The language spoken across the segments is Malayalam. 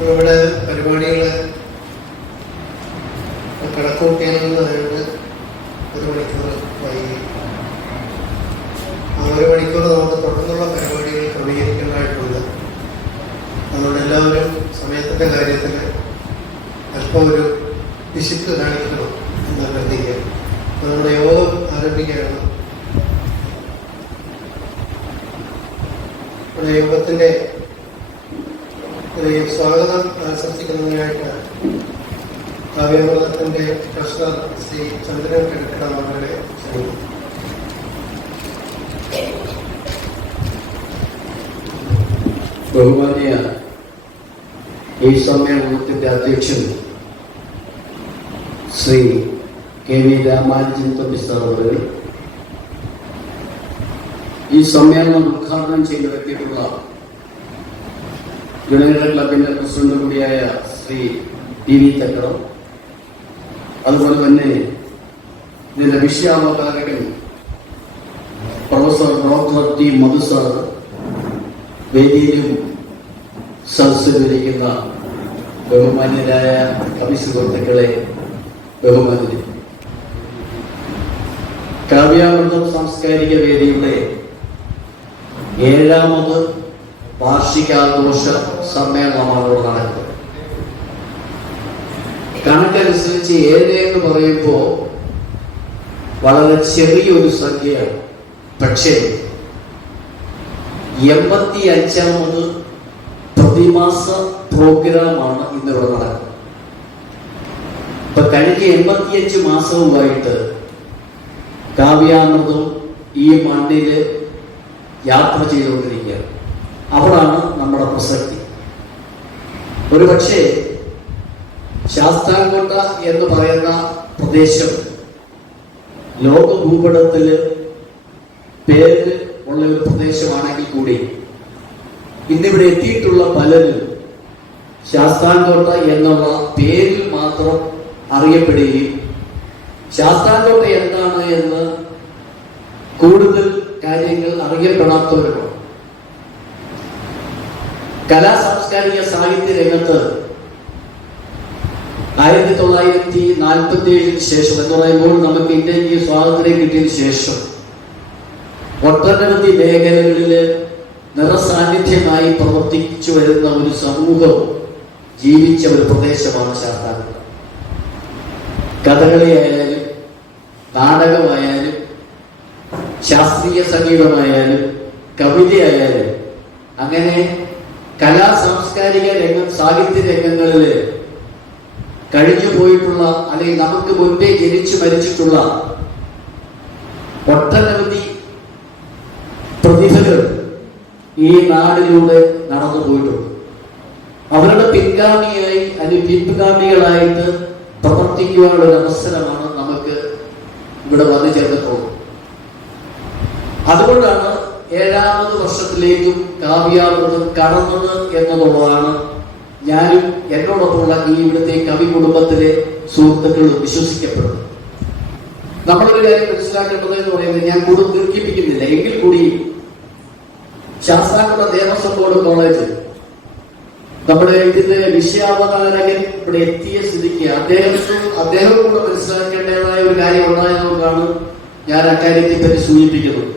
നമ്മുടെ പരിപാടികൾ കണക്കൂട്ടിയാണെന്നായത് 1 മണിക്കൂർ വൈകി. ആ 1 മണിക്കൂർ നമുക്ക് തുടർന്നുള്ള പരിപാടികൾ ക്രമീകരിക്കേണ്ടതായിട്ടുണ്ട്. അതുകൊണ്ട് എല്ലാവരും സമയത്തിൻ്റെ കാര്യത്തിൽ അല്പം ഒരു ഡിസിപ്ലിൻ കാണിക്കണം എന്ന് അഭ്യർത്ഥിക്കുക. നമ്മുടെ യോഗം ആരംഭിക്കുകയാണ്. നമ്മുടെ യോഗത്തിൻ്റെ സ്വാഗതം ആശംസിക്കുന്നതിനായിട്ട് കാവ്യാമൃതത്തിൻ്റെ ട്രഷറർ ശ്രീ ചന്ദ്രൻ കിടക്കട അവരുടെ ക്ഷണിക്കുന്നു. ബഹുമാന്യ ഈ സമ്മേളനത്തിന്റെ അധ്യക്ഷൻ Shri K V Ramanujan Thampi sir അവർ, ഈ സമ്മേളനം ഉദ്ഘാടനം ചെയ്തെത്തിയിട്ടുള്ള ജനറൽ ക്ലബിന്റെ പ്രസിഡന്റ് കൂടിയായ ശ്രീ പി വി തക്കളം, അതുപോലെ തന്നെ ഇതിന്റെ വിഷയാവതാരകൻ പ്രൊഫസർ ഡോക്ടർ ടി മധു സാർ, വേദിയിലും സദസ്സിലിരിക്കുന്ന ബഹുമാന്യരായ കവി സുഹൃത്തുക്കളെ, ബഹുമാന്യരെ, കാവ്യാമൃതം സാംസ്കാരിക വേദിയുടെ 7ാമത് വാർഷികാഘോഷ സമ്മേളനമാണ് ഇവിടെ നടക്കുന്നത്. കണക്കനുസരിച്ച് 7 എന്ന് പറയുമ്പോൾ വളരെ ചെറിയൊരു സംഖ്യയാണ്. പക്ഷേ 85ാമത് പ്രതിമാസ പ്രോഗ്രാമാണ് ഇന്നിവിടെ നടക്കുന്നത്. ഇപ്പൊ കഴിഞ്ഞ 85 മാസവുമായിട്ട് കാവ്യാമൃതം ഈ മണ്ണില് യാത്ര ചെയ്തുകൊണ്ടിരിക്കുകയാണ്. അവിടാണ് നമ്മുടെ പ്രസക്തി. ഒരുപക്ഷെ ശാസ്താംകോട്ട എന്ന് പറയുന്ന പ്രദേശം ലോക ഭൂപടത്തില് പേര് ഉള്ള ഒരു പ്രദേശമാണെങ്കിൽ കൂടി ഇന്നിവിടെ എത്തിയിട്ടുള്ള പലരും ശാസ്താംകോട്ട എന്നുള്ള പേരിൽ മാത്രം അറിയപ്പെടുകയും ശാസ്താംകോട്ട എന്താണ് എന്ന് കൂടുതൽ കാര്യങ്ങൾ അറിയപ്പെടാത്തവരുമാണ്. കലാ സാംസ്കാരിക സാഹിത്യ രംഗത്ത് 1947 ശേഷം എന്ന് പറയുമ്പോൾ നമുക്ക് ഇന്ത്യക്ക് സ്വാതന്ത്ര്യം കിട്ടിയതിനു ശേഷം ഒട്ടനവധി മേഖലകളിൽ നിറസാന്നിധ്യമായി പ്രവർത്തിച്ചു വരുന്ന ഒരു സമൂഹം ജീവിച്ച ഒരു പ്രദേശമാണ് ശാസ്താംകോട്ട. കഥകളിയായാലും നാടകമായാലും ശാസ്ത്രീയ സംഗീതമായാലും കവിതയായാലും അങ്ങനെ കലാ സാംസ്കാരിക രംഗം സാഹിത്യ രംഗങ്ങളിൽ കഴിഞ്ഞു പോയിട്ടുള്ള അല്ലെങ്കിൽ നമുക്ക് മുൻപേ ജനിച്ചു മരിച്ചിട്ടുള്ള ഒട്ടനവധി പ്രതിഭകൾ ഈ നാടിലൂടെ നടന്നു പോയിട്ടുണ്ട്. അവരുടെ പിൻഗാമിയായി അല്ലെങ്കിൽ പിൻഗാമികളായിട്ട് പ്രവർത്തിക്കുവാനുള്ള ഒരു അവസരമാണ് നമുക്ക് ഇവിടെ വന്നു ചേർന്നിട്ടുള്ളത്. അതുകൊണ്ടാണ് 7ാമത് വർഷത്തിലേക്കും കാവ്യാമൃതം കടന്നത് എന്നുള്ളതാണ് ഞാനും എന്നോടൊപ്പമുള്ള ഈ ഇവിടുത്തെ കവി കുടുംബത്തിലെ സുഹൃത്തുക്കളും വിശ്വസിക്കപ്പെടുന്നത്. നമ്മളൊരു കാര്യം മനസ്സിലാക്കേണ്ടത് എന്ന് പറയുന്നത്, ഞാൻ കൂടുതൽ ദീർഘിപ്പിക്കുന്നില്ല എങ്കിൽ കൂടി, ശാസ്താംകോട്ട ദേവസ്വം ബോർഡ് കോളേജ് നമ്മുടെ ഇതിന്റെ വിഷയാവതാരകൻ ഇവിടെ എത്തിയ സ്ഥിതിക്ക് അദ്ദേഹം കൂടെ മനസ്സിലാക്കേണ്ടതായ ഒരു കാര്യം ഉണ്ടായതുകൊണ്ടാണ് ഞാൻ അക്കാര്യത്തെ പറ്റി സൂചിപ്പിക്കുന്നത്.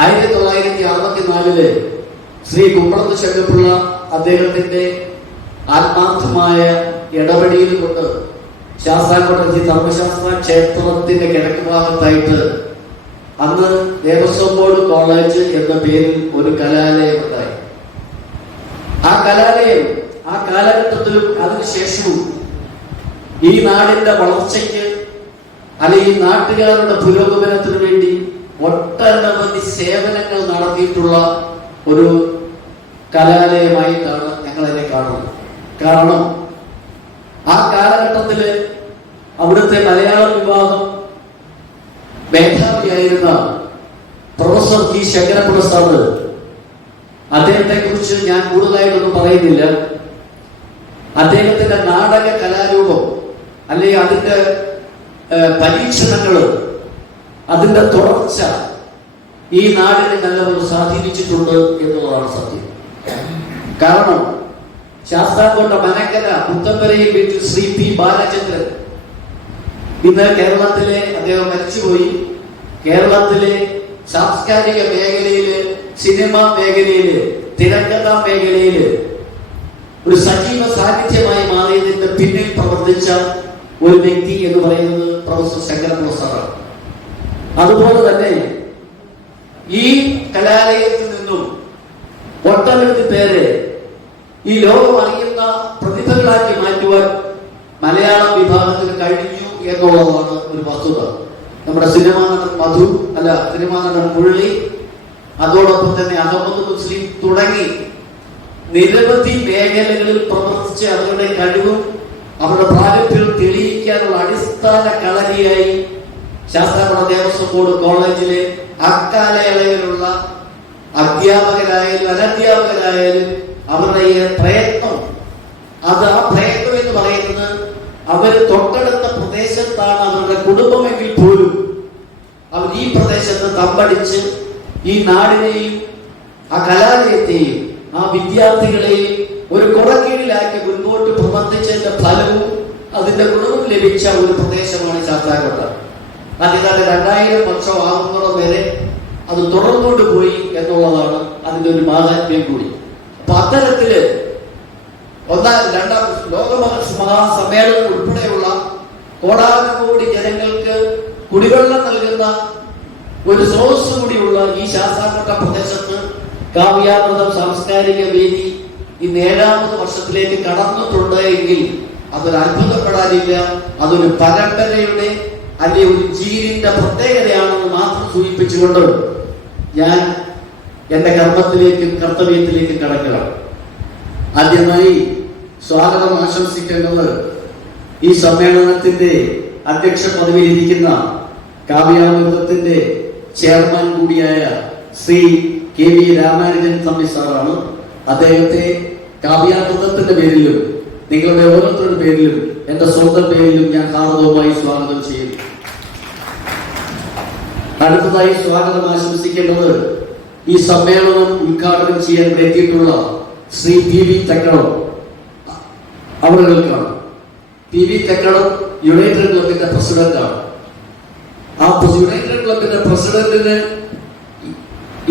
1964 ശ്രീ കുമ്പളത്ത് ശങ്കരപിള്ള അദ്ദേഹത്തിന്റെ ആത്മാർത്ഥമായ ഇടപെടൽ കൊണ്ട് ശാസ്താംകോട്ട ധർമ്മശാസ്ത്ര ക്ഷേത്രത്തിന്റെ കിഴക്ക് ഭാഗത്തായിട്ട് അന്ന് ദേവസ്വം ബോർഡ് കോളേജ് എന്ന പേരിൽ ഒരു കലാലയം ഉണ്ടായി. ആ കലാലയം ആ കാലഘട്ടത്തിലും അതിനുശേഷവും ഈ നാടിന്റെ വളർച്ചയ്ക്ക് അല്ലെങ്കിൽ നാട്ടുകാരുടെ പുരോഗമനത്തിനു വേണ്ടി ഒട്ടനവധി സേവനങ്ങൾ നടത്തിയിട്ടുള്ള ഒരു കലാലയമായിട്ടാണ് ഞങ്ങളതിനെ കാണുന്നത്. കാരണം ആ കാലഘട്ടത്തില് അവിടുത്തെ മലയാള വിഭാഗം മേധാവിയായിരുന്ന പ്രൊഫസർ ജി ശങ്കരപിള്ള സാറ്, അദ്ദേഹത്തെ കുറിച്ച് ഞാൻ കൂടുതലായിട്ടൊന്നും പറയുന്നില്ല. അദ്ദേഹത്തിന്റെ നാടക കലാരൂപം അല്ലെങ്കിൽ അതിന്റെ പരീക്ഷണങ്ങള്, അതിന്റെ തുടർച്ച ഈ നാടിനെ നല്ലപോലെ സ്വാധീനിച്ചിട്ടുണ്ട് എന്നുള്ളതാണ് സത്യം. കാരണം ശാസ്താംകോട്ട മനക്കര പുത്തമ്പരയിൽ വീട്ടിൽ ശ്രീ പി ബാലചന്ദ്രൻ ഇന്ന് കേരളത്തിലെ, അദ്ദേഹം മരിച്ചുപോയി, കേരളത്തിലെ സാംസ്കാരിക മേഖലയില്, സിനിമാ മേഖലയില്, തിരക്കഥാ മേഖലയില് ഒരു സജീവ സാന്നിധ്യമായി മാറിയതിന്റെ പിന്നിൽ പ്രവർത്തിച്ച ഒരു വ്യക്തി എന്ന് പറയുന്നത് പ്രൊഫസർ ശങ്കരൻ സാറാണ്. അതുപോലെ തന്നെ ഈ കലാലയത്തിൽ നിന്നും ഒട്ടനവധി പേരെ ഈ ലോകം അറിയുന്ന പ്രതിഭകളാക്കി മാറ്റുവാൻ മലയാളം വിഭാഗത്തിന് കഴിഞ്ഞു എന്നുള്ളതാണ് ഒരു വസ്തുത. നമ്മുടെ സിനിമാ നടൻ സിനിമാ നടൻ മുരളി, അതോടൊപ്പം തന്നെ അഹമ്മദ് മുസ്ലിം തുടങ്ങി നിരവധി മേഖലകളിൽ പ്രവർത്തിച്ച് അവരുടെ കഴിവും അവരുടെ പ്രാഗൽഭ്യവും തെളിയിക്കാനുള്ള അടിസ്ഥാന കളരിയായി ശാസ്താംകോട്ട ദേവസ്വം ബോർഡ് കോളേജിലെ അക്കാലയളവിലുള്ള അധ്യാപകരായാലും അനധ്യാപകരായാലും അവരുടെ പ്രയത്നം, ആ പ്രയത്നം എന്ന് പറയുന്നത് അവർ തൊട്ടടുത്ത പ്രദേശത്താണ് അവരുടെ കുടുംബമെങ്കിൽ പോലും അവർ ഈ പ്രദേശത്ത് തമ്പടിച്ച് ഈ നാടിനെയും ആ കലാലയത്തെയും ആ വിദ്യാർത്ഥികളെയും ഒരു കുറക്കീഴിലാക്കി മുൻപോട്ട് പ്രവർത്തിച്ചതിന്റെ ഫലവും അതിന്റെ ഗുണവും ലഭിച്ച ഒരു പ്രദേശമാണ് ശാസ്താംകോട്ട. അതിനാല് 2000 വർഷം ആകുന്നതോളം വരെ അത് തുടർന്നുകൊണ്ട് പോയി എന്നുള്ളതാണ് അതിന്റെ ഒരു മാഹാത്മ്യം കൂടി. അപ്പൊ അത്തരത്തില് രണ്ടാം ലോക മഹാസമ്മേളനം ഉൾപ്പെടെയുള്ള കോടാനുകോടി ജനങ്ങൾക്ക് കുടിവെള്ളം നൽകുന്ന ഒരു സ്രോതസ് കൂടിയുള്ള ഈ ശാസ്താംകോട്ട പ്രദേശത്ത് കാവ്യാമൃതം സാംസ്കാരിക വേദി ഇന്ന് 7ാമത് വർഷത്തിലേക്ക് കടന്നിട്ടുണ്ട് എങ്കിൽ അതൊരു അത്ഭുതപ്പെടാനില്ല. അതൊരു പരമ്പരയുടെ അല്ലെങ്കിൽ ഒരു ജീവന്റെ പ്രത്യേകതയാണെന്ന് മാത്രം സൂചിപ്പിച്ചുകൊണ്ട് ഞാൻ എന്റെ കർത്തവ്യത്തിലേക്ക് കടക്കുകയാണ്. ആദ്യമായി സ്വാഗതം ആശംസിക്കേണ്ടത് ഈ സമ്മേളനത്തിന്റെ അധ്യക്ഷ പദവിയിലിരിക്കുന്ന കാവ്യാമൃതത്തിന്റെ ചെയർമാൻ കൂടിയായ ശ്രീ കെ വി രാമാനുജൻ തമ്പി സാറാണ്. അദ്ദേഹത്തെ കാവ്യാമൃതത്തിന്റെ പേരിലും നിങ്ങളുടെ ഓരോരുത്തരുടെ പേരിലും എന്റെ സ്വന്തം പേരിലും ഞാൻ ഹാർദവമായി സ്വാഗതം ചെയ്യുന്നു. അടുത്തതായി സ്വാഗതം ആശംസിക്കേണ്ടത് ഈ സമ്മേളനം ഉദ്ഘാടനം ചെയ്യാൻ എത്തിയിട്ടുള്ള ശ്രീ പി വി തെക്കടം അവരുകൾക്കാണ്. പി വി തെക്കടം യുണൈറ്റഡ് ക്ലബിന്റെ പ്രസിഡന്റാണ്. ആ യുണൈറ്റഡ് ക്ലബിന്റെ പ്രസിഡന്റിന്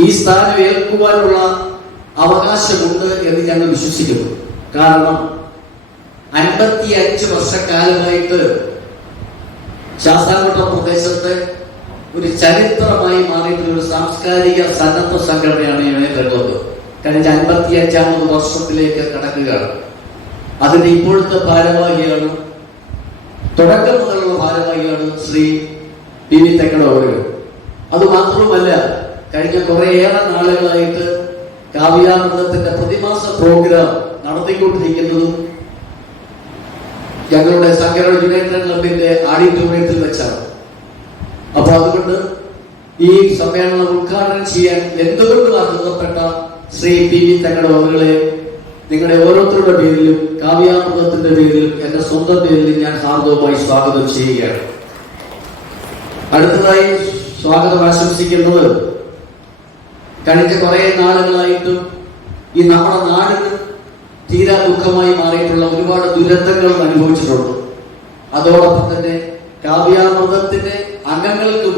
ഈ സ്ഥാനം ഏൽക്കുവാനുള്ള അവകാശമുണ്ട് എന്ന് ഞങ്ങൾ വിശ്വസിക്കുന്നു. കാരണം 55 വർഷക്കാലമായിട്ട് ശാസ്താംകോട്ട പ്രദേശത്ത് ഒരു ചരിത്രമായി മാറിയിട്ടുള്ള ഒരു സാംസ്കാരിക സന്നദ്ധ സംഘടനയാണ് യുണൈറ്റഡ് ക്ലബ്. കഴിഞ്ഞ 55ാമത് വർഷത്തിലേക്ക് കടക്കുകയാണ്. അതിന്റെ ഇപ്പോഴത്തെ ഭാരവാഹിയാണ്, തുടക്കം മുതലുള്ള ഭാരവാഹിയാണ് ശ്രീ പി വി തെക്കട അവരുകൾ. അത് മാത്രവുമല്ല, കഴിഞ്ഞ കുറേയേറെ നാളുകളായിട്ട് കാവ്യാമൃതത്തിന്റെ പ്രതിമാസ പ്രോഗ്രാം നടത്തിക്കൊണ്ടിരിക്കുന്നതും ഞങ്ങളുടെ സംഘടന യുണൈറ്റഡ് ക്ലബിന്റെ ഓഡിറ്റോറിയത്തിൽ വെച്ചാണ്. അപ്പൊ അതുകൊണ്ട് ഈ സമ്മേളനം ഉദ്ഘാടനം ചെയ്യാൻ എന്തുകൊണ്ടും അർഹതപ്പെട്ട ശ്രീ പി വി തെക്കട അവരുകളെ നിങ്ങളുടെ ഓരോരുത്തരുടെ പേരിലും കാവ്യാമൃതത്തിന്റെ പേരിലും എന്റെ സ്വന്തം പേരിലും ഞാൻ ഹാർദവമായി സ്വാഗതം ചെയ്യുകയാണ്. അടുത്തതായി സ്വാഗതം ആശംസിക്കുന്നത് കഴിഞ്ഞ കുറെ നാളുകളായിട്ടും ഈ നമ്മുടെ നാടിന് തീരാ ദുഃഖമായി മാറിയിട്ടുള്ള ഒരുപാട് ദുരന്തങ്ങൾ അനുഭവിച്ചിട്ടുണ്ട്. അതോടൊപ്പം തന്നെ കാവ്യാമൃതത്തിന്റെ അംഗങ്ങൾക്കും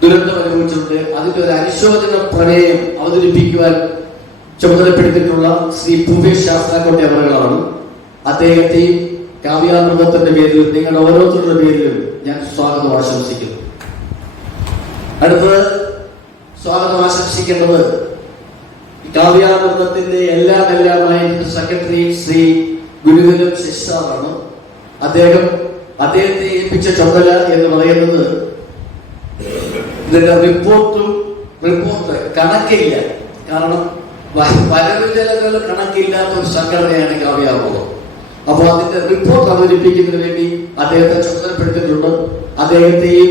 ദുരന്തം അനുഭവിച്ചിട്ടുണ്ട്. അതിന്റെ ഒരു അനുശോചന പ്രമേയം അവതരിപ്പിക്കുവാൻ ചുമതലപ്പെടുത്തിയിട്ടുള്ള ശ്രീ ഭൂപേഷ് ശാസ്താംകോട്ട അവരുകളാണ്. അദ്ദേഹത്തെയും കാവ്യാമൃതത്തിന്റെ പേരിലും നിങ്ങളുടെ ഓരോരുത്തരുടെ പേരിലും ഞാൻ സ്വാഗതം ആശംസിക്കുന്നു. അടുത്തത് സ്വാഗതം ആശംസിക്കേണ്ടത് കാവ്യാമൃതത്തിന്റെ എല്ലാമായിട്ട് സെക്രട്ടറി ശ്രീ ഗുരുകുലം ശശിസാറാണ്. അദ്ദേഹത്തെ ഏൽപ്പിച്ച ചുമതല എന്ന് പറയുന്നത് ഇതിന്റെ റിപ്പോർട്ട് കണക്കില്ല. കാരണം വരവിലകൾ കണക്കില്ലാത്ത ഒരു സംഘടനയാണ് കാവ്യാമൃതം. അപ്പോൾ അതിന്റെ റിപ്പോർട്ട് അവതരിപ്പിക്കുന്നതിന് വേണ്ടി അദ്ദേഹത്തെ ചുമതലപ്പെടുത്തിയിട്ടുണ്ട്. അദ്ദേഹത്തെയും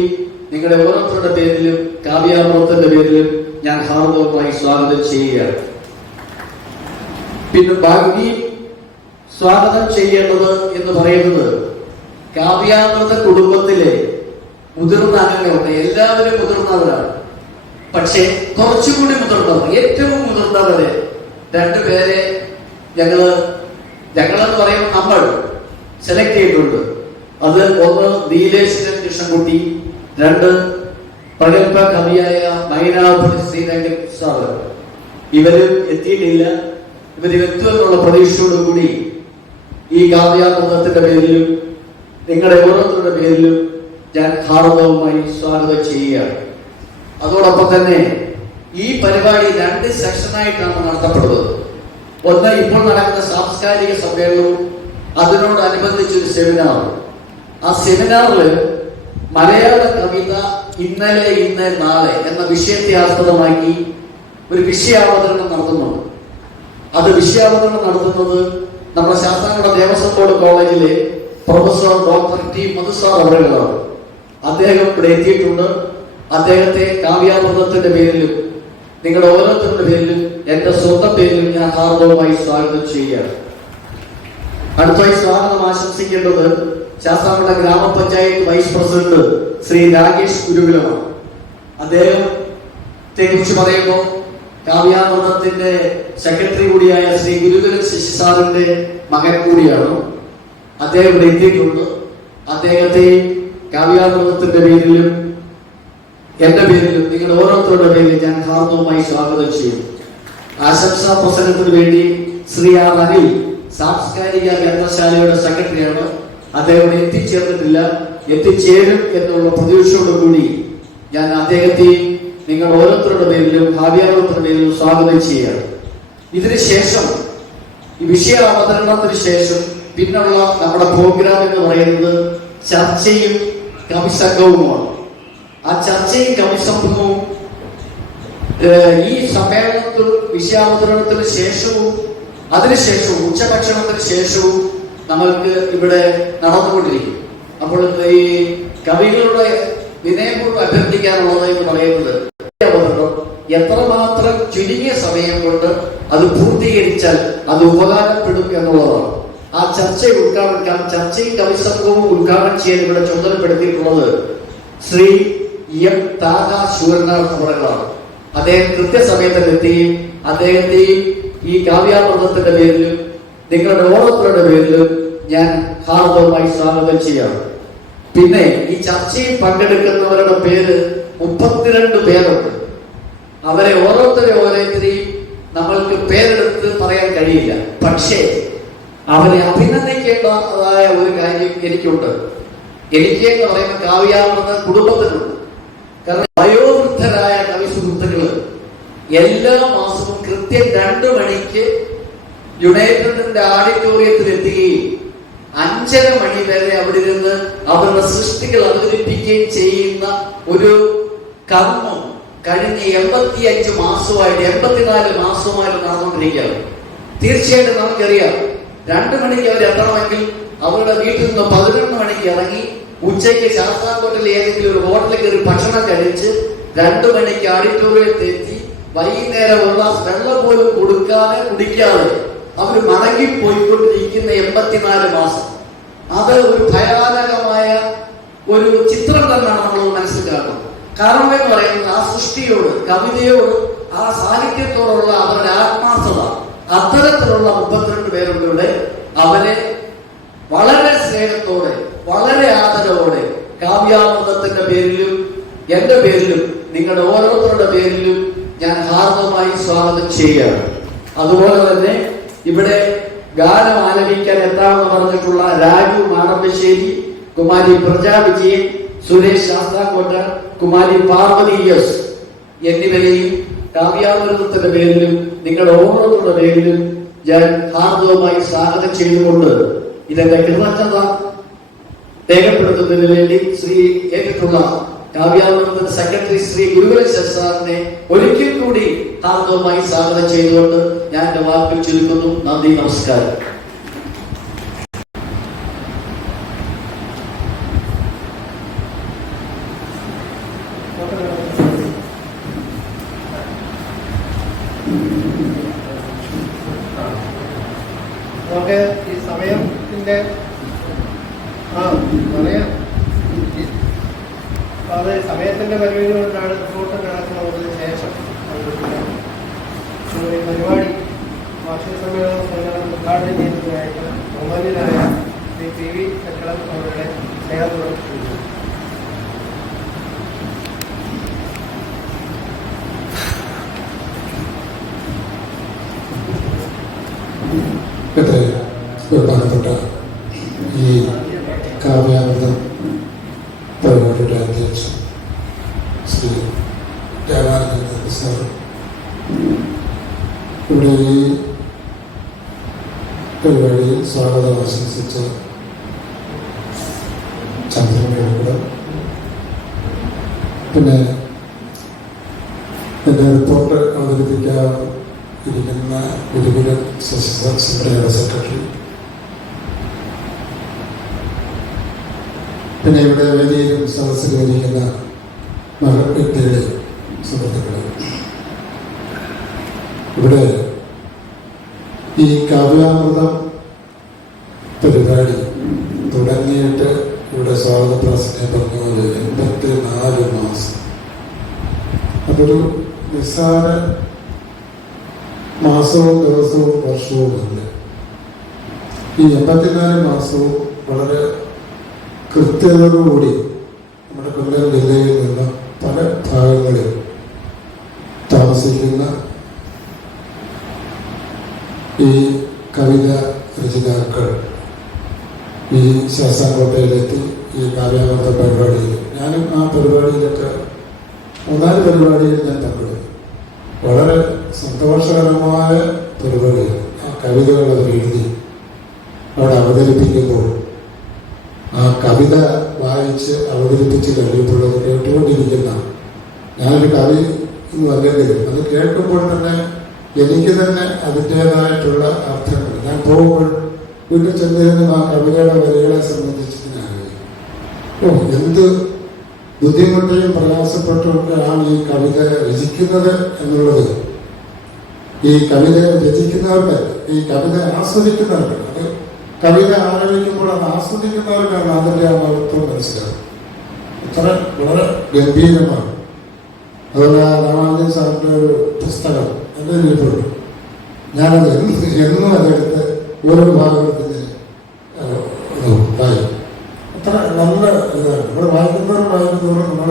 നിങ്ങളുടെ ഓരോരുത്തരുടെ പേരിലും കാവ്യാമൃതത്തിന്റെ പേരിലും ഞാൻ ഹാർദവമായി സ്വാഗതം ചെയ്യുകയാണ്. പിന്നെ ബാക്കി സ്വാഗതം ചെയ്യേണ്ടത് എന്ന് പറയുന്നത് കാവ്യാമൃത കുടുംബത്തിലെ മുതിർന്ന അംഗങ്ങളുണ്ട്. എല്ലാവരും മുതിർന്നവരാണ്. പക്ഷെ കുറച്ചുകൂടി മുതിർന്നവർ, ഏറ്റവും മുതിർന്നവരെ 2 പേരെ ഞങ്ങളെന്ന് പറയുമ്പോൾ നമ്മൾ സെലക്ട് ചെയ്തിട്ടുണ്ട്. അത് ഒന്ന് നീലേശ്വരൻ കൃഷ്ണൻകുട്ടി, രണ്ട് പ്രഗത്ഭ കവിയായ മൈനാപുരി ശ്രീരംഗൻ സാറ്. ഇവരും എത്തിയിട്ടില്ല. ഇവര് എത്തുമെന്നുള്ള പ്രതീക്ഷയോടുകൂടി ഈ കാവ്യാമൃതത്തിന്റെ പേരിലും നിങ്ങളുടെ ഓരോരുത്തരുടെ പേരിലും ഞാൻ ഹാർദവമായി സ്വാഗതം ചെയ്യുകയാണ്. അതോടൊപ്പം തന്നെ ഈ പരിപാടി 2 സെക്ഷനായിട്ടാണ് നടത്തപ്പെടുന്നത്. ഒന്ന് ഇപ്പോൾ നടക്കുന്ന സാംസ്കാരിക സമ്മേളനവും അതിനോടനുബന്ധിച്ചൊരു സെമിനാർ. ആ സെമിനാറിൽ മലയാള കവിത ഇന്നലെ, ഇന്ന്, നാളെ എന്ന വിഷയത്തെ ആസ്പദമാക്കി ഒരു വിഷയാവതരണം നടത്തുന്നുണ്ട്. അത് വിഷയാവതരണം നടത്തുന്നത് നമ്മുടെ ശാസ്താംകോട്ട ദേവസ്വം ബോർഡ് കോളേജിലെ പ്രൊഫസർ ഡോക്ടർ ടി മധുസാർ അവരുകളാണ്. അദ്ദേഹം ഇവിടെ എത്തിയിട്ടുണ്ട്. അദ്ദേഹത്തെ കാവ്യാമൃതത്തിന്റെ പേരിലും നിങ്ങളുടെ ഓരോരുത്തരുടെ പേരിലും എന്റെ സ്വന്തം പേരിലും ഞാൻ ഹാർദവമായി സ്വാഗതം ചെയ്യുകയാണ്. അടുത്തായി സ്വാഗതം ആശംസിക്കേണ്ടത് ശാസ്താംകോട്ട ഗ്രാമപഞ്ചായത്ത് വൈസ് പ്രസിഡന്റ് ശ്രീ രാകേഷ് ഗുരുകുലമാണ്. അദ്ദേഹത്തെ കുറിച്ച് പറയുമ്പോൾ കാവ്യാമൃതത്തിന്റെ സെക്രട്ടറി കൂടിയായ ശ്രീ ഗുരുകുലൻ ശശി സാറിന്റെ മകൻ കൂടിയാണ്. അദ്ദേഹം ഇവിടെ എത്തിയിട്ടുണ്ട്. അദ്ദേഹത്തെ കാവ്യാമൃതത്തിന്റെ പേരിലും എന്റെ പേരിലും നിങ്ങളുടെ ഓരോരുത്തരുടെ പേരിലും ഞാൻ ഹാർദവമായി സ്വാഗതം ചെയ്യും. ആശംസാ പ്രസംഗത്തിന് വേണ്ടി ശ്രീ ആർ അനിൽ സാംസ്കാരിക ഗ്രന്ഥശാലയുടെ സെക്രട്ടറിയാണ്. അദ്ദേഹം എത്തിച്ചേർന്നിട്ടില്ല. എത്തിച്ചേരും എന്നുള്ള പ്രതീക്ഷയോടുകൂടി ഞാൻ അദ്ദേഹത്തെയും നിങ്ങൾ ഓരോരുത്തരുടെ പേരിലും കാവ്യാമൃതത്തിന്റെ പേരിലും സ്വാഗതം ചെയ്യുകയാണ്. ഇതിനുശേഷം ഈ വിഷയ അവതരണത്തിന് ശേഷം പിന്നുള്ള നമ്മുടെ പ്രോഗ്രാം എന്ന് പറയുന്നത് ചർച്ചയും കവിസംഗവുമാണ്. ആ ചർച്ചയും കവിസംഗവും ഈ സമ്മേളനത്തിൽ വിഷയാവതരണത്തിന് ശേഷവും അതിനുശേഷവും ഉച്ചഭക്ഷണത്തിന് ശേഷവും നമ്മൾക്ക് ഇവിടെ നടന്നുകൊണ്ടിരിക്കും. അപ്പോൾ ഈ കവികളുടെ വിനയപൂർവ്വം അഭ്യർത്ഥിക്കാനുള്ളത് എന്ന് പറയുന്നത് എത്രമാത്രം ചുരുങ്ങിയ സമയം കൊണ്ട് അത് പൂർത്തീകരിച്ചാൽ അത് ഉപകാരപ്പെടും എന്നുള്ളതാണ്. ആ ചർച്ചയും കവിസംഗവും ഉദ്ഘാടനം ചെയ്യാൻ ഇവിടെ ചുമതലപ്പെടുത്തിയിട്ടുള്ളത് ശ്രീ എം താക ശൂരനാഥ് അവറുകളാണ്. അദ്ദേഹം കൃത്യസമയത്തിലെത്തുകയും അദ്ദേഹത്തെയും ഈ കാവ്യാമൃതത്തിന്റെ പേരിലും നിങ്ങളുടെ ഓരോരുത്തരുടെ പേരിലും ഞാൻ ഹാർദവമായി സ്വാഗതം ചെയ്യാം. പിന്നെ ഈ ചർച്ചയിൽ പങ്കെടുക്കുന്നവരുടെ പേര് 32 പേരുണ്ട്. അവരെ ഓരോരുത്തരെയും നമ്മൾക്ക് പേരെടുത്ത് പറയാൻ കഴിയില്ല. പക്ഷേ അവരെ അഭിനന്ദിക്കേണ്ടതായ ഒരു കാര്യം എനിക്കുണ്ട്. എനിക്ക് എന്ന് പറയുന്ന കാവ്യാമൃത കുടുംബത്തിനുണ്ട്. കാരണം വയോവൃദ്ധരായ കവി സുഹൃത്തുക്കള് എല്ലാ മാസവും കൃത്യം 2 മണിക്ക് യുണൈറ്റഡിന്റെ ഓഡിറ്റോറിയത്തിൽ എത്തുകയും 5:30 മണി വരെ അവിടെ നിന്ന് അവരുടെ സൃഷ്ടികൾ അവതരിപ്പിക്കുകയും ചെയ്യുന്ന ഒരു കർമ്മം കഴിഞ്ഞ 85 മാസമായിട്ട് 84 മാസമായിട്ട് നടന്നുകൊണ്ടിരിക്കുകയാണ്. തീർച്ചയായിട്ടും നമുക്കറിയാം 2 മണിക്ക് അവർ എത്തണമെങ്കിൽ അവരുടെ വീട്ടിൽ നിന്ന് 11 മണിക്ക് ഇറങ്ങി ഉച്ചയ്ക്ക് ശാസ്താംകോട്ടയിൽ ഏതെങ്കിലും ഒരു ഹോട്ടലിൽ കയറി ഭക്ഷണം കഴിച്ച് 2 മണിക്ക് ഓഡിറ്റോറിയത്തിൽ എത്തി വൈകുന്നേരം ഒരു ഗ്ലാസ് വെള്ളം പോലും കുടിക്കാതെ അവർ മടങ്ങിപ്പോയിക്കൊണ്ടിരിക്കുന്ന 84 മാസം. അത് ഒരു ഭയാനകമായ ഒരു ചിത്രം തന്നെയാണ് നമ്മൾ മനസ്സിലാക്കുന്നത്. കാരണം എന്ന് പറയുന്നത് ആ സൃഷ്ടിയോട്, കവിതയോട്, ആ സാഹിത്യത്തോടുള്ള അവരുടെ ആത്മാർത്ഥത. അത്തരത്തിലുള്ള 32 പേരുണ്ട് ഇവിടെ. അവരെ വളരെ സ്നേഹത്തോടെ, വളരെ ആദരവോടെ കാവ്യാമൃതത്തിന്റെ പേരിലും എന്റെ പേരിലും നിങ്ങളുടെ ഓരോരുത്തരുടെ പേരിലും ഞാൻ ഹാർദവമായി സ്വാഗതം ചെയ്യുകയാണ്. അതുപോലെ തന്നെ ഇവിടെ ഗാനം ആലപിക്കാൻ എത്താമെന്ന് പറഞ്ഞിട്ടുള്ള രാജു മാടമ്പശ്ശേരി, കുമാരി പ്രജാ വിജയൻ, സുരേഷ് ശാസ്താംകോട്ട, കുമാരി പാർവതി എസ് എന്നിവരെയും കാവ്യാമൃതത്തിന്റെ പേരിലും നിങ്ങളുടെ ഓരോരുത്തരുടെ പേരിലും ഞാൻ ഹാർദവമായി സ്വാഗതം ചെയ്തുകൊണ്ട് ഇതെന്റെ കൃതജ്ഞത രേഖപ്പെടുത്തുന്നതിന് വേണ്ടി ഏറ്റിട്ടുള്ള കാവ്യാമൃതത്തിന്റെ സെക്രട്ടറി ശ്രീ ഗുരുകുലൻ ശശി സാറിനെ ഒരിക്കൽ കൂടി ഹാർദവമായി സ്വാഗതം ചെയ്തുകൊണ്ട് ഞാൻ എന്റെ വാക്കുകൾ ചുരുക്കുന്നു. നന്ദി, നമസ്കാരം. നമുക്ക് ഈ സമയത്തിന്റെ പറയാം, അത് സമയത്തിന്റെ പരിമിതി കൊണ്ടാണ് റിപ്പോർട്ട് നടക്കുന്നതിന് ശേഷം പരിപാടി വാർഷിക സമ്മേളനം ഉദ്ഘാടനം ചെയ്യുന്നതിനായിട്ട് ബഹുമാന്യനായ ശ്രീ TV ചക്രം അവരുടെ സ്നേഹപൂർവ്വം ക്ഷണിക്കുന്നു. ബഹുമാനപ്പെട്ട ഈ കാവ്യാമൃതം പരിപാടിയുടെ അധ്യക്ഷൻ ശ്രീ രാമാനന്ദൻ സാർ, ഇവിടെ ഈ പരിപാടിയിൽ സ്വാഗതം ആശംസിച്ച ചന്ദ്രൻ, പിന്നെ എൻ്റെ റിപ്പോർട്ട് അവതരിപ്പിക്കാൻ ഇരിക്കുന്ന ഗുരുകുലം സംഘടനയുടെ സെക്രട്ടറി, പിന്നെ ഇവിടെ വേദിയിലും സദസ്സിലും ഇരിക്കുന്ന വ്യക്തികളെ സുഹൃത്തുക്കളെ, ഇവിടെ ഈ കാവ്യാമൃതം പരിപാടി തുടങ്ങിയിട്ട് ഇവിടെ സ്വാഗത പ്രാസനെ പറഞ്ഞ പോലെ 84 മാസം. അതൊരു നിസ്സാര മാസവും ദിവസവും വർഷവും അല്ല. ഈ 84 മാസവും വളരെ കൃത്യതയോടുകൂടി നമ്മുടെ കൊല്ലം ജില്ലയിൽ നിന്ന് പല ഭാഗങ്ങളിൽ താമസിക്കുന്ന ഈ കവിത രചയിതാക്കൾ ഈ ശാസ്താംകോട്ടയിലെത്തി ഈ കാവ്യാമൃത പരിപാടിയിൽ, ഞാനും ആ പരിപാടിയിലൊക്കെ 3-4 പരിപാടിയിൽ ഞാൻ പങ്കെടുത്തു. വളരെ സന്തോഷകരമായ പരിപാടികൾ. ആ കവിതകൾ അവർ എഴുതി അവിടെ അവതരിപ്പിക്കുമ്പോൾ, ആ കവിത വായിച്ച് അവതരിപ്പിച്ച് കഴിയുമ്പോൾ അത് കേട്ടുകൊണ്ടിരിക്കുന്ന, ഞാനൊരു കവി എന്ന് പറഞ്ഞെങ്കിലും അത് കേൾക്കുമ്പോൾ തന്നെ എനിക്ക് തന്നെ അതിൻ്റേതായിട്ടുള്ള അർത്ഥങ്ങൾ, ഞാൻ പോകുമ്പോൾ വീട്ടിൽ ചെന്നിരുന്ന ആ കവിതയുടെ വരികളെ സംബന്ധിച്ച് എന്ത് ബുദ്ധിമുട്ടിയും പ്രയാസപ്പെട്ടുകൊണ്ടാണ് ഈ കവിത രചിക്കുന്നത് എന്നുള്ളത് ഈ കവിത രചിക്കുന്നവർക്ക്, ഈ കവിത ആസ്വദിക്കുന്നവർക്ക്, അത് കവിത ആലോചിക്കുമ്പോൾ അത് ആസ്വദിക്കുന്നവർക്കാണ് അതിൻ്റെ ആ മഹത്വം മനസ്സിലാകും. ഇത്ര വളരെ ഗംഭീരമാണ്. അതുപോലെ രാമാനന്ദൻ സാറിൻ്റെ ഒരു പുസ്തകം എൻ്റെ കയ്യിലുണ്ട്. ഞാനത് എന്നും അതെടുത്ത് ഓരോ ഭാഗത്തിന് വായിക്കും. അത്ര നല്ല ഇതാണ്. നമ്മൾ വായിക്കുന്നവരും നമ്മൾ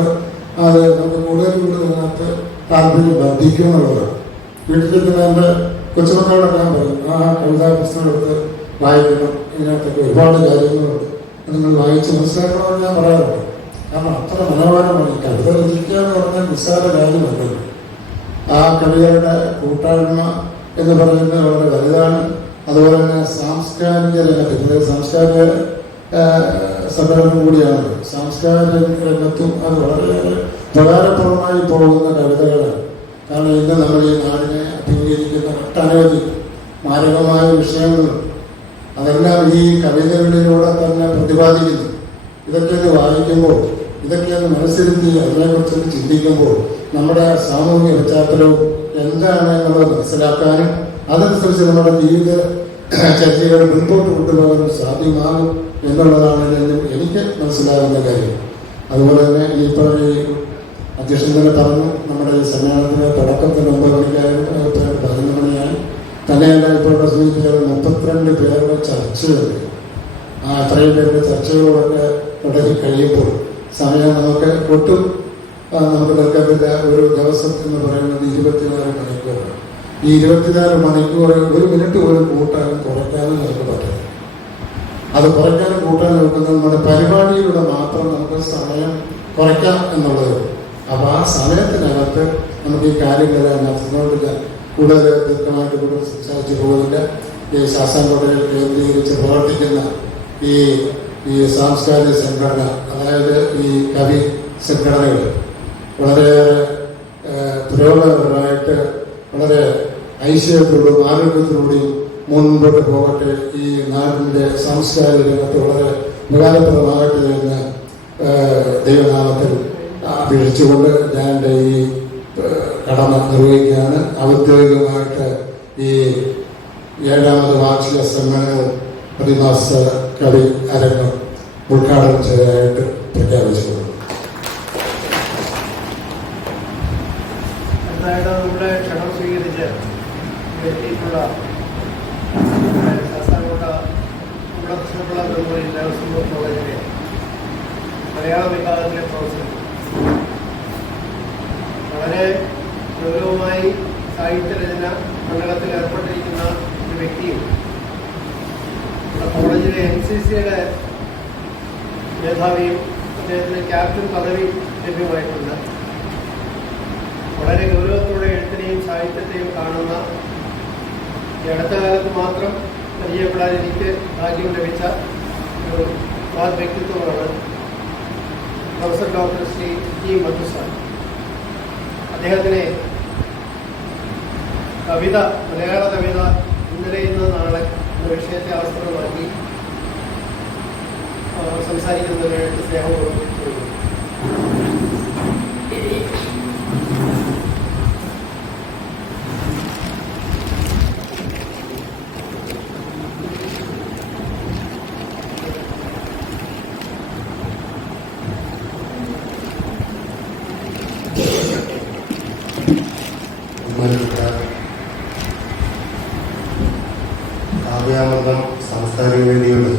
അത് നമുക്ക് കൂടുതൽ ഇതിനകത്ത് താല്പര്യം വർദ്ധിക്കും എന്നുള്ളതാണ്. വീട്ടിലിരിക്കുന്ന എൻ്റെ കൊച്ചുമക്കളോടൊക്കെ ഞാൻ പറയും, ആ കവിതാ പുസ്തകം എടുത്ത് വായിക്കണം, ഇതിനകത്തൊക്കെ ഒരുപാട് കാര്യങ്ങളുണ്ട്, നിങ്ങൾ വായിച്ച് മനസ്സിലാക്കണമെന്ന് ഞാൻ പറയാറുണ്ട്. കാരണം അത്ര മനോഹരമാണ്. ഈ കവിത രചിക്കുക എന്ന് പറഞ്ഞാൽ നിസ്സാര കാര്യമല്ലല്ലോ. ആ കവിതയുടെ കൂട്ടായ്മ എന്ന് പറയുന്നത് വളരെ വലുതാണ്. അതുപോലെ തന്നെ സാംസ്കാരിക രംഗത്ത്, സാംസ്കാരിക സമ്മേളനം കൂടിയാണ്. സാംസ്കാരിക രംഗത്തും അത് വളരെയേറെ പ്രകാരപ്രദമായി പോകുന്ന കവിതകളാണ്. കാരണം ഇന്ന് നമ്മൾ ഈ നാടിനെ അഭിമുഖീകരിക്കുന്ന ഒട്ടനവധി മാരകമായ വിഷയങ്ങളുണ്ട്. അതെല്ലാം ഈ കവിതകളിലൂടെ തന്നെ പ്രതിപാദിക്കുന്നു. ഇതൊക്കെയൊന്ന് വായിക്കുമ്പോൾ, ഇതൊക്കെയൊന്ന് മനസ്സിരുത്തി അതിനെക്കുറിച്ചൊന്ന് ചിന്തിക്കുമ്പോൾ നമ്മുടെ സാമൂഹിക പശ്ചാത്തലവും എന്താണ് എന്നുള്ളത് മനസ്സിലാക്കാനും അതനുസരിച്ച് നമ്മുടെ ജീവിത ചർച്ചകൾ മുൻപോട്ട് കൊണ്ടുപോകാനും സാധ്യമാകും എന്നുള്ളതാണ് എനിക്ക് മനസ്സിലാകുന്ന കാര്യം. അതുപോലെ തന്നെ ഇപ്പോൾ ഈ അധ്യക്ഷൻ തന്നെ പറഞ്ഞു, നമ്മുടെ ഈ സമ്മേളനത്തിന് തുടക്കത്തിൽ 9 മണിക്കായിരുന്നു, 11 മണിയായി. തന്നെയല്ല ഇപ്പോൾ സൂചിപ്പിച്ചത് 32 പേരുടെ ചർച്ചയുണ്ട്. ആ അത്രയും പേരുടെ ചർച്ചകളൊക്കെ തുടങ്ങി കഴിയുമ്പോൾ സമയം നമുക്ക് ഒട്ടും നമുക്ക് നിൽക്കത്തില്ല. ഒരു ദിവസം എന്ന് പറയുന്നത് 24 മണിക്കൂറാണ്. ഈ 24 മണിക്കൂർ 1 മിനിറ്റ് പോലും കൂട്ടാനും കുറയ്ക്കാനും നമുക്ക് പറ്റില്ല. അത് കുറയ്ക്കാനും കൂട്ടാനും നോക്കുന്നത് നമ്മുടെ പരിപാടിയിലൂടെ മാത്രം നമുക്ക് സമയം കുറയ്ക്കാം എന്നുള്ളത്. അപ്പോൾ ആ സമയത്തിനകത്ത് നമുക്ക് ഈ കാര്യങ്ങളെല്ലാം നടത്തുന്നതുകൊണ്ടില്ല. കൂടുതൽ ദീർഘമായിട്ട് കൂടുതൽ സംസാരിച്ചു പോകുന്നില്ല. ഈ ശാസ്താംകോട്ടയിൽ കേന്ദ്രീകരിച്ച് പ്രവർത്തിക്കുന്ന ഈ സാംസ്കാരിക സംഘടന, അതായത് ഈ കവി സംഘടനകൾ വളരെയേറെ പുരോഗമനപരമായിട്ട് വളരെ ഐശ്വര്യത്തോടും ആരോഗ്യത്തോടും മുൻപോട്ട് പോകട്ടെ. ഈ നാടിൻ്റെ സാംസ്കാരിക രംഗത്ത് വളരെ ഉപകാരപ്രദമാകട്ടെ എന്ന് ദൈവനാമത്തിൽ അപേക്ഷിച്ചുകൊണ്ട് ഞാൻ എൻ്റെ ഈ കടമ നിർവഹിക്കുകയാണ്. ഔദ്യോഗികമായിട്ട് ഈ 7ാമത് വാർഷിക സമ്മേളനവും പ്രതിമാസ കവി അരങ്ങും ഉദ്ഘാടനം ചെയ്തതായിട്ട് പ്രഖ്യാപിച്ചു. നമ്മുടെ ക്ഷണം സ്വീകരിച്ച് എത്തിയിട്ടുള്ള നമ്മുടെ കൃഷ്ണപിള്ള മെമ്മോറിയൽ ദേവസ്വം കോളേജിലെ മലയാള വിഭാഗത്തിലെ പ്രൊഫസർ. വളരെ ഗൗരവമായി സാഹിത്യരചന മണ്ഡലത്തിൽ ഏർപ്പെട്ടിരിക്കുന്ന ഒരു വ്യക്തിയും കോളേജിലെ NCCയുടെ മേധാവിയും അദ്ദേഹത്തിന് ക്യാപ്റ്റൻ പദവി ലഭ്യമായിട്ടുണ്ട്. വളരെ ഗൗരവത്തോടെ എഴുത്തിനെയും സാഹിത്യത്തെയും കാണുന്ന ഈ അടുത്ത കാലത്ത് മാത്രം പരിചയപ്പെടാൻ എനിക്ക് ഭാഗ്യം ലഭിച്ച ഒരു മഹത് വ്യക്തിത്വമാണ് professor doctor Shri G. Madhu sir. അദ്ദേഹത്തിനെ കവിത, മലയാള കവിത ഇന്നലെ ഇന്ന് നാളെ എന്ന വിഷയത്തെ ആസ്പദമാക്കി സംസാരിക്കുന്നതിനായിട്ട് സ്നേഹപൂർവ്വം ചോദിക്കുന്നു. കാവ്യാമൃതം സാംസ്കാരിക വേദിയുടെ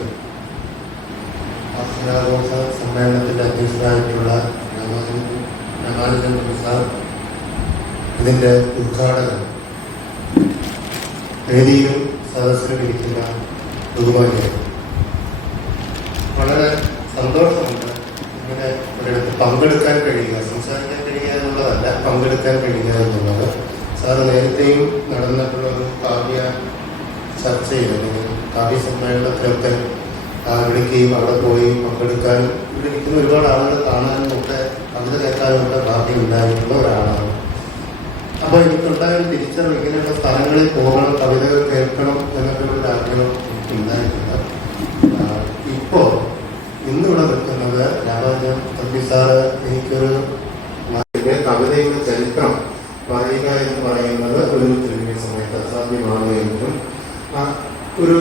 വാർഷികാഘോഷ സമ്മേളനത്തിൻ്റെ അധ്യക്ഷനായിട്ടുള്ള രാമാനുജൻ സാർ, ഇതിൻ്റെ ഉദ്ഘാടകൻ, വേദിയിലും സദസ്സിലും ഇരിക്കുന്ന ബഹുമാനികൾ, വളരെ സന്തോഷമുണ്ട് ഇങ്ങനെ ഒരിടത്ത് പങ്കെടുക്കാൻ കഴിയുക. സംസാരിക്കാൻ കഴിയുക എന്നുള്ളതല്ല, പങ്കെടുക്കാൻ കഴിയുക എന്നുള്ളത്. സാറ് നേരത്തെയും നടന്നിട്ടുള്ള ഒരു കാവ്യ ചർച്ചയിൽ, കാവ്യ സമ്മേളനത്തിലൊക്കെ വിളിക്കുകയും അവിടെ പോയി പങ്കെടുക്കാൻ, ഇവിടെ ഇരിക്കുന്ന ഒരുപാട് ആളുകൾ കാണാനും ഒക്കെ കവിത കേൾക്കാനും ഒക്കെ ഭാഗ്യം ഉണ്ടായിട്ടുള്ള ഒരാളാണ്. അപ്പോൾ എനിക്കുണ്ടായൊരു തിരിച്ചറിവ്, ഇങ്ങനെയുള്ള സ്ഥലങ്ങളിൽ പോകണം, കവിതകൾ കേൾക്കണം എന്നൊക്കെ ഒരു ആഗ്രഹം എനിക്കുണ്ടായിട്ടില്ല. ഇപ്പോൾ ഇന്നിവിടെ നിൽക്കുന്നത് രാമാനുജൻ തമ്പി സാറ് എനിക്കൊരു കവിതയുടെ ചരിത്രം പറയുക എന്ന് പറയുന്നത് ഒരു ചെറിയ സമയത്ത് അസാധ്യമാണ് എന്നും ഒരു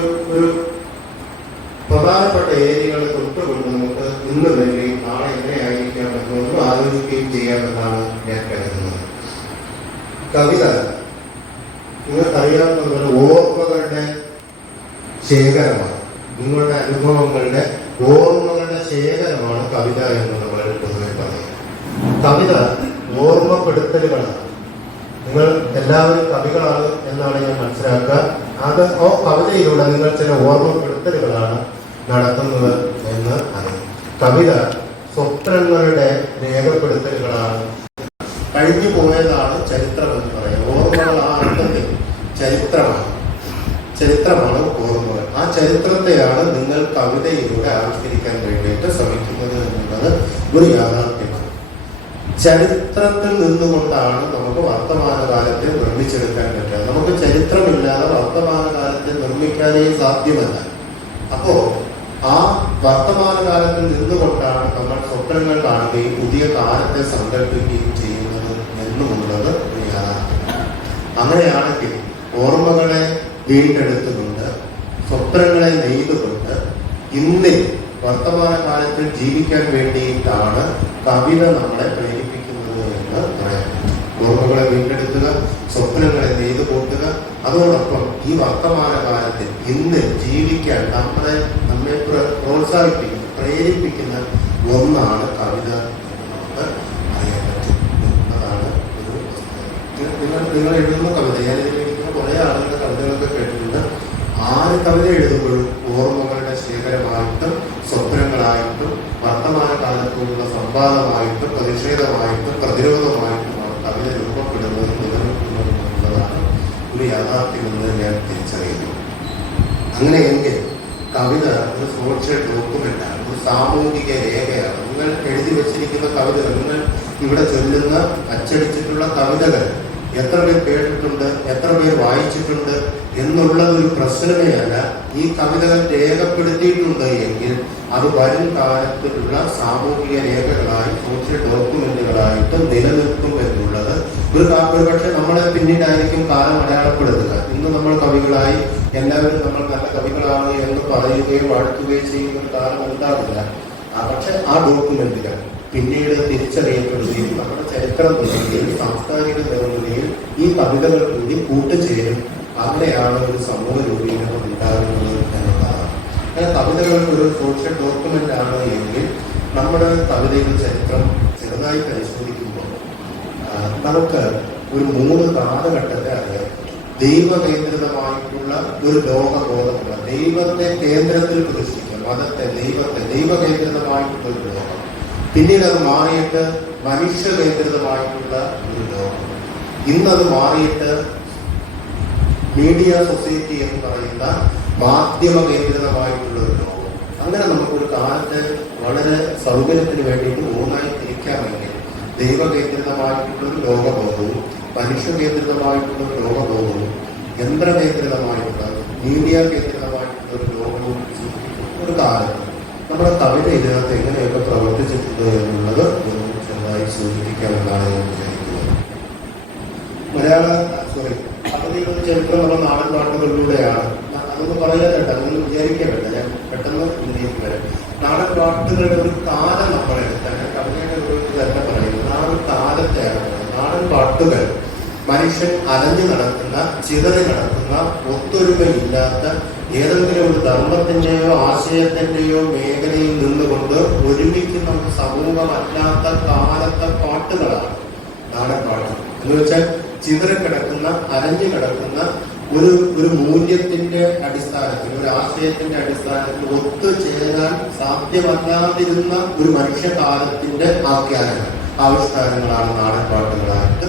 പ്രധാനപ്പെട്ട ഏരിയകളെ തൊട്ടുകൊണ്ട് നമുക്ക് ഇന്ന് വരികയും നാളെ എങ്ങനെയായിരിക്കാം എന്നൊന്നും ആലോചിക്കുകയും ചെയ്യാമെന്നാണ് ഞാൻ കരുതുന്നത്. കവിത നിങ്ങൾക്കറിയാവുന്നതുപോലെ ഓർമ്മകളുടെ ശേഖരമാണ്. നിങ്ങളുടെ അനുഭവങ്ങളുടെ ഓർമ്മകളുടെ ശേഖരമാണ് കവിത എന്ന് നമ്മൾ പൊതുവെ പറയും. കവിത ഓർമ്മപ്പെടുത്തലുകളാണ്. നിങ്ങൾ എല്ലാവരും കവികളാണ് എന്നാണ് ഞാൻ മനസ്സിലാക്കുക. അത് ആ കവിതയിലൂടെ നിങ്ങൾ ചില ഓർമ്മപ്പെടുത്തലുകളാണ് നടത്തുന്നത് എന്ന് അറിയാം. കവിത സ്വപ്നങ്ങളുടെ രേഖപ്പെടുത്തലുകളാണ്. കഴിഞ്ഞു പോയതാണ് ചരിത്രം എന്ന് പറയുന്നത്. ഓർമ്മകൾ ആ അർത്ഥത്തിൽ ചരിത്രമാണ് ഓർമ്മകൾ. ആ ചരിത്രത്തെയാണ് നിങ്ങൾ കവിതയിലൂടെ ആവിഷ്കരിക്കാൻ വേണ്ടിയിട്ട് ശ്രമിക്കുന്നത് എന്നുള്ളത് ഒരു യാഥാർത്ഥ്യമാണ്. ചരിത്രത്തിൽ നിന്നുകൊണ്ടാണ് നമുക്ക് വർത്തമാനകാലത്തെ നിർമ്മിച്ചെടുക്കാൻ പറ്റുക. നമുക്ക് ചരിത്രമില്ലാതെ വർത്തമാനകാലത്തെ നിർമ്മിക്കാനേ സാധ്യമല്ല. അപ്പോൾ ആ വർത്തമാനകാലത്തിൽ നിന്നുകൊണ്ടാണ് നമ്മൾ സ്വപ്നങ്ങൾ കാണുകയും പുതിയ കാലത്തെ സങ്കല്പിക്കുകയും ചെയ്യുന്നത് എന്നുമുള്ളത് ഒരു യാഥാർത്ഥ്യമാണ്. അങ്ങനെയാണെങ്കിൽ ഓർമ്മകളെ വീണ്ടെടുത്തുകൊണ്ട്, സ്വപ്നങ്ങളെ നെയ്തുകൊണ്ട് ഇന്നിൽ വർത്തമാനകാലത്തിൽ ജീവിക്കാൻ വേണ്ടിയിട്ടാണ് കവിത നമ്മളെ പ്രേരിപ്പിക്കുന്നത് എന്ന് പറയാം. ഓർമ്മകളെ വീണ്ടെടുക്കുക, സ്വപ്നങ്ങളെ നെയ്തു കൂട്ടുക, അതോടൊപ്പം ഈ വർത്തമാനകാലത്തിൽ ഇന്ന് ജീവിക്കാൻ നമ്മെ പ്രോത്സാഹിപ്പിക്കുന്ന, പ്രേരിപ്പിക്കുന്ന ഒന്നാണ് കവിത എന്ന് നമുക്ക് അറിയാൻ പറ്റും. അതാണ് ഒരു നിങ്ങൾ എഴുതുന്ന കവിത, ഞാൻ എഴുതുന്ന കുറേ ആളുകളുടെ കവിതകളൊക്കെ കേട്ടിട്ടുണ്ട്. ആര് കവിത എഴുതുമ്പോഴും ഓർമ്മകളുടെ ശേഖരമായിട്ടും സ്വപ്നങ്ങളായിട്ടും വർത്തമാനകാലത്തോടുള്ള സംവാദമായിട്ടും പ്രതിഷേധമായിട്ടും പ്രതിരോധമായിട്ടുമാണ് കവിത രൂപപ്പെടുന്നത്, നിലനിൽക്കുന്നതാണ് ഒരു യാഥാർത്ഥ്യമെന്ന് ഞാൻ തിരിച്ചറിയുന്നു. അങ്ങനെയെങ്കിൽ കവിത ഒരു സോഷ്യൽ ഡോക്യുമെന്റാണ്, ഒരു സാമൂഹിക രേഖയാണ്. നിങ്ങൾ എഴുതി വച്ചിരിക്കുന്ന കവിതകൾ, നിങ്ങൾ ഇവിടെ ചൊല്ലുന്ന അച്ചടിച്ചിട്ടുള്ള കവിതകൾ എത്ര പേർ കേട്ടിട്ടുണ്ട്, എത്ര പേർ വായിച്ചിട്ടുണ്ട് എന്നുള്ളതൊരു പ്രശ്നമേ അല്ല. ഈ കവിതകൾ രേഖപ്പെടുത്തിയിട്ടുണ്ട് എങ്കിൽ അത് വരും കാലത്തിലുള്ള സാമൂഹിക രേഖകളായി, സോഷ്യൽ ഡോക്യുമെന്റുകളായിട്ട് നിലനിൽക്കും എന്നുള്ളത് ഒരു പക്ഷെ നമ്മളെ പിന്നീടായിരിക്കും കാലം അടയാളപ്പെടുത്തുക. ഇന്ന് നമ്മൾ കവികളായി, എല്ലാവരും നമ്മൾ നല്ല കവികളാണ് എന്ന് പറയുകയും വാഴ്ത്തുകയും ചെയ്യുന്ന ഒരു കാലം ഉണ്ടാവില്ല. പക്ഷെ ആ ഡോക്യുമെന്റുകൾ പിന്നീട് തിരിച്ചറിയപ്പെടുകയും നമ്മുടെ ചരിത്രം തുടങ്ങുകയും സാംസ്കാരിക നിലനിലയിൽ ഈ കവിതകൾ കൂടി കൂട്ടുചേരും. അവിടെയാണ് ഒരു സമൂഹ രൂപീകരണം ഉണ്ടാകുന്നത് എന്നതാണ്. അങ്ങനെ കവിതകൾ ഒരു സോഷ്യൽ ഡോക്യുമെന്റ് ആണ് എങ്കിൽ നമ്മുടെ കവിതയുടെ ചരിത്രം ചെറുതായി പരിശോധിക്കുമ്പോൾ നമുക്ക് ഒരു 3 കാലഘട്ടത്തെ അറിയാം. ദൈവകേന്ദ്രിതമായിട്ടുള്ള ഒരു ലോകബോധമുള്ള, ദൈവത്തെ കേന്ദ്രത്തിൽ പ്രതിഷ്ഠിക്കുക, മതത്തെ, ദൈവത്തെ ദൈവകേന്ദ്രിതമായിട്ടുള്ള ഒരു ലോകം. പിന്നീട് അത് മാറിയിട്ട് മനുഷ്യ കേന്ദ്രിതമായിട്ടുള്ള ഒരു ലോകം. ഇന്നത് മാറിയിട്ട് മീഡിയ സൊസൈറ്റി എന്ന് പറയുന്ന മാധ്യമ കേന്ദ്രിതമായിട്ടുള്ള ഒരു ലോകം. അങ്ങനെ നമുക്കൊരു കാലത്ത് വളരെ സൗകര്യത്തിന് വേണ്ടിയിട്ട് മൂന്നായി തിരിക്കാമെങ്കിൽ ദൈവകേന്ദ്രിതമായിട്ടുള്ളൊരു ലോകബോധവും മനുഷ്യ കേന്ദ്രിതമായിട്ടുള്ള ഒരു ലോകബോധവും യന്ത്രകേന്ദ്രിതമായിട്ടുള്ള മീഡിയ കേന്ദ്രിതമായിട്ടുള്ള ഒരു ലോകവും ഒരു കാലത്ത് നമ്മുടെ കവിത ഇതിനകത്ത് എങ്ങനെയൊക്കെ പ്രവർത്തിച്ചിട്ടുണ്ട് എന്നുള്ളത് ചെറുതായി സൂചിപ്പിക്കാമെന്നാണ് ഞാൻ വിചാരിക്കുന്നത്. കവിതയുടെ ചരിത്രം നമ്മുടെ നാടൻ പാട്ടുകളിലൂടെയാണ്. അതൊന്നും പറയാനായിട്ട് അങ്ങനെ വിചാരിക്കാനല്ല, ഞാൻ പെട്ടെന്ന് ഇതിലേക്ക് വരാം. നാടൻ പാട്ടുകളുടെ ഒരു കാലം നമ്മളെടുത്താൽ കവിതയുടെ ഒരു തന്നെ പറയുന്നത് ആ ഒരു കാലത്തെയാണ് പറയുന്നത്. നാടൻ പാട്ടുകൾ മനുഷ്യൻ അലഞ്ഞു നടക്കുന്ന, ചിതറി നടക്കുന്ന, ഒത്തൊരുമയില്ലാത്ത ഏതെങ്കിലും ഒരു ധർമ്മത്തിന്റെയോ ആശയത്തിന്റെയോ മേഖലയിൽ നിന്നുകൊണ്ട് ഒരുമിക്കുന്ന ഒരു സമൂഹമല്ലാത്ത കാലത്തെ പാട്ടുകളാണ് നാടൻ പാട്ട് എന്ന് വെച്ചാൽ. ചിതറിക്കിടക്കുന്ന, അലഞ്ഞു കിടക്കുന്ന ഒരു മൂല്യത്തിന്റെ അടിസ്ഥാനത്തിൽ, ഒരു ആശയത്തിന്റെ അടിസ്ഥാനത്തിൽ ഒത്തുചേരാൻ സാധ്യമല്ലാതിരുന്ന ഒരു മനുഷ്യകാലത്തിന്റെ ആഖ്യാനങ്ങൾ, ആവിഷ്കാരങ്ങളാണ് നാടൻ പാട്ടുകളായിട്ട്.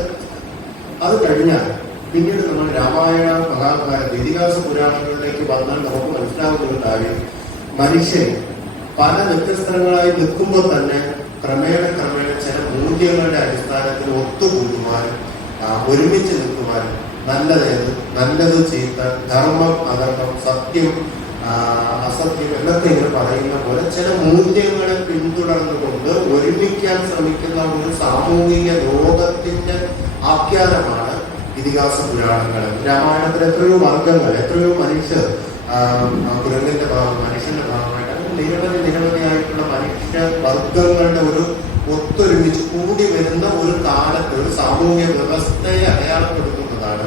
അത് കഴിഞ്ഞാൽ പിന്നീട് നമ്മൾ രാമായണ, മഹാഭാരത, ഇതിഹാസ പുരാണങ്ങളിലേക്ക് വന്നാൽ നമുക്ക് മനസ്സിലാവുന്ന ഒരു കാര്യം, മനുഷ്യൻ പല വ്യത്യസ്തങ്ങളായി നിൽക്കുമ്പോൾ തന്നെ ക്രമേണ ചില മൂല്യങ്ങളുടെ അടിസ്ഥാനത്തിൽ ഒത്തുകൂടുവാനും ഒരുമിച്ച് നിൽക്കുവാനും നല്ലത് ചീത്ത, ധർമ്മം അധർമ്മം, സത്യം അസത്യം എന്നൊക്കെ ഇങ്ങനെ പറയുന്ന പോലെ ചില മൂല്യങ്ങളെ പിന്തുടർന്നുകൊണ്ട് ഒരുമിക്കാൻ ശ്രമിക്കുന്ന ഒരു സാമൂഹിക ലോകത്തിന്റെ ആഖ്യാനമാണ് ഇതിഹാസ പുരാണങ്ങൾ. രാമായണത്തിൽ എത്രയോ വർഗങ്ങൾ, എത്രയോ മനുഷ്യർ, കുരങ്ങിന്റെ ഭാഗം, മനുഷ്യന്റെ ഭാഗമായിട്ട് അങ്ങനെ നിരവധിയായിട്ടുള്ള മനുഷ്യ വർഗങ്ങളുടെ ഒരു ഒത്തൊരുമിച്ച് കൂടി വരുന്ന ഒരു കാലത്ത് ഒരു സാമൂഹ്യ വ്യവസ്ഥയെ അടയാളപ്പെടുത്തുന്നതാണ്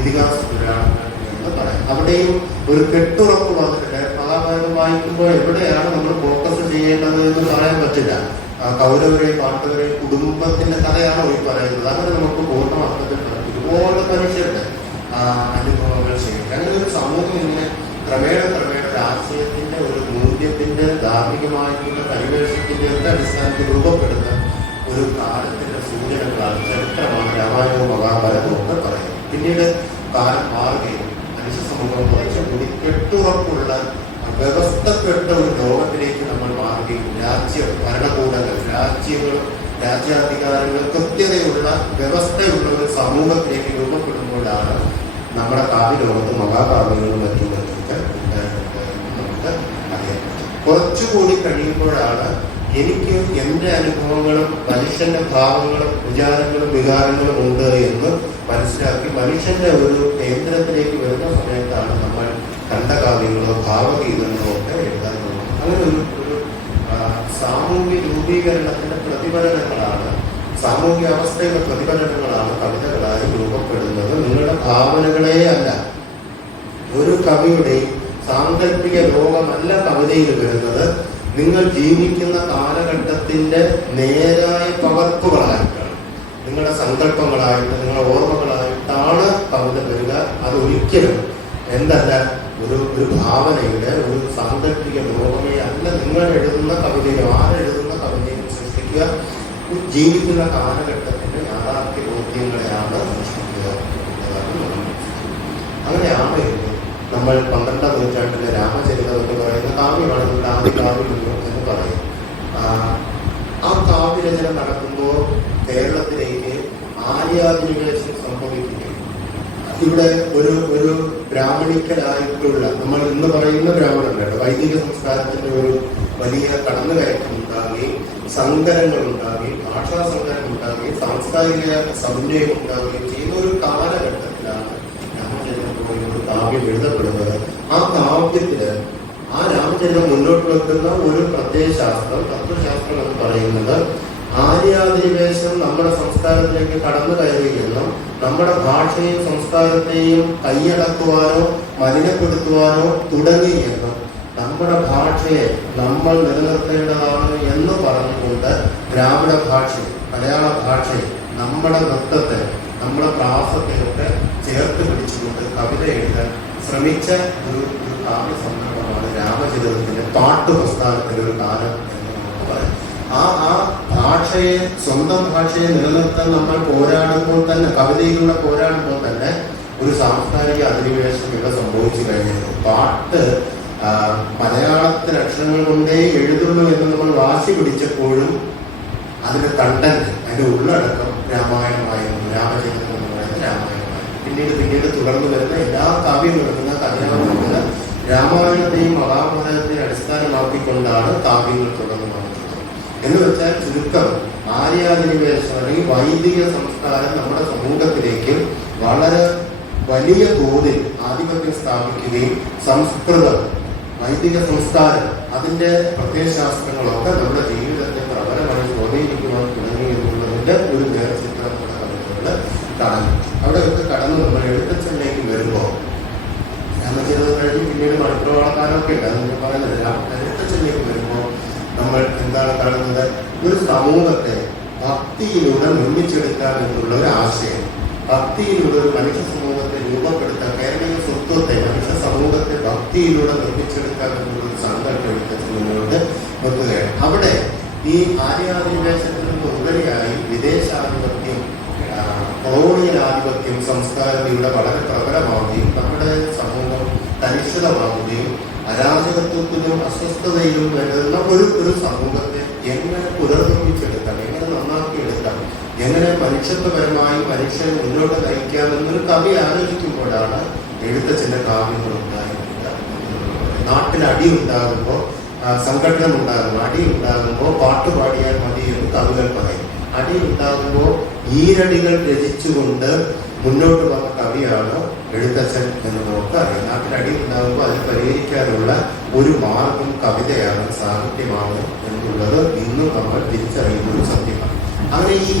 ഇതിഹാസ പുരാണങ്ങൾ എന്ന് പറയാം. അവിടെയും ഒരു കെട്ടുറപ്പ് വന്നിട്ട് മഹാഭാരതം വായിക്കുമ്പോൾ എവിടെയാണ് നമ്മൾ ഫോക്കസ് ചെയ്യേണ്ടത് എന്ന് പറയാൻ പറ്റില്ല. കൗരവരെയും പാണ്ഡവരെയും കുടുംബത്തിന്റെ കഥയാണ് ഈ പറയുന്നത്. അങ്ങനെ നമുക്ക് പൂർണ്ണ അർത്ഥത്തിൽ ഒരുപാട് മനുഷ്യരുടെ അനുഭവങ്ങൾ ശേഖരിക്കും. അങ്ങനെ ഒരു സമൂഹം ഇങ്ങനെ ക്രമേണ രാഷ്ട്രീയത്തിന്റെ ഒരു മൂല്യത്തിന്റെ ധാർമ്മികമായിട്ടുള്ള പരിവേഷത്തിന്റെ ഒക്കെ അടിസ്ഥാനത്തിൽ രൂപപ്പെടുന്ന ഒരു കാലത്തിന്റെ സൂചനകളാണ്, ചരിത്രമാണ് രാമായണവും മഹാഭാരതവും എന്ന് പറയുന്നത്. പിന്നീട് കാലം മാറുകയും മനുഷ്യ സമൂഹം കുറച്ചുകൂടി കെട്ടുറപ്പുള്ള വ്യവസ്ഥപ്പെട്ട ഒരു ലോകത്തിലേക്ക് നമ്മൾ മാറുകയും ഭരണകൂടങ്ങൾ, രാജ്യങ്ങളും രാജ്യാധികാരങ്ങളും കൃത്യതയുള്ള വ്യവസ്ഥയുള്ള ഒരു സമൂഹത്തിലേക്ക് രൂപപ്പെടുമ്പോഴാണ് നമ്മുടെ കാവ്യലോകത്ത് മഹാകാവ്യങ്ങളും മറ്റും നമുക്ക് അറിയാൻ പറ്റും. കുറച്ചുകൂടി കഴിയുമ്പോഴാണ് എനിക്ക് എൻ്റെ അനുഭവങ്ങളും മനുഷ്യന്റെ ഭാവങ്ങളും വിചാരങ്ങളും വികാരങ്ങളും ഉണ്ട് എന്ന് മനസ്സിലാക്കി മനുഷ്യന്റെ ഒരു കേന്ദ്രത്തിലേക്ക് വരുന്ന സമയത്താണ് നമ്മൾ ഖണ്ഡകാവ്യങ്ങളോ ഭാവഗീതങ്ങളോ ഒക്കെ എഴുതാൻ തുടങ്ങുന്നത്. അങ്ങനെ ഒരു സാമൂഹ്യ രൂപീകരണത്തിന്റെ പ്രതിഫലനങ്ങളാണ്, സാമൂഹ്യ അവസ്ഥയുടെ പ്രതിഫലനങ്ങളാണ് കവിതകളായി രൂപപ്പെടുന്നത്. നിങ്ങളുടെ ഭാവനകളെ അല്ല. ഒരു കവിയുടെയും സാങ്കല്പിക ലോകമല്ല കവിതയിൽ വരുന്നത്. നിങ്ങൾ ജീവിക്കുന്ന കാലഘട്ടത്തിന്റെ നേരായ പകർപ്പുകളായിട്ടാണ്, നിങ്ങളുടെ സങ്കല്പങ്ങളായിട്ട്, നിങ്ങളുടെ ഓർമ്മകളായിട്ടാണ് കവിത വരിക. അതൊരിക്കലും എന്തല്ല ഒരു ഭാവനയുടെ ഒരു സാങ്കല്പിക ലോകമേ അല്ല നിങ്ങൾ എഴുതുന്ന കവിതയോ ആരെഴുതുന്ന കവിതയും സൃഷ്ടിക്കുക. ജീവിക്കുന്ന കാലഘട്ടത്തിന്റെ യാഥാർത്ഥ്യ ബോധ്യങ്ങളെയാണ് സൃഷ്ടിക്കുക. അങ്ങനെയാണ് നമ്മൾ 12ാം നൂറ്റാണ്ടിലെ രാമചരിതം എന്ന് പറയുന്ന കാവ്യമാണ് നമ്മുടെ ആദ്യ കാവ്യം എന്ന് പറയും. ആ കാവ്യരചന നടക്കുമ്പോൾ കേരളത്തിലേക്ക് ആര്യാധിനിവേശം സംഭവിക്കുകയും ഇവിടെ ഒരു ബ്രാഹ്മണിക്കലായിട്ടുള്ള, നമ്മൾ ഇന്ന് പറയുന്ന ബ്രാഹ്മണരുടെ വൈദിക സംസ്കാരത്തിന്റെ ഒരു വലിയ കടന്നുകയറ്റം ഉണ്ടാകുകയും സങ്കരങ്ങൾ ഉണ്ടാകുകയും ഭാഷാ സങ്കരം ഉണ്ടാകുകയും സാംസ്കാരിക സമന്വയം ഉണ്ടാകുകയും ചെയ്യുന്ന ഒരു കാലഘട്ടത്തിലാണ് രാമചരിതം ഒരു കാവ്യം എഴുതപ്പെടുന്നത്. ആ കാവ്യത്തില് ആ രാമചരിതം മുന്നോട്ട് വെക്കുന്ന ഒരു പ്രത്യയശാസ്ത്രം, തത്വശാസ്ത്രം എന്ന് പറയുന്നത് ആര്യാധിനിവേശം നമ്മുടെ സംസ്കാരത്തിലേക്ക് കടന്നു കയറുകയെന്നും നമ്മുടെ ഭാഷയും സംസ്കാരത്തെയും കൈയടക്കുവാനോ മലിനപ്പെടുത്തുവാനോ തുടങ്ങിയെന്നും നമ്മൾ നമ്മുടെ ഭാഷയെ നമ്മൾ നിലനിർത്തേണ്ടതാണ് എന്ന് പറഞ്ഞുകൊണ്ട് ദ്രാവിഡ ഭാഷയെ, മലയാള ഭാഷയെ, നമ്മുടെ നൃത്തത്തെ, നമ്മുടെ പ്രാസത്തെയൊക്കെ ചേർത്ത് പിടിച്ചുകൊണ്ട് കവിത എഴുതാൻ ശ്രമിച്ച ഒരു കാവ്യ സന്ദർഭമാണ് രാമചരിതത്തിന്റെ പാട്ട് പ്രസ്ഥാനത്തിലെ ഒരു കാലം എന്ന് നമുക്ക് പറയാം. ആ ഭാഷയെ, സ്വന്തം ഭാഷയെ നിലനിർത്താൻ നമ്മൾ പോരാടുമ്പോൾ തന്നെ, കവിതയിലൂടെ പോരാടുമ്പോൾ തന്നെ ഒരു സാംസ്കാരിക അധിനിവേശം ഇവിടെ സംഭവിച്ചു കഴിഞ്ഞിരുന്നു. പാട്ട് മലയാളത്തിൽ അക്ഷരങ്ങൾ കൊണ്ടേ എഴുതുള്ളൂ എന്ന് നമ്മൾ വാശി പിടിച്ചപ്പോഴും അതിന്റെ കണ്ടന്റ്, അതിന്റെ ഉള്ളടക്കം രാമായണമായിരുന്നു. രാമചരിതം എന്ന് പറയുന്നത് രാമായണമായിരുന്നു. പിന്നീട് തുടർന്ന് വരുന്ന എല്ലാ കാവ്യങ്ങളും, കഥയാവുന്ന രാമായണത്തെയും മഹാഭാരതത്തെയും അടിസ്ഥാനമാക്കിക്കൊണ്ടാണ് കാവ്യങ്ങൾ തുടർന്ന് വന്നിട്ടുള്ളത്. എന്ന് വെച്ചാൽ ചുരുക്കം ആര്യാധിനിവേശം അല്ലെങ്കിൽ വൈദിക സംസ്കാരം നമ്മുടെ സമൂഹത്തിലേക്ക് വളരെ വലിയ തോതിൽ ആധിപത്യം സ്ഥാപിക്കുകയും സംസ്കൃതം, വൈദിക സംസ്കാരം, അതിന്റെ പ്രത്യയശാസ്ത്രങ്ങളൊക്കെ നമ്മുടെ ജീവിതത്തെ പ്രബലമായി സ്വാധീനിക്കുവാൻ തുടങ്ങി എന്നുള്ളതിന്റെ ഒരു നേർചിത്രം നമ്മുടെ കവിതകളിൽ കാണുന്നു. അവിടെയൊക്കെ കടന്ന് നമ്മൾ എഴുത്തച്ഛനിലേക്ക് വരുമ്പോൾ, രാമചരിതം കഴിഞ്ഞ് പിന്നീട് മണിപ്രവാളക്കാരൊക്കെ ഉണ്ട്, അതൊന്നും പറയുന്നത്. എഴുത്തച്ഛനിലേക്ക് വരുമ്പോൾ നമ്മൾ എന്താണ് കാണുന്നത്? ഒരു സമൂഹത്തെ ഭക്തിയിലൂടെ നിർമ്മിച്ചെടുക്കാൻ എന്നുള്ള ഒരു ആശയം, ഭക്തിയിലൂടെ ഒരു മനുഷ്യ സമൂഹത്തെ രൂപപ്പെടുത്താൻ, കേരളീയ സ്വത്വത്തെ, മനുഷ്യ സമൂഹത്തെ ഭക്തിയിലൂടെ നിർമ്മിച്ചെടുക്കാൻ എന്നുള്ളൊരു സങ്കല്പം എഴുത്തച്ഛൻ മുന്നോട്ട് വെക്കുകയാണ്. അവിടെ ഈ ആര്യാധിനിവേശത്തിൽ നിന്ന് ഉപരിയായി വിദേശാധിപത്യം, കൊളോണിയൽ ആധിപത്യം, സംസ്കാരം ഇവിടെ വളരെ പ്രബലമാവുകയും നമ്മുടെ സമൂഹം കലുഷിതമാവുകയും അരാജകത്വത്തിലും അസ്വസ്ഥതയിലും വരുന്ന ഒരു സമൂഹത്തെ എങ്ങനെ പുനർനിർമ്മിച്ചെടുക്കാം, എങ്ങനെ നന്നാക്കിയെടുക്കാം, എങ്ങനെ മനുഷ്യത്വപരമായി മനുഷ്യനെ മുന്നോട്ട് നയിക്കാമെന്നൊരു കവി ആലോചിക്കുമ്പോഴാണ് എഴുത്തച്ഛന്റെ കാവ്യങ്ങൾ ഉണ്ടായിരുന്നത്. നാട്ടിൽ അടി ഉണ്ടാകുമ്പോൾ, സംഘടന ഉണ്ടാകുമ്പോൾ, അടി ഉണ്ടാകുമ്പോൾ പാട്ട് പാടിയാൽ മതി എന്ന് കവികൾ പറയും. അടി ഉണ്ടാകുമ്പോൾ ഈരടികൾ രചിച്ചുകൊണ്ട് മുന്നോട്ട് വന്ന കവിയാണ് എഴുത്തച്ഛൻ എന്ന് നമുക്ക് അറിയാം. നാട്ടിൽ അടി ഉണ്ടാകുമ്പോൾ അത് പരിഹരിക്കാനുള്ള ഒരു മാർഗം കവിതയാണ്, സാഹിത്യമാണ് എന്നുള്ളത് ഇന്നും നമ്മൾ തിരിച്ചറിയുന്ന ഒരു സത്യമാണ്. അങ്ങനെ ഈ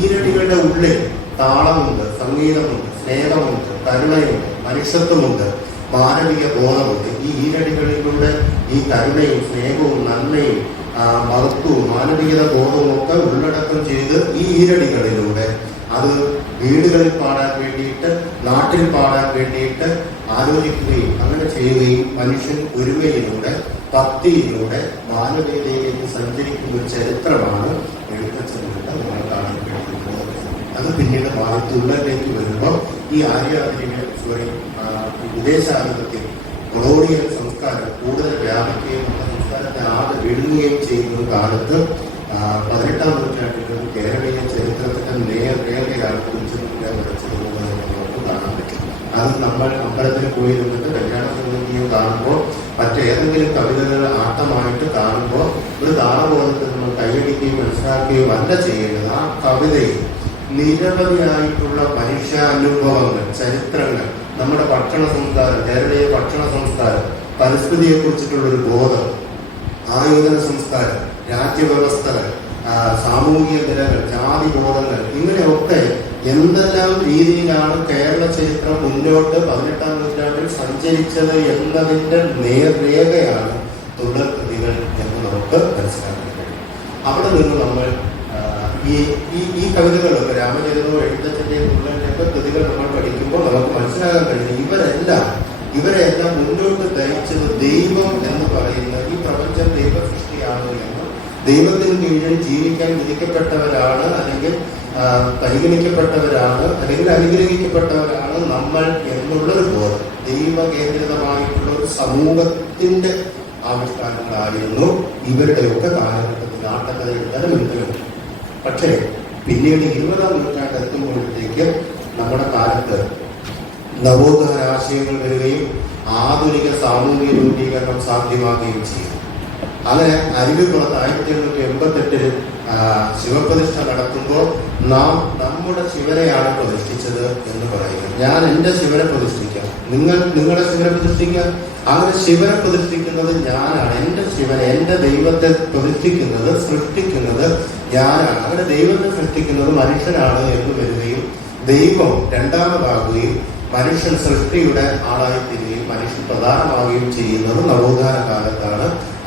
ഈരടികളുടെ ഉള്ളിൽ താളമുണ്ട്, സംഗീതമുണ്ട്, സ്നേഹമുണ്ട്, കരുണയുണ്ട്, മനുഷ്യത്വമുണ്ട്, മാനവിക ബോധമുണ്ട്. ഈ ഈരടികളിലൂടെ ഈ കരുണയും സ്നേഹവും നന്മയും മഹത്വവും മാനവികത ബോധവും ഒക്കെ ഉള്ളടക്കം ചെയ്ത് ഈ ഈരടികളിലൂടെ അത് വീടുകളിൽ പാടാൻ വേണ്ടിയിട്ട്, നാട്ടിൽ പാടാൻ വേണ്ടിയിട്ട് ആലോചിക്കുകയും അങ്ങനെ ചെയ്യുകയും മനുഷ്യൻ ഒരുമയിലൂടെ, ഭക്തിയിലൂടെ മാനവീയതയിലേക്ക് സഞ്ചരിക്കുന്ന ഒരു ചരിത്രമാണ് എഴുത്തച്ഛനിലൂടെ നമ്മൾ കാണാൻ കഴിയുന്നത്. അത് പിന്നീട് തുള്ളലിലേക്ക് വരുമ്പോൾ ഈ വിദേശാധിപത്യം, കൊളോണിയൽ സംസ്കാരം കൂടുതൽ വ്യാപിക്കുകയും നമ്മുടെ സംസ്കാരത്തെ ആകെ വിഴുങ്ങുകയും ചെയ്യുന്ന കാലത്ത് 18ാം നൂറ്റാണ്ടിലും കേരളീയ ചരിത്രത്തിന്റെ നേരെയാണ് കുറിച്ചുകൊണ്ടിരിക്കാൻ നമുക്ക് കാണാൻ പറ്റും. അത് നമ്മൾ അമ്പലത്തിൽ പോയിരുന്നിട്ട് കല്യാണ സമിതിയോ കാണുമ്പോൾ, മറ്റേതെങ്കിലും കവിതകൾ ആട്ടമായിട്ട് കാണുമ്പോൾ ഒരു താളബോധത്തിൽ നമ്മൾ കൈയടിക്കുകയും മനസ്സിലാക്കുകയും അല്ല ചെയ്യേണ്ടത്. ആ കവിതയിൽ നിരവധിയായിട്ടുള്ള മനുഷ്യാനുഭവങ്ങൾ, ചരിത്രങ്ങൾ, നമ്മുടെ ഭക്ഷണ സംസ്കാരം, കേരളീയ ഭക്ഷണ സംസ്കാരം, പരിസ്ഥിതിയെ കുറിച്ചിട്ടുള്ളൊരു ബോധം, ആയോധന സംസ്കാരം, രാജ്യവ്യവസ്ഥകൾ, സാമൂഹിക നിലകൾ, ജാതി ബോധങ്ങൾ, ഇങ്ങനെയൊക്കെ എന്തെല്ലാം രീതിയിലാണ് കേരള ചരിത്രം മുന്നോട്ട് 18ാം നൂറ്റാണ്ടിൽ സഞ്ചരിച്ചത് എന്നതിന്റെ നേർരേഖയാണ് തുടർ കൃതികൾ എന്ന് നമുക്ക് മനസ്സിലാക്കാൻ കഴിയും. അവിടെ നിന്ന് നമ്മൾ ഈ കവിതകളൊക്കെ രാമചരിതവും എഴുത്തച്ഛന്റെയും തുള്ളലിന്റെയൊക്കെ കൃതികൾ നമ്മൾ പഠിക്കുമ്പോൾ നമുക്ക് മനസ്സിലാക്കാൻ കഴിയും ഇവരെല്ലാം മുന്നോട്ട് നയിച്ചത് ദൈവം എന്ന് പറയുന്ന ഈ പ്രപഞ്ചം ദൈവ സൃഷ്ടിയാണ് എന്ന്, ദൈവത്തിന് കീഴിൽ ജീവിക്കാൻ വിധിക്കപ്പെട്ടവരാണ്, അല്ലെങ്കിൽ പരിഗണിക്കപ്പെട്ടവരാണ്, അല്ലെങ്കിൽ അനുഗ്രഹിക്കപ്പെട്ടവരാണ് നമ്മൾ എന്നുള്ളൊരു ബോധം, ദൈവകേന്ദ്രിതമായിട്ടുള്ള ഒരു സമൂഹത്തിന്റെ ആവിഷ്കാരങ്ങളായിരുന്നു ഇവരുടെയൊക്കെ കാലഘട്ടത്തിൽ ആട്ടക്കഥ എഴുതാനും എന്തെങ്കിലും. പക്ഷേ പിന്നീട് 20ാം നൂറ്റാണ്ട് എത്തുമ്പോഴത്തേക്ക് നമ്മുടെ കാലത്ത് നവോത്ഥാന ആശയങ്ങൾ വരികയും ആധുനിക സാമൂഹിക രൂപീകരണം സാധ്യമാകുകയും ചെയ്യും. അങ്ങനെ അരുവിപ്പുറത്ത് 1888 ശിവപ്രതിഷ്ഠ നടത്തുമ്പോൾ നാം നമ്മുടെ ശിവനെയാണ് പ്രതിഷ്ഠിച്ചത് എന്ന് പറയുന്നത്. ഞാൻ എൻ്റെ ശിവനെ പ്രതിഷ്ഠിക്കാം, നിങ്ങളുടെ ശിവനെ പ്രതിഷ്ഠിക്കാം. അങ്ങനെ ശിവനെ പ്രതിഷ്ഠിക്കുന്നത് ഞാനാണ്, എൻ്റെ ശിവനെ, എൻ്റെ ദൈവത്തെ പ്രതിഷ്ഠിക്കുന്നത്, സൃഷ്ടിക്കുന്നത് ഞാനാണ്. അങ്ങനെ ദൈവത്തെ സൃഷ്ടിക്കുന്നത് മനുഷ്യനാണ് എന്ന് വരികയും ദൈവം രണ്ടാമതാകുകയും മനുഷ്യൻ സൃഷ്ടിയുടെ ആളായിത്തീരുകയും മനുഷ്യൻ പ്രധാനമാവുകയും ചെയ്യുന്നത് നവോത്ഥാന കാലത്താണ്,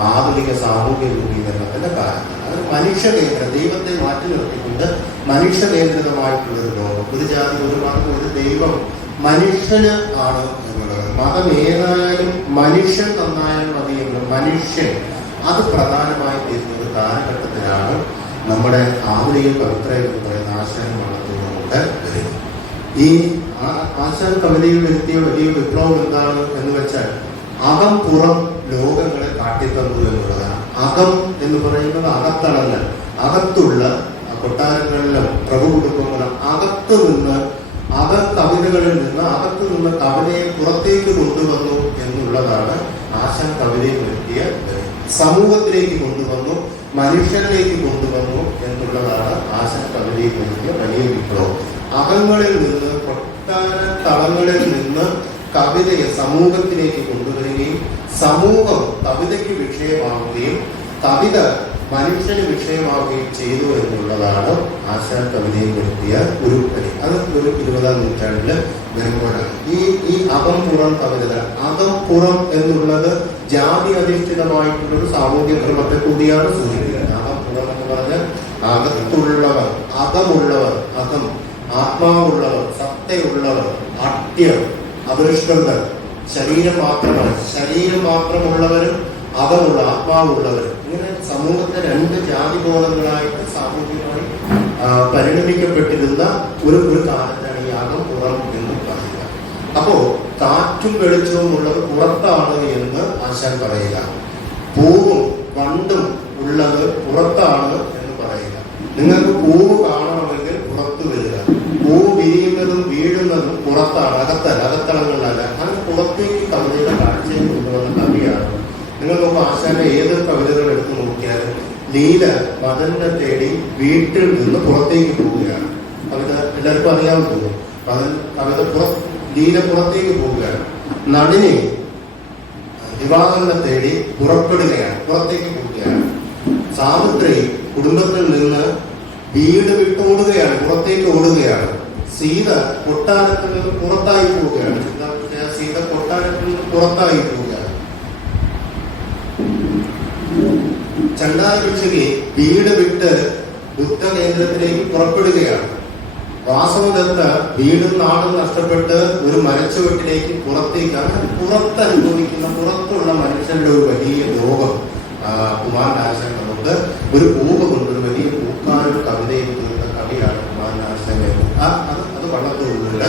ആധുനിക സാമൂഹ്യ രൂപീകരണത്തിന്റെ കാലത്താണ്. അത് മനുഷ്യകേന്ദ്ര, ദൈവത്തെ മാറ്റി നിർത്തിക്കൊണ്ട് മനുഷ്യകേന്ദ്രിതമായിട്ടുള്ളൊരു ലോകം, ഒരു ജാതി, ഒരു മതം, ഒരു ദൈവം, മനുഷ്യന് ആണ് എന്നുള്ളത്. മതം ഏതായാലും മനുഷ്യൻ നന്നായാലും മതി എന്ന് മനുഷ്യൻ അത് പ്രധാനമായി തീരുന്ന ഒരു കാലഘട്ടത്തിലാണ് നമ്മുടെ ആധുനിക കവിത്രയം എന്ന് പറയുന്ന ആശാനും വളർത്തുന്നതുകൊണ്ട് വരുന്നത്. ഈ ആശാൻ കവിതയിൽ വരുത്തിയ വലിയ വിപ്ലവം എന്താണ് എന്ന് വെച്ചാൽ അകം പുറം ലോകങ്ങളെ കാട്ടിത്തന്നു എന്നുള്ളതാണ്. അകം എന്ന് പറയുന്നത് അകത്തളങ്ങൾ, അകത്തുള്ള കൊട്ടാരങ്ങളിലും പ്രഭു കുടുംബങ്ങളും അകത്തു നിന്ന് കവിതകളിൽ നിന്ന് അകത്തു നിന്ന് കവിതയെ പുറത്തേക്ക് കൊണ്ടുവന്നു എന്നുള്ളതാണ് ആശാൻ കവിതയിൽ വരുത്തിയ സമൂഹത്തിലേക്ക് കൊണ്ടുവന്നു, മനുഷ്യരിലേക്ക് കൊണ്ടുവന്നു എന്നുള്ളതാണ് ആശാൻ കവിതയിൽ വരുത്തിയ വലിയ വിപ്ലവം. അകങ്ങളിൽ നിന്ന്, കൊട്ടാര തളങ്ങളിൽ നിന്ന് കവിതയെ സമൂഹത്തിലേക്ക് കൊണ്ടുവരികയും സമൂഹം കവിതയ്ക്ക് വിഷയമാവുകയും കവിത മനുഷ്യന് വിഷയമാവുകയും ചെയ്തു എന്നുള്ളതാണ് ആശാൻ കവിതയിൽ വരുത്തിയ ഒരു പണി. അത് ഒരു 20-ാം നൂറ്റാണ്ടില് വരുമ്പോഴാണ് ഈ അകം പുറം കവിതകൾ. അകം പുറം എന്നുള്ളത് ജാതി അധിഷ്ഠിതമായിട്ടുള്ളൊരു സാമൂഹ്യ ക്രമത്തെ കൂടിയാണ് സൂചിപ്പിക്കുന്നത്. അകം പുറം എന്ന് പറഞ്ഞാൽ അകത്തുള്ളവർ, അകമുള്ളവർ, അകം ആത്മാവുള്ളവർ, സത്തയുള്ളവർ, അട്യം, അപരിഷ്കൃതർ, ശരീരം മാത്രമുള്ളവരും അകമുള്ള ആത്മാവുള്ളവരും, ഇങ്ങനെ സമൂഹത്തെ രണ്ട് ജാതിബോധങ്ങളായിട്ട് സാമൂഹികമായി പരിണമിക്കപ്പെട്ടിരുന്ന ഒരു കാലത്താണ് ഈ അകം പുറം എന്ന് പറയുക. അപ്പോ കാറ്റും വെളിച്ചവും ഉള്ളത് പുറത്താണ് എന്ന് ആശാൻ പറയുക. പൂവും വണ്ടും ഉള്ളത് പുറത്താണ് എന്ന് പറയുക. നിങ്ങൾക്ക് പൂവ് കാണണമെങ്കിൽ പുറത്തു വരിക. പൂവ് വിരിയുന്നതും വീഴുന്നതും പുറത്താണ്, അകത്തളങ്ങളിലല്ല. അങ്ങനെ പുറത്തേക്ക് കവിതയുടെ കാഴ്ചയെ കൊണ്ടുവന്ന കവിയാണ്. നിങ്ങൾ നോക്കുക, ആശാന്റെ ഏതൊരു കവിതകൾ എടുത്തു നോക്കിയാലും ലീല മദനെ തേടി വീട്ടിൽ നിന്ന് പുറത്തേക്ക് പോവുകയാണ്. കവിത എല്ലാവർക്കും അറിയാൻ തോന്നും. ലീല പുറത്തേക്ക് പോവുകയാണ്. നളിനി വിവാഹങ്ങളെ തേടി പുറപ്പെടുകയാണ്, പുറത്തേക്ക് പോവുകയാണ്. സാവിത്രി കുടുംബത്തിൽ നിന്ന് വീട് വിട്ടോടുകയാണ്, പുറത്തേക്ക് ഓടുകയാണ്. സീത കൊട്ടാരത്തിൽ നിന്ന് പുറത്തായി പോവുകയാണ്. സീത കൊട്ടാരത്തിൽ നിന്ന് പുറത്തായി പോവുകയാണ്. ചണ്ടാല ഭിക്ഷുകി വീട് വിട്ട് ബുദ്ധകേന്ദ്രത്തിലേക്ക് പുറപ്പെടുകയാണ്. വാസവദത്ത വീടും നാടും നഷ്ടപ്പെട്ട് ഒരു മരച്ചുവട്ടിലേക്ക് പുറത്തേക്ക്, അങ്ങനെ പുറത്തനുഭവിക്കുന്ന പുറത്തുള്ള മനുഷ്യരുടെ ഒരു വലിയ ലോകം കുമാരനാശാൻ നമുക്ക് ഒരു പൂവ് കൊണ്ടൊരു വലിയ പൂക്കാനൊരു കവിതയിൽ തീർന്ന കവിയാണ് കുമാരനാശാൻ. അത് വള്ളത്തോടുള്ള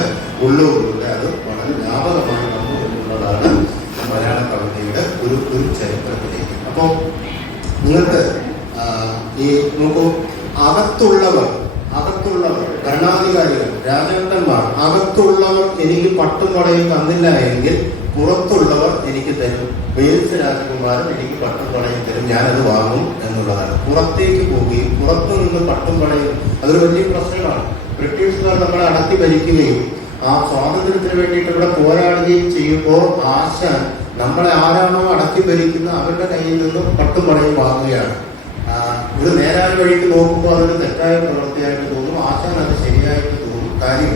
ഉള്ളൂരിലൂടെ അത് വളരെ വ്യാപകമായി വന്നു എന്നുള്ളതാണ് മലയാള കവിതയുടെ ഒരു ചരിത്രത്തിലേക്ക്. അപ്പോൾ നിങ്ങൾക്ക് ഈ നോക്കൂ, അകത്തുള്ളവർ ഭരണാധികാരികൾ, രാജാക്കന്മാർ, അകത്തുള്ളവർ എനിക്ക് പട്ടും പടയും തന്നില്ല എങ്കിൽ പുറത്തുള്ളവർ എനിക്ക് തരും. വേൽസ് രാജകുമാരൻ എനിക്ക് പട്ടും പടയും തരും, ഞാനത് വാങ്ങും എന്നുള്ളതാണ്. പുറത്തേക്ക് പോവുകയും പുറത്തു നിന്ന് പട്ടും പടയും അതൊരു വലിയ പ്രശ്നമാണ്. ബ്രിട്ടീഷുകാർ നമ്മളെ അടക്കി ഭരിക്കുകയും ആ സ്വാതന്ത്ര്യത്തിന് വേണ്ടിയിട്ട് ഇവിടെ പോരാടുകയും ചെയ്യുമ്പോൾ ആശാൻ നമ്മളെ ആരാണോ അടക്കി ഭരിക്കുന്ന അവരുടെ കയ്യിൽ നിന്നും പട്ടും പടയും വാങ്ങുകയാണ്. ഇത് നേരായ വഴിക്ക് നോക്കുമ്പോൾ അതൊരു തെറ്റായ പ്രവൃത്തിയായിട്ട് തോന്നും. ആശാൻ അത് ശരിയായിട്ട് തോന്നും. കാര്യം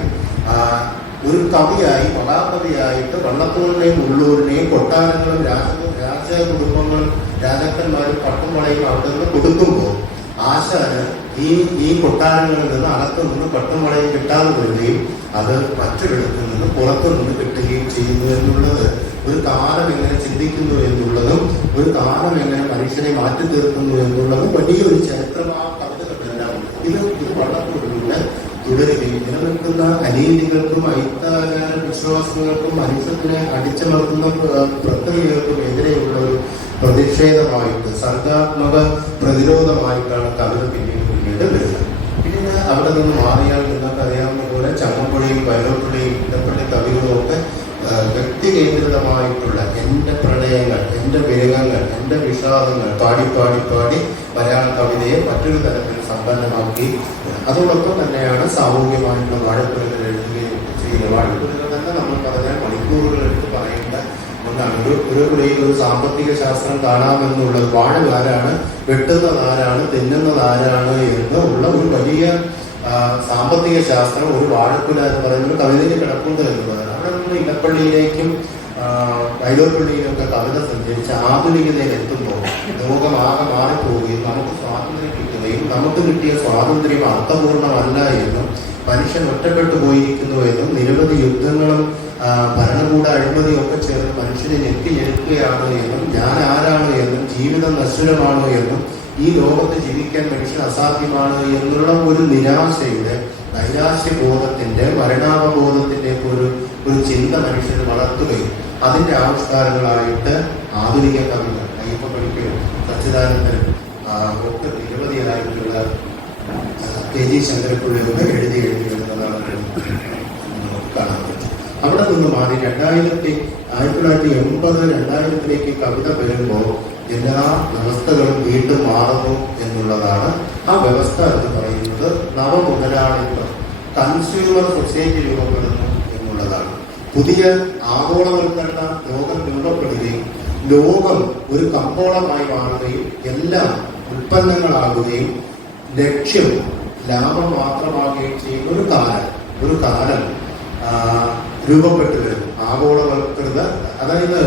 ഒരു കവിയായി, മഹാകവിയായിട്ട് വള്ളത്തോളിനെയും ഉള്ളൂരിനെയും കൊട്ടാരങ്ങളും രാജകുടുംബങ്ങളും രാജാക്കന്മാരും പട്ടും പടയും അവിടെ നിന്ന് കൊടുക്കുമ്പോൾ ആശാന് ഈ കൊട്ടാരങ്ങളിൽ നിന്ന് അകത്തു നിന്ന് പട്ടും പടയും കിട്ടാതെ വരികയും അത് മറ്റൊരിടത്തിൽ നിന്ന് പുറത്തു നിന്ന് കിട്ടുകയും ചെയ്യുന്നു എന്നുള്ളത്, ഒരു കാലം എങ്ങനെ ചിന്തിക്കുന്നു എന്നുള്ളതും ഒരു കാലം എങ്ങനെ മനുഷ്യനെ മാറ്റി തീർക്കുന്നു എന്നുള്ളതും വലിയൊരു ചരിത്രം ആ കവിതകളെല്ലാം ഉണ്ട്. ഇത് വള്ളത്തോളിലൂടെ തുടരുകയും നിലനിൽക്കുന്ന അനീതികൾക്കും അയിത്താചാര വിശ്വാസങ്ങൾക്കും മനുഷ്യത്തിനെ അടിച്ചമർത്തുന്ന പ്രക്രിയകൾക്കും എതിരെയുള്ള ഒരു പ്രതിഷേധമായിട്ട്, സർഗാത്മക പ്രതിരോധമായിട്ടാണ് കവിത പിന്നീട് വരുന്നത്. പിന്നെ അവിടെ നിന്ന് മാറിയാൽ നിങ്ങൾക്ക് അറിയാവുന്ന പോലെ ചമ്മപ്പുഴയും വയലോപ്പുഴയും ഇടപ്പള്ളി കവികളും ഒക്കെ വ്യക്തി കേന്ദ്രിതമായിട്ടുള്ള എൻ്റെ പ്രണയങ്ങൾ, എൻ്റെ വിരഹങ്ങൾ, എൻ്റെ വിഷാദങ്ങൾ പാടി മലയാള കവിതയെ മറ്റൊരു തരത്തിൽ സമ്പന്നമാക്കി. അതോടൊപ്പം തന്നെയാണ് സാമൂഹ്യമായിട്ടുള്ള വാഴപ്പുരകൾ എഴുതുകയും ചെയ്യുന്നത്. വാഴപ്പുരകൾ തന്നെ നമ്മൾ പറഞ്ഞാൽ മണിക്കൂറുകൾ എടുത്ത് പറയേണ്ട ഒന്നാണ്. ഒരു സാമ്പത്തിക ശാസ്ത്രം കാണാമെന്നുള്ളത്, വാഴാരാണ്, വെട്ടുന്നതാരാണ്, തിന്നുന്നതാരാണ് എന്ന് ഉള്ള ഒരു വലിയ സാമ്പത്തിക ശാസ്ത്രം ഒരു വാഴപ്പുര എന്ന് പറയുന്നത് കവിതയിൽ കിടപ്പുണ്ട് എന്നുള്ളതാണ്. അവിടെ നിന്ന് ഇടപ്പള്ളിയിലേക്കും വൈലോപ്പള്ളിയിലൊക്കെ കവിത സഞ്ചരിച്ച് ആധുനികതയിൽ എത്തുമ്പോൾ ലോകമാകെ മാറിപ്പോവുകയും നമുക്ക് സ്വാതന്ത്ര്യം കിട്ടുകയും നമുക്ക് കിട്ടിയ സ്വാതന്ത്ര്യം അർത്ഥപൂർണ്ണമല്ല എന്നും മനുഷ്യൻ ഒറ്റപ്പെട്ടു പോയിരിക്കുന്നു എന്നും നിരവധി യുദ്ധങ്ങളും ഭരണകൂട അഴിമതിയും ഒക്കെ ചേർന്ന് മനുഷ്യനെ ഞെരുക്കുകയാണ് എന്നും ഞാൻ ആരാണ് എന്നും ജീവിതം നശ്വരമാണ് എന്നും ഈ ലോകത്ത് ജീവിക്കാൻ മനുഷ്യൻ അസാധ്യമാണ് എന്നുള്ള ഒരു നിരാശയുടെ നൈരാശ്യബോധത്തിന്റെ മരണാവബോധത്തിന്റെ ഒരു ചിന്ത മനുഷ്യന് വളർത്തുകയും അതിന്റെ ആവിഷ്കാരങ്ങളായിട്ട് ആധുനിക കവികൾ അയ്യപ്പ പണിക്കരും സച്ചിദാനന്ദനും ഒക്കെ നിരവധിയായിട്ടുള്ള KG ശങ്കരപ്പിള്ളയൊക്കെ എഴുതി വരുന്നതാണ് നമുക്ക് കാണാൻ പറ്റും. അവിടെ നിന്ന് മാറി 1980 2000-ലേക്ക് കവിത വരുമ്പോൾ എല്ലാ വ്യവസ്ഥകളും വീണ്ടും മാറുന്നു എന്നുള്ളതാണ്. ആ വ്യവസ്ഥ എന്ന് പറയുന്നത് നവമുതലാളിത്തം, കൺസ്യൂമർ സൊസൈറ്റി രൂപപ്പെടുന്നു എന്നുള്ളതാണ്. പുതിയ ആഗോളവൽക്കരണ ലോകം രൂപപ്പെടുകയും ലോകം ഒരു കമ്പോളമായി മാറുകയും എല്ലാം ഉൽപ്പന്നങ്ങളാകുകയും ലക്ഷ്യം ലാഭം മാത്രമാകുകയും ചെയ്യുന്ന ഒരു കാലം രൂപപ്പെട്ടു വരുന്നു. ആഗോളവൽകൃത, അതായത്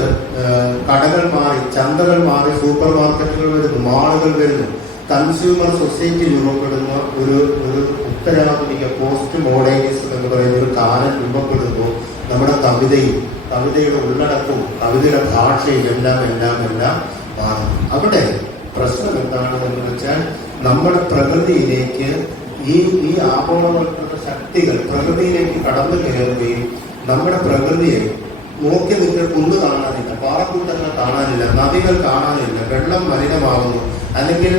കടകൾ മാറി, ചന്തകൾ മാറി, സൂപ്പർ മാർക്കറ്റുകൾ വരുന്നു, മാളുകൾ വരുന്നു, കൺസ്യൂമർ സൊസൈറ്റി രൂപപ്പെടുന്ന ഒരു ഉത്തരാധുനിക പോസ്റ്റ് മോഡേണിസം എന്ന് പറയുന്ന ഒരു കാലം രൂപപ്പെടുമ്പോൾ നമ്മുടെ കവിതയുടെ ഉള്ളടക്കവും കവിതയുടെ ഭാഷയും എല്ലാം മാറും. അവിടെ പ്രശ്നം എന്താണെന്ന് വെച്ചാൽ നമ്മുടെ പ്രകൃതിയിലേക്ക് ഈ ആഗോളവൽക്കൃത ശക്തികൾ പ്രകൃതിയിലേക്ക് കടന്നു കയറുകയും നമ്മുടെ പ്രകൃതിയെ നോക്കി നിങ്ങൾ കുന്ന് കാണാനില്ല, പാറക്കൂട്ടങ്ങൾ കാണാനില്ല, നദികൾ കാണാനില്ല, വെള്ളം മലിനമാകുന്നു. അല്ലെങ്കിൽ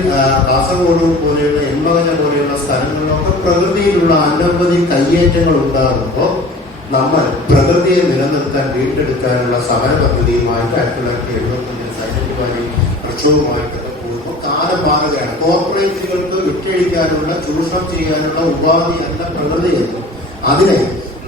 കാസർഗോഡ് പോലെയുള്ള എൺമകജ പോലെയുള്ള സ്ഥലങ്ങളിലൊക്കെ പ്രകൃതിയിലുള്ള അനവധി കയ്യേറ്റങ്ങൾ ഉണ്ടാകുമ്പോൾ നമ്മൾ പ്രകൃതിയെ നിലനിർത്താൻ വീണ്ടെടുക്കാനുള്ള സമര പദ്ധതിയുമായിട്ട് 1975 സൈലന്റ് വാലി പ്രക്ഷോഭമായിട്ടൊക്കെ പോകുമ്പോൾ കാലം മാറുകയാണ്. കോർപ്പറേറ്റുകൾക്ക് വിറ്റഴിക്കാനുള്ള, ചൂഷണം ചെയ്യാനുള്ള ഉപാധിയല്ല പ്രകൃതിയെന്നും അതിനെ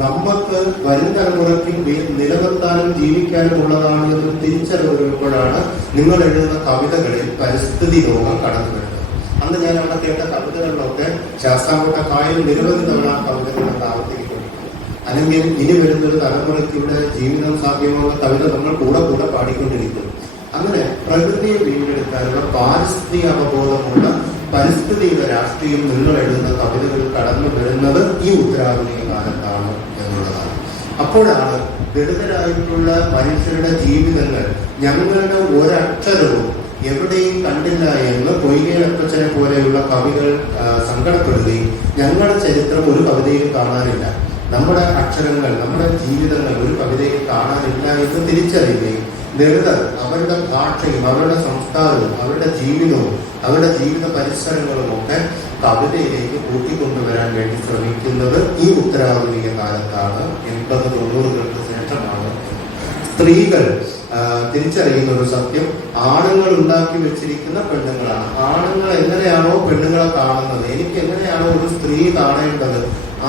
നമുക്ക് വരും തലമുറയ്ക്ക് നിലനിർത്താനും ജീവിക്കാനും ഉള്ളതാണ് എന്ന് തിരിച്ചറിവ് വരുമ്പോഴാണ് നിങ്ങൾ എഴുതുന്ന കവിതകളിൽ പരിസ്ഥിതി ലോകം കടന്നു വരുന്നത്. അന്ന് ഞാൻ അവിടെ കേട്ട കവിതകളിലൊക്കെ ശാസ്താംകോട്ട കായൽ നിരവധി തവണ കവിതകളൊക്കെ ആവർത്തിക്കപ്പെട്ടിട്ടുണ്ട്. അല്ലെങ്കിൽ ഇനി വരുന്നൊരു തലമുറയ്ക്ക് ഇവിടെ ജീവിതം സാധ്യമാകുന്ന കവിത നമ്മൾ കൂടെ പാടിക്കൊണ്ടിരിക്കുന്നു. അങ്ങനെ പ്രകൃതിയെ വീണ്ടെടുക്കാനുള്ള പാരിസ്ഥിതിക അവബോധമുള്ള പരിസ്ഥിതിയുടെ രാഷ്ട്രീയം നിങ്ങൾ എഴുതുന്ന കവിതകൾ കടന്നു വരുന്നത് ഈ ഉത്തരാധുനിക കാലത്താണ് എന്നുള്ളതാണ്. അപ്പോഴാണ് ദളിതരായിട്ടുള്ള മനുഷ്യരുടെ ജീവിതങ്ങൾ ഞങ്ങളുടെ ഒരക്ഷരവും എവിടെയും കണ്ടില്ല എന്ന് പൊയ്കേലപ്പച്ചനെ പോലെയുള്ള കവികൾ സങ്കടപ്പെടുകയും ഞങ്ങളുടെ ചരിത്രം ഒരു കവിതയിൽ കാണാനില്ല, നമ്മുടെ അക്ഷരങ്ങൾ, നമ്മുടെ ജീവിതങ്ങൾ ഒരു കവിതയിൽ കാണാനില്ല എന്ന് തിരിച്ചറിയുകയും ദളിതർ അവരുടെ ഭാഷയും അവരുടെ സംസ്കാരവും അവരുടെ ജീവിതവും അവരുടെ ജീവിത പരിസരങ്ങളും ഒക്കെ കവിതയിലേക്ക് കൂട്ടിക്കൊണ്ടുവരാൻ വേണ്ടി ശ്രമിക്കുന്നത് ഈ ഉത്തരാധുനിക കാലത്താണ്. 80-90-കൾക്ക് ശേഷമാണ്. സ്ത്രീകൾ തിരിച്ചറിയുന്ന ഒരു സത്യം, ആണുങ്ങൾ ഉണ്ടാക്കി വെച്ചിരിക്കുന്ന പെണ്ണുങ്ങളാണ്. ആണുങ്ങൾ എങ്ങനെയാണോ പെണ്ണുങ്ങളെ കാണുന്നത്, എനിക്ക് എങ്ങനെയാണോ ഒരു സ്ത്രീ കാണേണ്ടത്,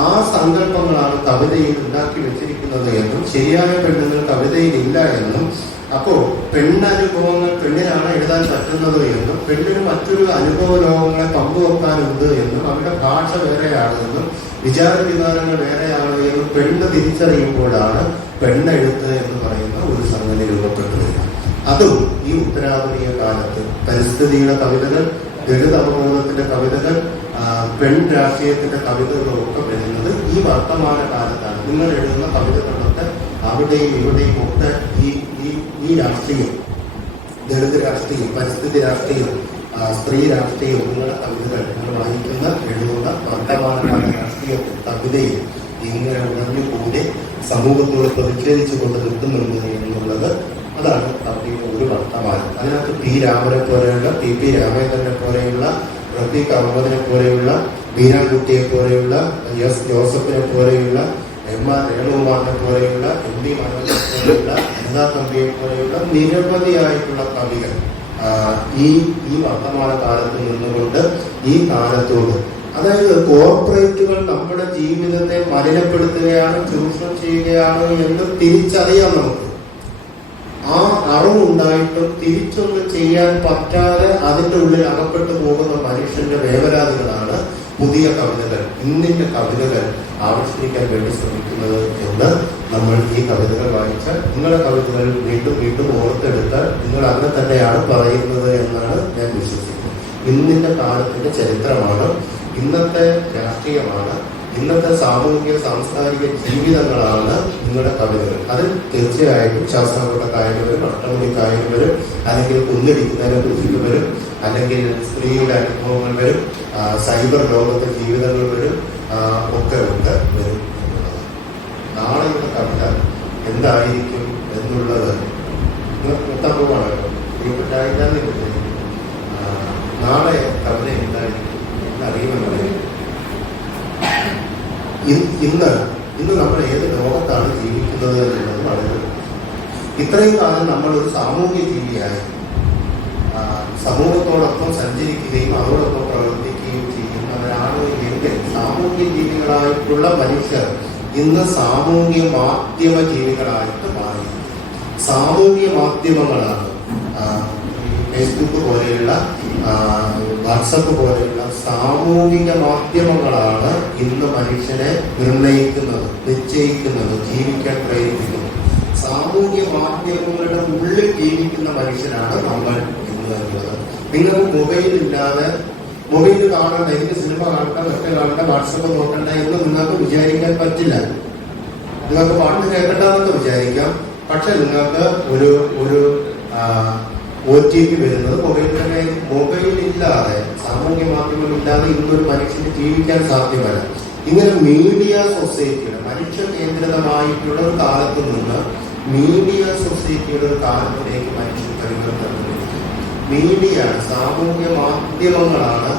ആ സങ്കല്പങ്ങളാണ് കവിതയിൽ ഉണ്ടാക്കി വെച്ചിരിക്കുന്നത് എന്നും ശരിയായ പെണ്ണുങ്ങൾ കവിതയിൽ ഇല്ല എന്നും, അപ്പോൾ പെണ്ണനുഭവങ്ങൾ പെണ്ണിനാണ് എഴുതാൻ പറ്റുന്നത് എന്നും പെണ്ണിന് മറ്റൊരു അനുഭവ ലോകങ്ങളെ പങ്കുവെക്കാനുണ്ട് എന്നും അവരുടെ ഭാഷ വേറെയാണെന്നും വിചാര വികാരങ്ങൾ വേറെയാണ് എന്നും പെണ്ണ് തിരിച്ചറിയുമ്പോഴാണ് പെണ്ണെഴുത്ത് എന്ന് പറയുന്ന ഒരു സംഗതി രൂപപ്പെട്ടു വരിക. അതും ഈ ഉത്തരാധുനിക കാലത്ത് പരിസ്ഥിതിയുടെ കവിതകൾ, ദളിത് അവബോധത്തിന്റെ കവിതകൾ, പെൺ രാഷ്ട്രീയത്തിന്റെ കവിതകളൊക്കെ വരുന്നത് ഈ വർത്തമാന കാലത്താണ്. നിങ്ങൾ എഴുതുന്ന കവിതകളൊക്കെ അവിടെയും ഇവിടെയും ഒക്കെ ഈ രാഷ്ട്രീയം, ദളിത് രാഷ്ട്രീയം, പരിസ്ഥിതി രാഷ്ട്രീയം, സ്ത്രീ രാഷ്ട്രീയം, നിങ്ങളുടെ കവിതകൾ നിങ്ങൾ വായിക്കുന്ന എഴുതുന്ന വർത്തമാനകാല രാഷ്ട്രീയ കവിതയിൽ ഇങ്ങനെ ഉണർന്നുകൂടി സമൂഹത്തോട് പ്രതിഷേധിച്ചുകൊണ്ട് നിൽക്കുന്നുണ്ട് എന്നുള്ളത് അതാണ് കവിതയുടെ ഒരു വർത്തമാനം. അതിനകത്ത് പി രാമനെ പോലെയുള്ള, ടി രാമേന്ദ്രനെ പോലെയുള്ള, റഫീഖ് അഹമ്മദിനെ പോലെയുള്ള, ബീരാൻകുട്ടിയെ പോലെയുള്ള, എസ് ജോസഫിനെ പോലെയുള്ള, എം.ആർ. രേണുകുമാറിനെ പോലെയുള്ള, എം.പി. മനോജനെ പോലെയുള്ള, അനിതാ തമ്പിയെ പോലെയുള്ള നിരവധിയായിട്ടുള്ള കവികൾ ഈ വർത്തമാന കാലത്ത് നിന്നുകൊണ്ട് ഈ കാലത്തോട്, അതായത് കോർപ്പറേറ്റുകൾ നമ്മുടെ ജീവിതത്തെ മലിനപ്പെടുത്തുകയാണ്, ചൂഷണം ചെയ്യുകയാണ് എന്ന് തിരിച്ചറിയാം. നമുക്ക് ആ അറിവുണ്ടായിട്ടും തിരിച്ചൊന്നും ചെയ്യാൻ പറ്റാതെ അതിൻ്റെ ഉള്ളിൽ അകപ്പെട്ടു പോകുന്ന മനുഷ്യന്റെ വേവലാതികളാണ് പുതിയ കവിതകൾ, ഇന്നിന്റെ കവിതകൾ ആവിഷ്കരിക്കാൻ വേണ്ടി ശ്രമിക്കുന്നത് എന്ന് നമ്മൾ ഈ കവിതകൾ വായിച്ചാൽ നിങ്ങളുടെ കവിതകൾ വീണ്ടും വീണ്ടും ഓർത്തെടുത്താൽ നിങ്ങൾ അങ്ങനെ തന്നെയാണ് പറയുന്നത് എന്നാണ് ഞാൻ വിശ്വസിക്കുന്നത്. ഇന്നിൻ്റെ കാലത്തിൻ്റെ ചരിത്രമാണ്, ഇന്നത്തെ രാഷ്ട്രീയമാണ്, ഇന്നത്തെ സാമൂഹിക സാംസ്കാരിക ജീവിതങ്ങളാണ് നിങ്ങളുടെ കവിതകൾ. അതിൽ തീർച്ചയായിട്ടും ശാസ്ത്രകാരന് വരും, അഷ്ടമുടിക്കായന് വരും, അല്ലെങ്കിൽ കുന്നിടിക്കുന്നതിനെ കുറിച്ചിട്ട് വരും, അല്ലെങ്കിൽ സ്ത്രീയുടെ അനുഭവങ്ങൾ വരും, സൈബർ ലോകത്തെ ജീവിതങ്ങൾ വരും, ഒക്കെ വരും. നാളെയുള്ള കവിത എന്തായിരിക്കും എന്നുള്ളത് തത്വമാണ്. നാളെ കവിത എന്തായിരിക്കും എന്നറിയുമെന്നുള്ളത് ഇന്ന് നമ്മൾ ഏത് ലോകത്താണ് ജീവിക്കുന്നത് എന്നുള്ളത് വളരെ ഇത്രയും കാലം നമ്മളൊരു സാമൂഹ്യ ജീവിയായി സമൂഹത്തോടൊപ്പം സഞ്ചരിക്കുകയും അവരോടൊപ്പം പ്രവർത്തിക്കുകയും ചെയ്യുന്നവരാണ് എങ്കിൽ സാമൂഹ്യ ജീവികളായിട്ടുള്ള മനുഷ്യർ ഇന്ന് സാമൂഹ്യ മാധ്യമ ജീവികളായിട്ട് മാറി. സാമൂഹ്യ മാധ്യമങ്ങളാണ് ഫേസ്ബുക്ക് പോലെയുള്ള വാട്സപ്പ് പോലെയുള്ള സാമൂഹിക മാധ്യമങ്ങളാണ് ഇന്ന് മനുഷ്യനെ നിർണയിക്കുന്നത്, നിശ്ചയിക്കുന്നത്, ജീവിക്കാൻ പ്രേരിപ്പിക്കുന്നത്. സാമൂഹ്യ മാധ്യമങ്ങളുടെ ഉള്ളിൽ ജീവിക്കുന്ന മനുഷ്യനാണ് നമ്മൾ ഇന്ന് എന്നുള്ളത്. നിങ്ങൾക്ക് മൊബൈലില്ലാതെ മൊബൈൽ കാണണ്ട, എനിക്ക് സിനിമ കാണണ്ട, മറ്റേ കാണണ്ട, വാട്സപ്പ് നോക്കണ്ട എന്ന് നിങ്ങൾക്ക് വിചാരിക്കാൻ പറ്റില്ല. നിങ്ങൾക്ക് പാട്ട് കേൾക്കണ്ടെന്നൊക്കെ വിചാരിക്കാം. പക്ഷെ നിങ്ങൾക്ക് ഒരു OTP വരുന്നത് മൊബൈലിന്റെ മൊബൈലില്ലാതെ, സാമൂഹ്യ മാധ്യമമില്ലാതെ ഇന്നൊരു മനുഷ്യന് ജീവിക്കാൻ സാധ്യമല്ല. ഇങ്ങനെ മീഡിയ സൊസൈറ്റിയുടെ മനുഷ്യ കേന്ദ്രിതമായിട്ടുള്ള ഒരു കാലത്ത് നിന്ന് മീഡിയ സൊസൈറ്റിയുടെ ഒരു കാലത്തിലേക്ക് മനുഷ്യൻ പരിവർത്തനം. മീഡിയ, സാമൂഹ്യ മാധ്യമങ്ങളാണ്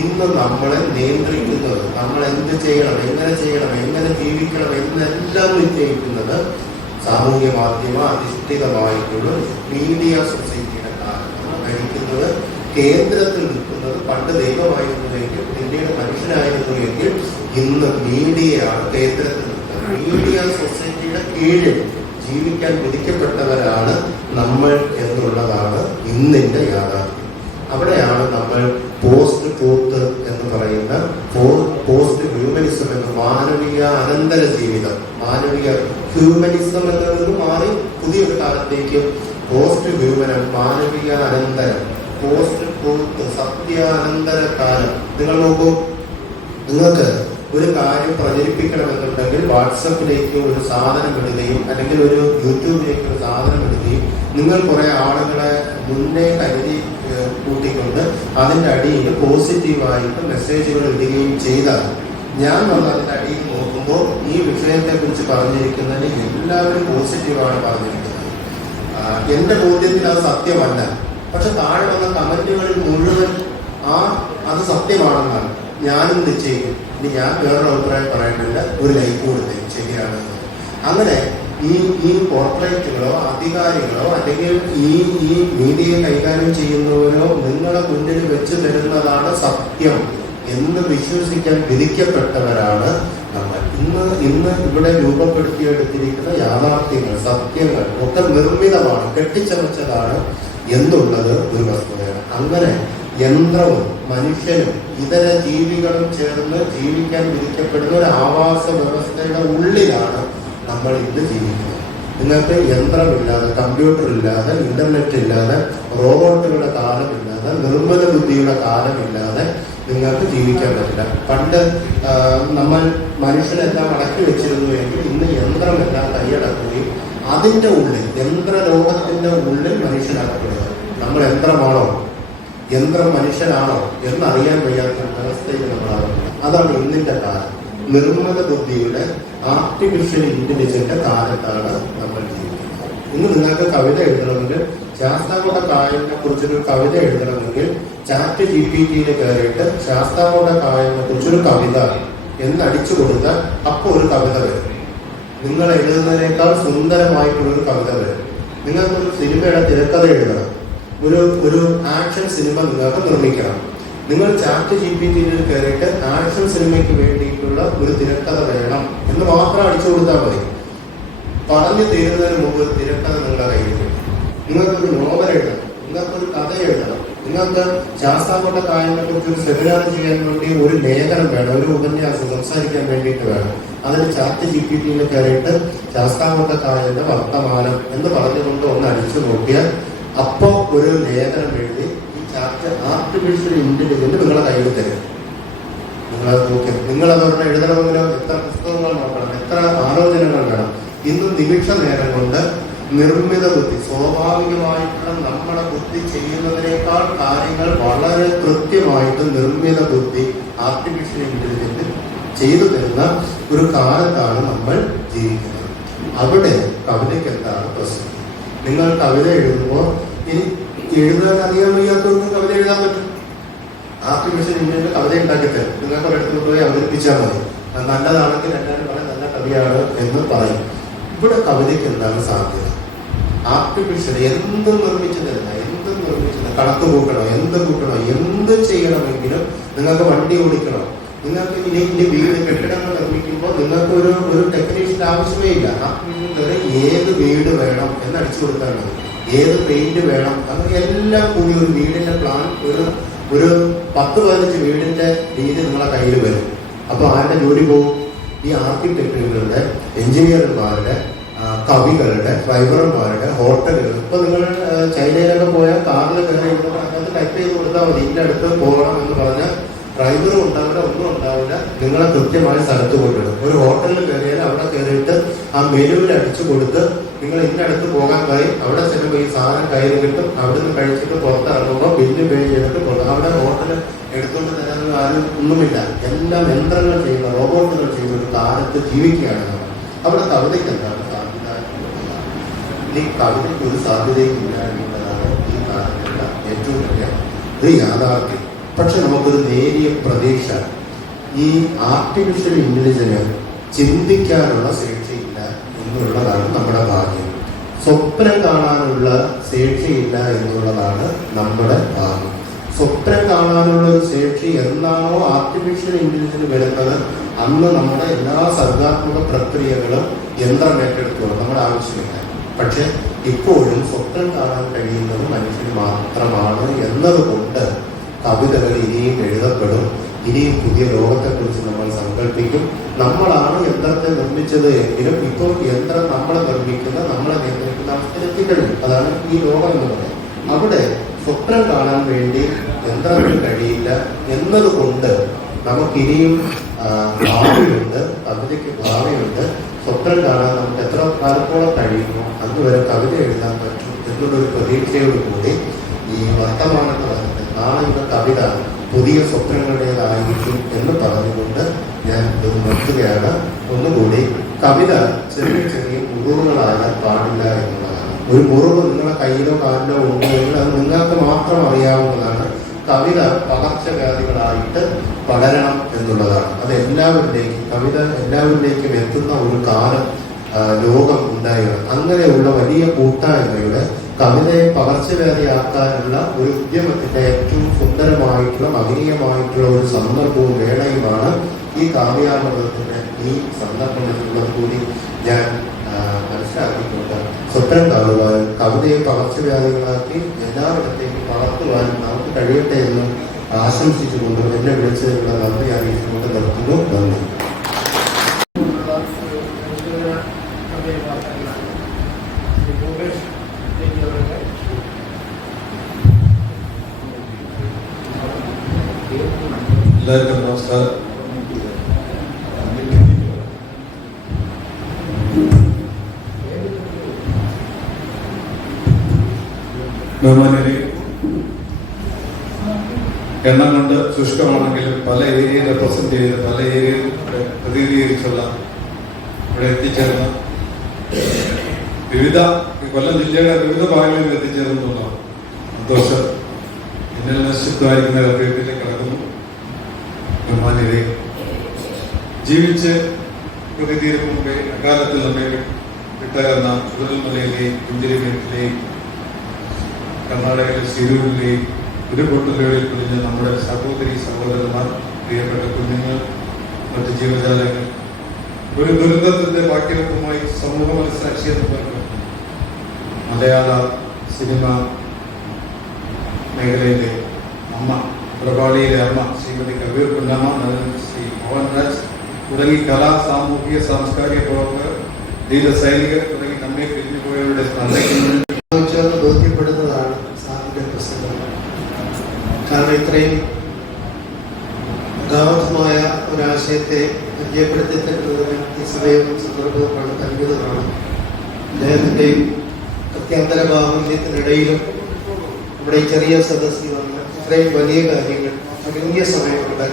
ഇന്ന് നമ്മളെ നിയന്ത്രിക്കുന്നത്. നമ്മൾ എന്ത് ചെയ്യണം, എങ്ങനെ ജീവിക്കണം എന്നെല്ലാം നിശ്ചയിക്കുന്നത് സാമൂഹ്യ മാധ്യമ അധിഷ്ഠിതമായിട്ടുള്ള മീഡിയ സൊസൈറ്റിയുടെ കാലം. ഭരിക്കുന്നത്, കേന്ദ്രത്തിൽ നിൽക്കുന്നത് പണ്ട് ദൈവമായിരുന്നുവെങ്കിൽ, പിന്നീട് മനുഷ്യനായിരുന്നുവെങ്കിൽ ഇന്ന് മീഡിയയാണ് കേന്ദ്രത്തിൽ നിൽക്കുന്നത്. മീഡിയ സൊസൈറ്റിയുടെ കീഴിൽ ജീവിക്കാൻ വിധിക്കപ്പെട്ടവരാണ് നമ്മൾ എന്നുള്ളതാണ് ഇന്നിന്റെ യാഥാർത്ഥ്യം. അവിടെയാണ് നമ്മൾ പോസ്റ്റ് ട്രൂത്ത് എന്ന് പറയുന്ന പോസ്റ്റ് ഹ്യൂമനിസം എന്ന മാനവിക അനന്തര ജീവിതം, മാനവിക ഹ്യൂമനിസം എന്നതിൽ നിന്ന് മാറി പുതിയൊരു കാലത്തേക്ക് പോസ്റ്റ് ഹ്യൂമനം, മാനവിക അനന്തരം, പോസ്റ്റ് ട്രൂത്ത്, സത്യാനന്തര കാലം. നിങ്ങൾ നോക്കൂ, നിങ്ങൾക്ക് ഒരു കാര്യം പ്രചരിപ്പിക്കണമെന്നുണ്ടെങ്കിൽ വാട്സപ്പിലേക്ക് ഒരു സാധനം ഇടുകയും അല്ലെങ്കിൽ ഒരു യൂട്യൂബിലേക്ക് ഒരു സാധനം ഇടുകയും നിങ്ങൾ കുറെ ആളുകളെ മുന്നേ കരുതി കൂട്ടിക്കൊണ്ട് അതിൻ്റെ അടിയിൽ പോസിറ്റീവായിട്ട് മെസ്സേജുകൾ ഇടുകയും ചെയ്താൽ ഞാൻ വന്ന് അതിൻ്റെ അടിയിൽ നോക്കുമ്പോൾ ഈ വിഷയത്തെക്കുറിച്ച് പറഞ്ഞിരിക്കുന്നതിന് എല്ലാവരും പോസിറ്റീവാണ് പറഞ്ഞിരിക്കുന്നത്. എൻ്റെ ബോധ്യത്തിൽ അത് സത്യമല്ല. പക്ഷെ താഴെ വന്ന കമന്റുകളിൽ മുഴുവൻ അത് സത്യമാണെന്നാണ് ഞാനും നിശ്ചയിക്കും. ഇനി ഞാൻ വേറൊരു അഭിപ്രായം പറയേണ്ടതില്ല, ഒരു ലൈക്ക് കൊടുത്തേ ശരിയാണ്. അങ്ങനെ ഈ കോർപ്പറേറ്റുകളോ അധികാരികളോ അല്ലെങ്കിൽ ഈ മീഡിയ കൈകാര്യം ചെയ്യുന്നവരോ നിങ്ങളെ മുന്നിൽ വെച്ച് തരുന്നതാണ് സത്യം എന്ന് വിശ്വസിക്കാൻ വിധിക്കപ്പെട്ടവരാണ് നമ്മൾ. ഇന്ന് ഇവിടെ രൂപപ്പെടുത്തിയെടുത്തിരിക്കുന്ന യാഥാർത്ഥ്യങ്ങൾ, സത്യങ്ങൾ ഒക്കെ നിർമ്മിതമാണ്, കെട്ടിച്ചമച്ചതാണ് എന്നുള്ളത് ഒരു വസ്തുതയാണ്. അങ്ങനെ യന്ത്രവും മനുഷ്യനും ഇതര ജീവികളും ചേർന്ന് ജീവിക്കാൻ വിധിക്കപ്പെടുന്ന ഒരു ആവാസ വ്യവസ്ഥയുടെ ഉള്ളിലാണ് നമ്മൾ ഇന്ന് ജീവിക്കുന്നത്. നിങ്ങൾക്ക് യന്ത്രമില്ലാതെ, കമ്പ്യൂട്ടർ ഇല്ലാതെ, ഇന്റർനെറ്റ് ഇല്ലാതെ, റോബോട്ടുകളുടെ കാലമില്ലാതെ, നിർമ്മിത ബുദ്ധിയുടെ കാലമില്ലാതെ നിങ്ങൾക്ക് ജീവിക്കാൻ പറ്റില്ല. പണ്ട് നമ്മൾ മനുഷ്യനെല്ലാം അടക്കി വെച്ചിരുന്നുവെങ്കിൽ ഇന്ന് യന്ത്രമെല്ലാം കൈയടക്കുകയും അതിൻ്റെ ഉള്ളിൽ, യന്ത്രലോകത്തിന്റെ ഉള്ളിൽ മനുഷ്യനാക്കപ്പെടുക. നമ്മൾ യന്ത്രമാണോ, യന്ത്രം മനുഷ്യനാണോ എന്നറിയാൻ വയ്യാത്ത അവസ്ഥയിൽ നമ്മളാണ്. അതാണ് ഇന്നിന്റെ കാലം. നിർമ്മിത ബുദ്ധിയുടെ, ആർട്ടിഫിഷ്യൽ ഇന്റലിജൻസിന്റെ കാലത്താണ് നമ്മൾ ജീവിക്കുന്നത്. ഇന്ന് നിങ്ങൾക്ക് കവിത എഴുതണമെങ്കിൽ, ശാസ്താംകോട്ട കായലിനെ കുറിച്ചൊരു കവിത എഴുതണമെങ്കിൽ ചാറ്റ് GPT-യിൽ കയറിയിട്ട് ശാസ്താംകോട്ട കായലിനെ കുറിച്ചൊരു കവിത എന്നടിച്ചു കൊടുത്താൽ അപ്പോൾ ഒരു കവിത വരും. നിങ്ങൾ എഴുതുന്നതിനേക്കാൾ സുന്ദരമായിട്ടുള്ളൊരു കവിത വരും. നിങ്ങൾക്കൊരു സിനിമയുടെ തിരക്കഥ എഴുതണം, ഒരു ആക്ഷൻ സിനിമ നിങ്ങൾക്ക് നിർമ്മിക്കണം. നിങ്ങൾ ചാറ്റ് GPT-യിൽ കയറിയിട്ട് ആക്ഷൻ സിനിമയ്ക്ക് വേണ്ടിയിട്ടുള്ള ഒരു തിരക്കഥ വേണം എന്ന് മാത്രം അടിച്ചു കൊടുത്താൽ മതി. പറഞ്ഞു തീരുന്നതിന് മുമ്പ് ഒരു തിരക്കഥ നിങ്ങളുടെ കയ്യിൽ വരും. നിങ്ങൾക്കൊരു നോവൽ എഴുതണം, നിങ്ങൾക്കൊരു കഥ എഴുതണം, നിങ്ങൾക്ക് ശാസ്താംകോട്ട കായലിനെ കുറിച്ച് ഒരു സെമിനാർ ചെയ്യാൻ വേണ്ടി ഒരു ലേഖനം വേണം, ഒരു ഉപന്യാസം സംസാരിക്കാൻ വേണ്ടിയിട്ട് വേണം. അതിന് ChatGPT-യിൽ കയറിയിട്ട് ശാസ്താംകോട്ട കായലിന്റെ വർത്തമാനം എന്ന് പറഞ്ഞുകൊണ്ട് ഒന്ന് അടിച്ചു നോക്കിയാൽ അപ്പോൾ ഒരു ലേഖനം എഴുതി ഈ ആർട്ടിഫിഷ്യൽ ഇന്റലിജന്റ് നിങ്ങളെ കയ്യിൽ തരും. നിങ്ങളത് നോക്കി നിങ്ങളതവരുടെ എഴുതണമെങ്കിലോ എത്ര പുസ്തകങ്ങൾ നോക്കണം, എത്ര ആലോചനകൾ വേണം. ഇന്ന് നിമിഷ നേരം കൊണ്ട് നിർമ്മിത ബുദ്ധി, സ്വാഭാവികമായിട്ടുള്ള നമ്മുടെ ബുദ്ധി ചെയ്യുന്നതിനേക്കാൾ കാര്യങ്ങൾ വളരെ കൃത്യമായിട്ട് നിർമ്മിത ബുദ്ധി ആർട്ടിഫിഷ്യൽ ഇന്റലിജന്റ് ചെയ്തു തരുന്ന ഒരു കാലത്താണ് നമ്മൾ ജീവിക്കുന്നത്. അവിടെ കവിതയ്ക്ക് എന്താണ് പ്രശ്നം? നിങ്ങൾ കവിത എഴുതുമ്പോൾ ഇനി എഴുതാൻ അറിയാൻ വയ്യാത്തവർക്ക് കവിത എഴുതാൻ പറ്റും. ആർട്ടിഫിഷ്യൽ ഇന്റലിജന്റ് കവിത ഉണ്ടാക്കി തരും. നിങ്ങൾക്ക് ഒരിടത്ത് പോയി അവതരിപ്പിച്ചാൽ മതി. നല്ലതാണെങ്കിൽ എല്ലാവരും പറയും നല്ല കവിയാണ് എന്ന് പറയും. ഇവിടെ കവിതയ്ക്ക് എന്താണ് സാധ്യത? ആർട്ടിഫിഷ്യൽ എന്ത് നിർമ്മിച്ചു തരുന്ന, കണക്ക് കൂട്ടണോ, എന്ത് ചെയ്യണമെങ്കിലും നിങ്ങൾക്ക് വണ്ടി ഓടിക്കണം, നിങ്ങൾക്ക് ഇനി വീട് കെട്ടിടങ്ങൾ നിർമ്മിക്കുമ്പോൾ നിങ്ങൾക്ക് ഒരു ടെക്നീഷ്യൻ ആവശ്യമേ ഇല്ല. ഏത് വീട് വേണം എന്ന് അടിച്ചു കൊടുത്താൽ മതി, ഏത് പെയിന്റ് വേണം, അങ്ങനെ എല്ലാം കൂടി ഒരു വീടിന്റെ പ്ലാൻ, ഒരു 10-15 വീടിന്റെ രീതി നിങ്ങളെ കയ്യിൽ വരും. അപ്പൊ ആരുടെ ജോലി പോകും? ഈ ആർക്കിടെക്റ്റുകളുടെ, എഞ്ചിനീയർമാരുടെ, കവികളുടെ, ഡ്രൈവർമാരുടെ, ഹോട്ടലുകൾ. ഇപ്പൊ നിങ്ങൾ ചൈനയിലൊക്കെ പോയാൽ കാറിൽ കയറി അതിനകത്ത് ടൈപ്പ് ചെയ്ത് കൊടുത്താൽ മതി, ഇതിന്റെ അടുത്ത് പോകണം എന്ന് പറഞ്ഞാൽ ഡ്രൈവറും ഉണ്ടാവില്ല, ഒന്നും ഉണ്ടാവില്ല. നിങ്ങളെ കൃത്യമായ സ്ഥലത്ത് കൊണ്ടിടും. ഒരു ഹോട്ടലിൽ കയറിയാൽ അവിടെ കയറിയിട്ട് ആ മെനുവിൽ അടിച്ചു കൊടുത്ത് നിങ്ങൾ ഇന്നടുത്ത് പോകാൻ കഴിയും. അവിടെ ചെല്ലുമ്പോൾ ഈ സാധനം കയ്യിൽ കിട്ടും. അവിടെ നിന്ന് കഴിച്ചിട്ട് പുറത്തിറങ്ങുമ്പോൾ ബില്ല് പേ ചെയ്തിട്ട് പുറത്ത് അവിടെ ഹോട്ടൽ എടുത്തുകൊണ്ട് തരാൻ ആരും ഒന്നുമില്ല. എല്ലാം യന്ത്രങ്ങൾ ചെയ്യുന്ന, റോബോട്ടുകൾ ചെയ്യുന്ന ഒരു കാലത്ത് ജീവിക്കുകയാണ് നമ്മൾ. അവിടെ കവിതയ്ക്ക് എന്താണ് സാധ്യത? ഈ കവിതയ്ക്ക് ഒരു സാധ്യതയില്ല എന്നുള്ളതാണ് ഈ കാലത്തുള്ള ഏറ്റവും വലിയ ഒരു യാഥാർത്ഥ്യം. പക്ഷെ നമുക്കൊരു നേരിയ പ്രതീക്ഷ, ഈ ആർട്ടിഫിഷ്യൽ ഇന്റലിജന് ചിന്തിക്കാനുള്ള ശേഷിയില്ല എന്നുള്ളതാണ് നമ്മുടെ ഭാഗ്യം. സ്വപ്നം കാണാനുള്ള ശേഷിയില്ല എന്നുള്ളതാണ് നമ്മുടെ ഭാഗ്യം. സ്വപ്നം കാണാനുള്ള ഒരു ശേഷി എന്നാണോ ആർട്ടിഫിഷ്യൽ ഇന്റലിജന് വരുന്നത്, അന്ന് നമ്മുടെ എല്ലാ സർഗാത്മക പ്രക്രിയകളും യന്ത്രം ഏറ്റെടുക്കുക, നമ്മുടെ ആവശ്യമില്ല. പക്ഷെ ഇപ്പോഴും സ്വപ്നം കാണാൻ കഴിയുന്നത് മനുഷ്യന് മാത്രമാണ് എന്നതുകൊണ്ട് കവിതകൾ ഇനിയും എഴുതപ്പെടും. ഇനിയും പുതിയ ലോകത്തെക്കുറിച്ച് നമ്മൾ സങ്കല്പിക്കും. നമ്മളാണ് യന്ത്രത്തെ നിർമ്മിച്ചത് എങ്കിലും ഇപ്പോൾ യന്ത്രം നമ്മളെ നിർമ്മിക്കുന്ന, നമ്മളെ നിയന്ത്രിക്കുന്ന അവസ്ഥയിലെത്തിക്കഴിഞ്ഞു. അതാണ് ഈ ലോകം എന്ന് പറയുന്നത്. അവിടെ സ്വപ്നം കാണാൻ വേണ്ടി യന്ത്രത്തിന് കഴിയില്ല എന്നതുകൊണ്ട് നമുക്കിനിയും ഭാവിയുണ്ട്, കവിതയ്ക്ക് ഭാവിയുണ്ട്. സ്വപ്നം കാണാൻ നമുക്ക് എത്ര കാലത്തോളം കഴിയുമോ അതുവരെ കവിത എഴുതാൻ പറ്റും എന്നുള്ളൊരു പ്രതീക്ഷയോട് കൂടി ഈ വർത്തമാനത്തിൽ നാളെ കവിത പുതിയ സ്വപ്നങ്ങളുടേതായിരിക്കും എന്ന് പറഞ്ഞുകൊണ്ട് ഞാൻ ഇത് നിർത്തുകയാണ്. ഒന്നുകൂടി, കവിത ചെറിയ ചെറിയ മുറിവുകളായാൽ പാടില്ല എന്നുള്ളതാണ്. ഒരു മുറിവ് നിങ്ങളുടെ കയ്യിലോ കാലിലോ ഉണ്ടെങ്കിൽ അത് നിങ്ങൾക്ക് മാത്രം അറിയാവുന്നതാണ്. കവിത പകർച്ചവ്യാധികളായിട്ട് പടരണം എന്നുള്ളതാണ്. അത് എല്ലാവരിലേക്കും, കവിത എല്ലാവരിലേക്കും എത്തുന്ന ഒരു കാലം ലോകം ഉണ്ടായിരുന്നു. അങ്ങനെയുള്ള വലിയ കൂട്ടായ്മയുടെ കവിതയെ പകർച്ചവ്യാധിയാക്കാനുള്ള ഒരു ഉദ്യമത്തിന്റെ ഏറ്റവും സുന്ദരമായിട്ടുള്ള, മഹനീയമായിട്ടുള്ള ഒരു സന്ദർഭവും വേളയുമാണ് ഈ കാവ്യാമൃതത്തിന്റെ ഈ സന്ദർഭത്തിലുള്ളത് കൂടി ഞാൻ മനസ്സിലാക്കിക്കൊണ്ട് സ്വപ്നം കാണുവാനും കവിതയെ പകർച്ചവ്യാധികളാക്കി എല്ലായിടത്തേക്കും പകർത്തുവാനും നമുക്ക് കഴിയട്ടെ എന്ന് ആശംസിച്ചുകൊണ്ട് എന്നെ വിളിച്ചതിനുള്ള നന്ദി അറിയിച്ചുകൊണ്ട് നിർത്തുന്നു. നന്ദി. എല്ലാവർക്കും നമസ്കാരം. ബഹുമാന്യരെ, എണ്ണം കൊണ്ട് ശുഷ്കമാണെങ്കിലും പല ഏരിയയിൽ റെപ്രസെന്റ് ചെയ്ത് പല ഏരിയയിൽ പ്രതിനിധീകരിച്ചുള്ള ഇവിടെ എത്തിച്ചേർന്ന കൊല്ലം ജില്ലയുടെ വിവിധ ഭാഗങ്ങളിൽ എത്തിച്ചേർന്നുള്ള സന്തോഷം എന്നിൽ നിശ്ചിതമായിരിക്കുന്ന ഹൃദയത്തിലേക്ക് കടക്കുന്നു. ബഹുമാന്യരെ, ജീവിച്ച് പ്രതിനിധിക്ക് മുമ്പേ അക്കാലത്തിൽ നമ്മെ വിട്ടകർന്ന ചുടൽമലയിലെയും പുഞ്ചിരിമേട്ടിലെയും കർണാടകയിലെ ശിരൂരിലെയും ഉരുപൊട്ടലുകളിൽ പൊളിഞ്ഞ നമ്മുടെ സഹോദരി സഹോദരന്മാർ, പ്രിയപ്പെട്ട കുഞ്ഞുങ്ങൾ, മറ്റ് ജീവജാലങ്ങൾ ഒരു ദുരന്തത്തിന്റെ ബാക്കിയൊപ്പമായി സമൂഹ മനസ്സാക്ഷിയെന്ന് പറഞ്ഞു മലയാള സിനിമ മേഖലയിലെ അമ്മ, പ്രഭാളിയിലെ അമ്മ ശ്രീമതി കബീർ കുഞ്ഞമ്മ, ശ്രീ മോഹൻരാജ് തുടങ്ങി കലാ, സാമൂഹിക, സാംസ്കാരിക പ്രവർത്തകർ, ധീര സൈനികർ തുടങ്ങി നമ്മെ പിരിഞ്ഞുപോയവരുടെ സ്മരണയ്ക്ക് ബോധ്യപ്പെടുന്നതാണ് സാറിന്റെ പുസ്തകം. കാരണം ഇത്രയും ഗാഠമായ ഒരാശയത്തെ പരിചയപ്പെടുത്തി തരുന്നതിന് ഈ സമയവും സന്ദർഭവും വളരെ പരിമിതമാണ്. അദ്ദേഹത്തിൻ്റെയും പ്രത്യാന്തര ബാഹുല്യത്തിനിടയിലും നമ്മുടെ ഈ ചെറിയ സദസ്സിൽ വന്ന് ഇത്രയും വലിയ കാര്യങ്ങൾ ചുരുങ്ങിയ സമയം കൊണ്ട്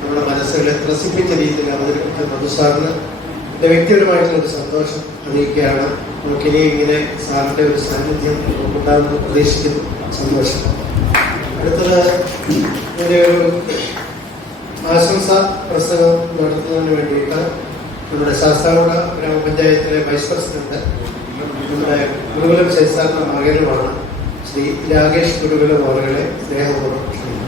നമ്മുടെ മനസ്സുകളെ ത്രസിപ്പിച്ച രീതിയിൽ അവതരിപ്പിച്ച മധുസാറിന് എൻ്റെ വ്യക്തിപരമായിട്ടുള്ളൊരു സന്തോഷം അറിയിക്കുകയാണ്. നമുക്കിനി ഇങ്ങനെ സാറിൻ്റെ ഒരു സാന്നിധ്യം ഉണ്ടാകുമെന്ന് പ്രതീക്ഷിക്കുന്നു. സന്തോഷം. അടുത്തത് ഒരു ആശംസ പ്രസംഗം നടത്തുന്നതിന് വേണ്ടിയിട്ട് നമ്മുടെ ശാസ്താംകോട്ട ഗ്രാമപഞ്ചായത്തിലെ വൈസ് പ്രസിഡന്റ് നമ്മുടെ ഗുരുകുലം ശൈസാറിന്റെ മകനുമാണ് ശ്രീ രാകേഷ് ഗുരുകുലം അവരുടെ സ്നേഹപൂർവ്വം ക്ഷണിക്കുന്നു.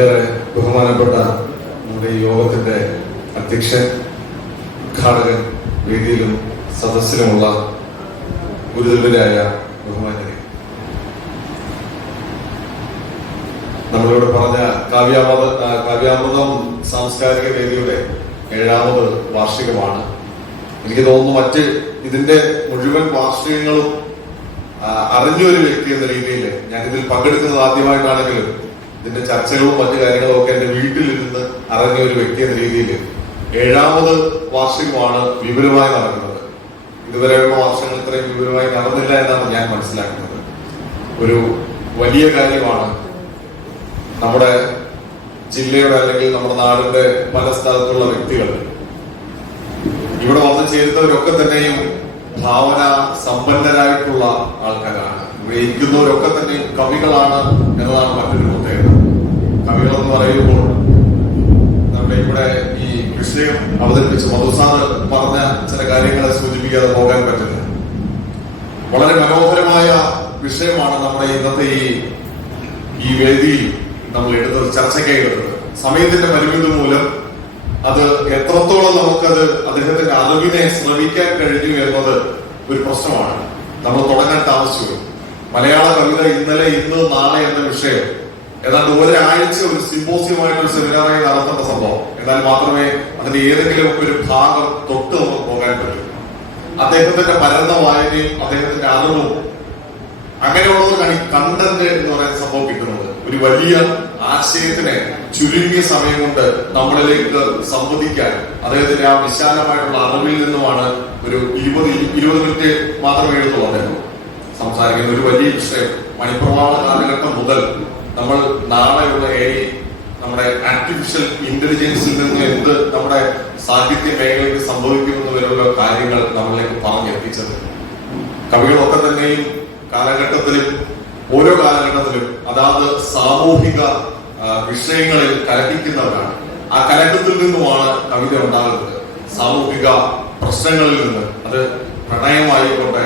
ഏറെ ബഹുമാനപ്പെട്ട നമ്മുടെ ഈ യോഗത്തിന്റെ അധ്യക്ഷൻ, ഉദ്ഘാടകൻ, വേദിയിലും സദസ്സിലുമുള്ള ഗുരുതുല്യരായ ബഹുമാനരെ, നമ്മളിവിടെ പറഞ്ഞ കാവ്യാമൃതം സാംസ്കാരിക വേദിയുടെ 7ാമത് വാർഷികമാണ്. എനിക്ക് തോന്നുന്നു മറ്റ് ഇതിന്റെ മുഴുവൻ വാർഷികങ്ങളും അറിഞ്ഞൊരു വ്യക്തി എന്ന രീതിയിൽ ഞാനിതിൽ പങ്കെടുക്കുന്നത് ആദ്യമായിട്ടാണെങ്കിലും ഇതിന്റെ ചർച്ചകളും മറ്റു കാര്യങ്ങളും ഒക്കെ എന്റെ വീട്ടിലിരുന്ന് അറിഞ്ഞ ഒരു വ്യക്തി എന്ന രീതിയിൽ 7ാമത് വാർഷികമാണ് വിപുലമായി നടക്കുന്നത്. ഇതുവരെയുള്ള വർഷങ്ങൾ ഇത്രയും വിപുലമായി നടന്നില്ല എന്നാണ് ഞാൻ മനസ്സിലാക്കുന്നത്. ഒരു വലിയ കാര്യമാണ്. നമ്മുടെ ജില്ലയുടെ അല്ലെങ്കിൽ നമ്മുടെ നാടിന്റെ പല സ്ഥലത്തുള്ള വ്യക്തികൾ ഇവിടെ വന്നു ചേരുന്നവരൊക്കെ തന്നെയും ഭാവന സമ്പന്നരായിട്ടുള്ള ആൾക്കാരാണ്. ഇവിടെ ഇരിക്കുന്നവരൊക്കെ തന്നെയും കവികളാണ് എന്നതാണ് മറ്റൊരു പ്രത്യേകത. കവികൾ എന്ന് പറയുമ്പോൾ നമ്മുടെ ഇവിടെ ഈ വിഷയം അവതരിപ്പിച്ച് മധുസാർ പറഞ്ഞ ചില കാര്യങ്ങളെ സൂചിപ്പിക്കാതെ പോകാൻ പറ്റില്ല. വളരെ മനോഹരമായ വിഷയമാണ് നമ്മുടെ ഇന്നത്തെ ഈ വേദിയിൽ നമ്മൾ എടുത്തത്, ചർച്ചയ്ക്കായി എടുത്തത്. സമയത്തിന്റെ പരിമിതി മൂലം അത് എത്രത്തോളം നമുക്കത് അദ്ദേഹത്തിന്റെ അറിവിനെ ശ്രമിക്കാൻ കഴിഞ്ഞു എന്നത് ഒരു പ്രശ്നമാണ്. നമ്മൾ തുടങ്ങാൻ താമസിച്ചു. മലയാള കവിത ഇന്നലെ, ഇന്ന്, നാളെ എന്ന വിഷയം ഏതാണ്ട് ഒരാഴ്ച ഒരു സിമ്പോസിയമായിട്ടൊരു സെമിനാറായി നടത്തേണ്ട സംഭവം. എന്നാൽ മാത്രമേ അതിന്റെ ഏതെങ്കിലും ഒക്കെ ഒരു ഭാഗം തൊട്ട് നമുക്ക് പോകാൻ പറ്റൂ. അദ്ദേഹത്തിന്റെ പരന്ന വായനയും അദ്ദേഹത്തിന്റെ അറിവും അങ്ങനെയുള്ളവർക്കാണ് ഈ കണ്ടന്റ് എന്ന് പറയുന്ന സംഭവം കിട്ടുന്നത്. ഒരു വലിയ ആശയത്തിനെ ചുരുങ്ങിയ സമയം കൊണ്ട് നമ്മളിലേക്ക് സംവദിക്കാൻ അദ്ദേഹത്തിന്റെ ആ വിശാലമായിട്ടുള്ള അറിവിൽ നിന്നുമാണ് ഒരു 20 മിനിറ്റ് മാത്രമേ എടുത്തുള്ളൂ അദ്ദേഹം സംസാരിക്കുന്ന ഒരു വലിയ വിഷയം. മണിപ്രവാള കാലഘട്ടം മുതൽ നമ്മൾ നാളെയുള്ള നമ്മുടെ ആർട്ടിഫിഷ്യൽ ഇന്റലിജൻസിൽ നിന്ന് എന്ത് നമ്മുടെ സാഹിത്യ മേഖലയ്ക്ക് സംഭവിക്കുമെന്ന് വരെയുള്ള കാര്യങ്ങൾ നമ്മളിലേക്ക് പറഞ്ഞെത്തിച്ചത്. കവികളൊക്കെ തന്നെയും കാലഘട്ടത്തിലും ഓരോ കാലഘട്ടത്തിലും അതാത് സാമൂഹിക വിഷയങ്ങളിൽ കലഹിക്കുന്നവരാണ്. ആ കലഹത്തിൽ നിന്നുമാണ് കവിത ഉണ്ടാകുന്നത്. സാമൂഹിക പ്രശ്നങ്ങളിൽ നിന്ന്, അത് പ്രണയമായിക്കോട്ടെ,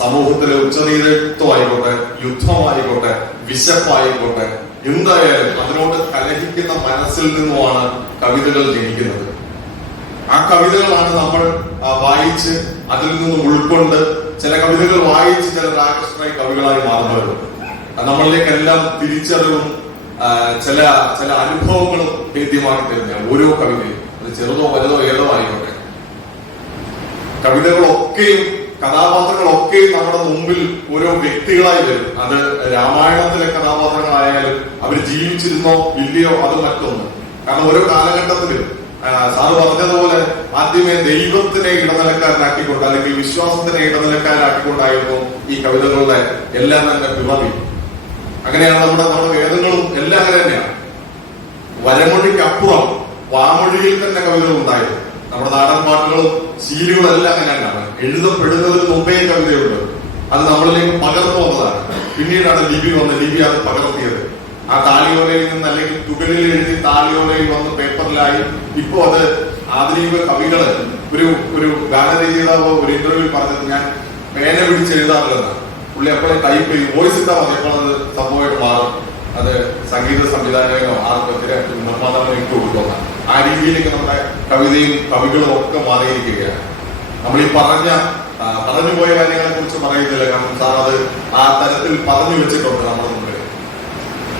സമൂഹത്തിലെ ഉച്ചനീചത്വമായിക്കോട്ടെ, യുദ്ധമായിക്കോട്ടെ, വിശപ്പായിക്കോട്ടെ, എന്തായാലും അതിനോട് കലഹിക്കുന്ന മനസ്സിൽ നിന്നുമാണ് കവിതകൾ ജനിക്കുന്നത്. ആ കവിതകളാണ് നമ്മൾ വായിച്ച് അതിൽ നിന്ന് ഉൾക്കൊണ്ട് ചില കവിതകൾ വായിച്ച് ചിലർ ആകർഷണീയ കവികളായി മാറുന്നവരുണ്ട്. നമ്മളിലേക്കെല്ലാം തിരിച്ചറിവും ചില അനുഭവങ്ങളും ഭേദ്യമാക്കി തരുന്ന ഓരോ കവിതയും, അത് ചെറുതോ വലുതോ ഏതോ ആയിക്കോട്ടെ, കവിതകളൊക്കെയും കഥാപാത്രങ്ങളൊക്കെയും നമ്മുടെ മുമ്പിൽ ഓരോ വ്യക്തികളായി വരും. അത് രാമായണത്തിലെ കഥാപാത്രങ്ങളായാലും അവർ ജീവിച്ചിരുന്നോ ഇല്ലയോ അത് മറ്റൊന്ന്. കാരണം ഓരോ കാലഘട്ടത്തിലും സാറ് പറഞ്ഞതുപോലെ ആദ്യമേ ദൈവത്തിനെ ഇടനിലക്കാരനാക്കിക്കൊണ്ട് അല്ലെങ്കിൽ വിശ്വാസത്തിനെ ഇടനിലക്കാരാക്കിക്കൊണ്ടായിരുന്നു ഈ കവിതകളുടെ എല്ലാം തന്നെ പിറവി. അങ്ങനെയാണ് നമ്മുടെ വേദങ്ങളും എല്ലാം അങ്ങനെ തന്നെയാണ്. വരമൊഴിക്കപ്പുറം വാമൊഴിയിൽ തന്നെ കവിതകൾ ഉണ്ടായിരുന്നു. നമ്മുടെ നാടൻ പാട്ടുകളും ശീലുകളെല്ലാം അങ്ങനെ തന്നെയാണ്. എഴുതപ്പെടുന്നതിന് മുമ്പേ കവിതയുണ്ട്. അത് നമ്മളിലേക്ക് പകർന്നു വന്നതാണ്. പിന്നീടാണ് ലിപി വന്ന് ലിപി അത് പകർത്തിയത്. ആ താളിയോലയിൽ നിന്ന് അല്ലെങ്കിൽ തുകലിൽ എഴുതി താളിയോലയിൽ വന്ന് പേപ്പറിലായി. ഇപ്പോ അത് ആധുനിക കവികള് ഒരു ഗാനരചയിതാവ് ഒരു ഇന്റർവ്യൂവിൽ പറഞ്ഞത്, ഞാൻ പേന പിടിച്ച് എഴുതാറില്ലെന്ന്. പുള്ളി എപ്പോഴും ടൈപ്പ് ചെയ്യും, വോയിസ് ഇട്ടാൽ മതി, എപ്പോൾ അത് സംഭവമായിട്ട് മാറും. അത് സംഗീത സംവിധായകനോ ആർക്കെതിരെ നിർമ്മാതാവിനോ ഇട്ട് കൊടുക്കുന്ന ആ രീതിയിലേക്ക് നമ്മുടെ കവിതയും കവികളും ഒക്കെ മാറിയിരിക്കുകയാണ്. നമ്മൾ ഈ പറഞ്ഞു പോയ കാര്യങ്ങളെ കുറിച്ച് പറയുന്നില്ല, കാരണം സാർ അത് ആ തരത്തിൽ പറഞ്ഞു വെച്ചിട്ടുണ്ട് നമ്മുടെ മുമ്പിൽ.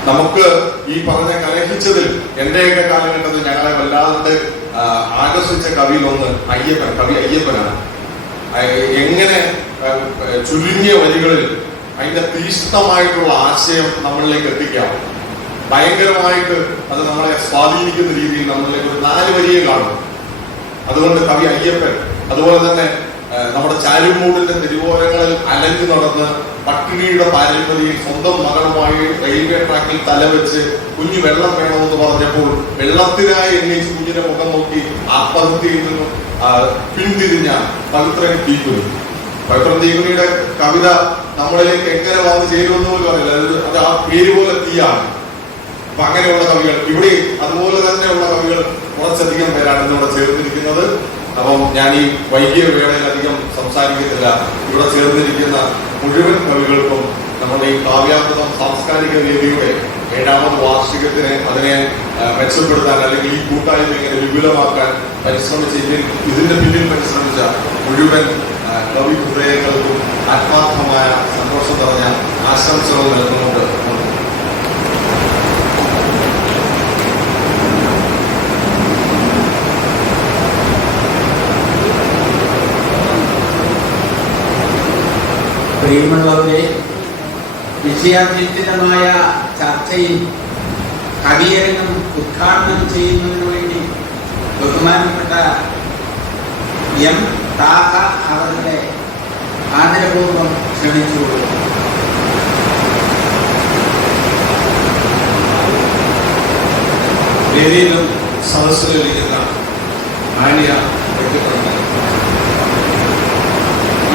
നമുക്ക് ഈ പറഞ്ഞ കലഹിച്ചതിൽ എന്റെയൊക്കെ കാലഘട്ടത്തിൽ ഞങ്ങളെ വല്ലാതെ ആകർഷിച്ച കവിയിലൊന്ന് കവി അയ്യപ്പനാണ്. എങ്ങനെ ചുരുങ്ങിയ വരികളിൽ അതിന്റെ തീഷ്ണമായിട്ടുള്ള ആശയം നമ്മളിലേക്ക് എത്തിക്കാം, ഭയങ്കരമായിട്ട് അത് നമ്മളെ സ്വാധീനിക്കുന്ന രീതിയിൽ നമ്മളിലേക്ക് ഒരു 4 വരിയെ കാണും. അതുകൊണ്ട് കവി അയ്യപ്പൻ, അതുപോലെ തന്നെ നമ്മുടെ ചാരുമൂടിന്റെ തെരുവോരങ്ങളിൽ അലഞ്ഞു നടന്ന് പട്ടിണിയുടെ പാരമ്പര്യയിൽ സ്വന്തം മകളുമായി റെയിൽവേ ട്രാക്കിൽ തലവെച്ച് കുഞ്ഞു വെള്ളം വേണമെന്ന് പറഞ്ഞപ്പോൾ വെള്ളത്തിനായി എണ്ണീച്ച് കുഞ്ഞിന്റെ മുഖം നോക്കി ആത്മഹത്യയിൽ നിന്നും പിന്തിരിഞ്ഞ പവിത്രൻ തീക്കുനി. പവിത്രൻ തീക്കുനിയുടെ കവിത നമ്മളിലേക്ക് എങ്ങനെ വന്നു ചേരുമെന്ന് പോലും അറിയില്ല. അത് ആ പേര് പോലെ തീയാണ്. അപ്പൊ അങ്ങനെയുള്ള കവികൾ ഇവിടെ അതുപോലെ തന്നെയുള്ള കവികൾ കുറച്ചധികം പേരാണ് ഇന്നിവിടെ ചേർന്നിരിക്കുന്നത്. അപ്പം ഞാൻ ഈ വൈകിയ വേളയിൽ അധികം സംസാരിക്കുന്നില്ല. ഇവിടെ ചേർന്നിരിക്കുന്ന മുഴുവൻ കവികൾക്കും നമ്മുടെ ഈ കാവ്യാമൃതം സാംസ്കാരിക വേദിയുടെ 7ാമത് വാർഷികത്തിന് അതിനെ മെച്ചപ്പെടുത്താൻ അല്ലെങ്കിൽ ഈ കൂട്ടായ്മ ഇങ്ങനെ വിപുലമാക്കാൻ പരിശ്രമിച്ച ഇതിന്റെ പിന്നിൽ പരിശ്രമിച്ച മുഴുവൻ കവി ഹൃദയങ്ങൾക്കും ആത്മാർത്ഥമായ സന്തോഷം നിറഞ്ഞ ആശംസകൾ നൽകുന്നുണ്ട്. പ്രിയമുള്ളവരെ, വിഷയാധിഷ്ഠിതമായ ചർച്ചയിൽ കവിയരങ്ങം ഉദ്ഘാടനം ചെയ്യുന്നതിനു വേണ്ടി ബഹുമാനപ്പെട്ട എം താഹ അവരുടെ ആദരപൂർവ്വം ക്ഷണിച്ചു. വേദിയിലും സദസ്സിലിരിക്കുന്ന മാന്യ വ്യക്തിത്വങ്ങൾ,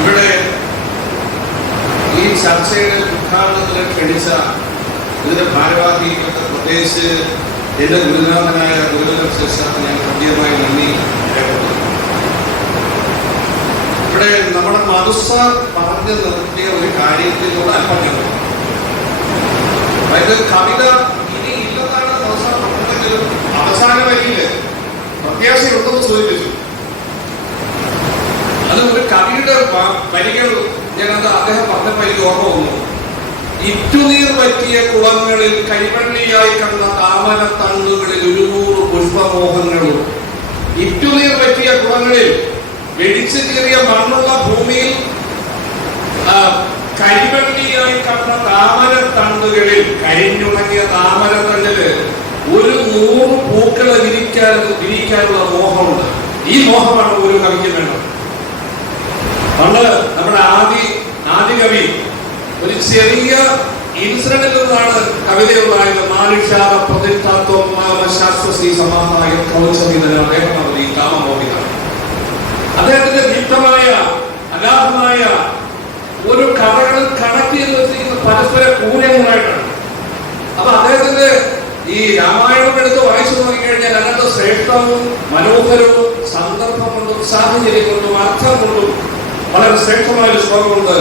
ഇവിടെ ഈ ചർച്ചയുടെ ഉദ്ഘാടനത്തിന് ക്ഷണിച്ച ഇതിന്റെ ഭാരവാഹികൾക്ക് പ്രത്യേകിച്ച് എന്റെ ഗുരുനാഥനായ ഗുരുകുലം ശേഷാണ് ഞാൻ ഗംഭീരമായി നന്ദി രേഖപ്പെടുത്തുന്നു. ഇവിടെ നമ്മുടെ മധുസാർ പറഞ്ഞു നിർത്തിയ ഒരു കാര്യത്തിലൂടെ അല്പം അതായത് കവിത ഇനി ഇല്ലെന്നാണ് മധുസാർ പറഞ്ഞെങ്കിലും അവസാന വരിയില് പ്രത്യാശയുണ്ടെന്ന് സൂചിപ്പിച്ചു. അത് ഒരു കവിയുടെ വരികൾ ഞാനത് അദ്ദേഹം പറഞ്ഞപ്പോൾ എനിക്ക് ഓർമ്മ വന്നു. ഇറ്റുനീർ പറ്റിയ കുളങ്ങളിൽ കൈവള്ളിയായി കണ്ട താമരത്തണ്ടുകളിൽ 100 പുഷ്പമോഹങ്ങളും. ഇറ്റുനീർ പറ്റിയ കുളങ്ങളിൽ വെടിച്ചു കീറിയ മണ്ണുള്ള ഭൂമിയിൽ കരിവള്ളിയായി കണ്ട താമരത്തണ്ടുകളിൽ, കരിഞ്ഞുണങ്ങിയ താമരത്തണ്ടില് 100 പൂക്കളെ വിരിക്കാനുള്ള മോഹമുണ്ട്. ഈ മോഹമാണ് ഒരു കവിക്ക് വേണ്ടത്. പണ്ട് നമ്മുടെ ആദി കവി ഒരു ചെറിയ ഇൻസിഡന്റിൽ നിന്നാണ് കവിതയുണ്ടായത്. മാനുഷാദ പ്രതിഷ്ഠാത്വം ശാസ്ത്രശ്രീ സമാഹായ കൗശലിതന അദ്ദേഹം ഈ കാമമോഹിത. അദ്ദേഹത്തിന്റെ ദീപ്തമായ അഗാധമായ ഒരു കഥകൾ കണക്ട് ചെയ്ത് വെച്ചിരിക്കുന്ന പരസ്പര കൂലങ്ങളായിട്ടാണ്. അപ്പൊ അദ്ദേഹത്തിന്റെ ഈ രാമായണം എടുത്ത് വായിച്ചു നോക്കിക്കഴിഞ്ഞാൽ അതിനകത്ത് ശ്രേഷ്ഠവും മനോഹരവും സന്ദർഭം കൊണ്ടും സാഹചര്യം കൊണ്ടും അർത്ഥം കൊണ്ടും വളരെ ശ്രേഷ്ഠമായ ഒരു ശ്ലോകമുണ്ട്.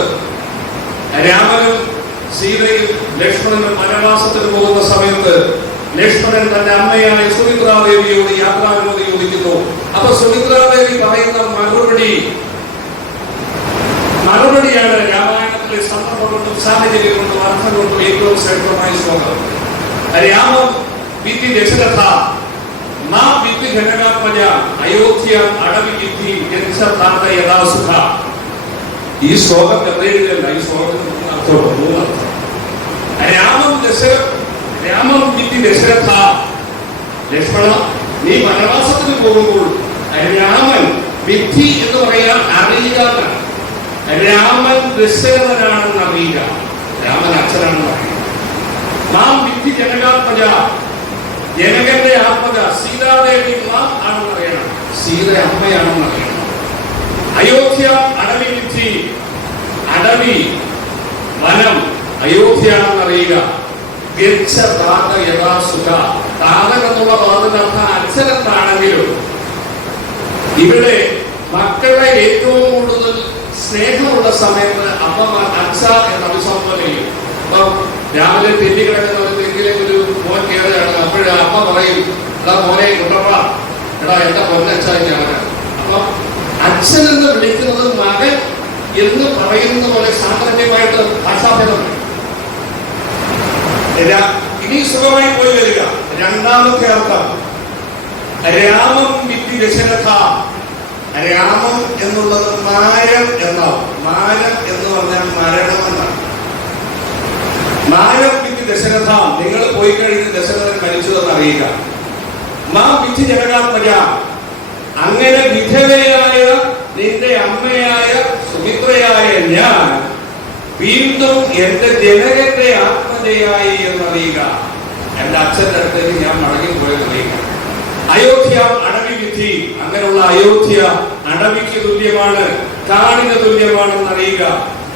രാമനും സീതയും ലക്ഷ്മണനും വനവാസത്തിന് പോകുന്ന സമയത്ത് ലക്ഷ്മണൻ തന്റെ അമ്മയായ സുമിത്രാദേവിയോട് യാത്രാവിനോദി ചോദിക്കുന്നു. അപ്പൊ സുമിത്രാദേവി പറയുന്ന മറുപടിയാണ് രാമായണത്തിലെ സന്ദർഭം കൊണ്ടും സാഹചര്യം കൊണ്ടും അർത്ഥം കൊണ്ടും ഏറ്റവും ശ്രേഷ്ഠമായ ശ്ലോകം. രാമം വിധി ദശരഥ മാ വിധി ജനകാത്മജ അയോധ്യ അടവി വിധി ജനിച്ചാത്ത യഥാസുഖ. ഈ ശ്ലോകം എഴുതിയല്ല, ഈ ശ്ലോകത്തിന് 3 അർത്ഥം. രാമം വിധി ദശരഥ, ലക്ഷ്മണ നീ വനവാസത്തിന് പോകുമ്പോൾ രാമൻ വിധി എന്ന് പറയാൻ അറിയുക. രാമൻ ദശരഥനാണെന്ന് അറിയുക, രാമൻ അച്ഛനാണെന്ന് അറിയുക. നാം വിധി ജനകാത്മജ, ജനകന്റെ ആത്മജ സീതാദേവി നാം ആണെന്ന് അറിയണം, സീത അമ്മയാണെന്ന് അറിയണം. അയോധ്യ അടവി വിധി, അടവി വനം അയോധ്യയാണെന്ന് അറിയുക. യഥാസുഖ, താതൻ എന്നുള്ള പദത്തിനർത്ഥം അച്ഛനത്താണെങ്കിലും ഇവിടെ മക്കളെ ഏറ്റവും കൂടുതൽ സ്നേഹമുള്ള സമയത്ത് അമ്മമാർ അച്ഛ എന്ന് അഭിസംബോധന ചെയ്യും. അപ്പം രാവിലെ തെന്നി കിടക്കുന്നവർക്ക് വീട്ടിലേക്ക് ഒരു മോൻ കയറുകയാണ്. അപ്പോഴും അമ്മ പറയും, എടാ മോനെ കൊണ്ടപ്പ, എടാ എന്റെ പൊന്നച്ചാണ്. അപ്പൊ അച്ഛൻ എന്ന് വിളിക്കുന്നത് മകൻ എന്ന് പറയുന്ന പോലെ സാധാരണമായിട്ട് ഭാഷാഭേദമാണ്. ഇനി സുഖമായി പോയി വരിക. രണ്ടാമത്തെ അർത്ഥം രാമം വിത്തി ദശരഥ. രാമം എന്നുള്ളത് മാരം എന്നാവും. മാരം എന്ന് പറഞ്ഞാൽ മരണം എന്നാണ്. മാരം വിത്തി ദശരഥ, നിങ്ങൾ പോയി കഴിഞ്ഞ് ദശരഥൻ മരിച്ചതെന്ന് അറിയുക. മാ വിധി ജനകാത്മജ, അങ്ങനെ വിധവയായ നിന്റെ അമ്മയായ സുമിത്രയായ ഞാൻ വീണ്ടും എന്റെ ജനകന്റെ ആത്മജയായി എന്നറിയുക. എന്റെ അച്ഛന്റെ അടുത്തേക്ക് ഞാൻ മടങ്ങിപ്പോയെന്നറിയുക. അയോധ്യ അടവി വിധി, അങ്ങനെയുള്ള അയോധ്യ അടവിക്ക് തുല്യമാണ്, കാടിന് തുല്യമാണെന്ന് അറിയുക.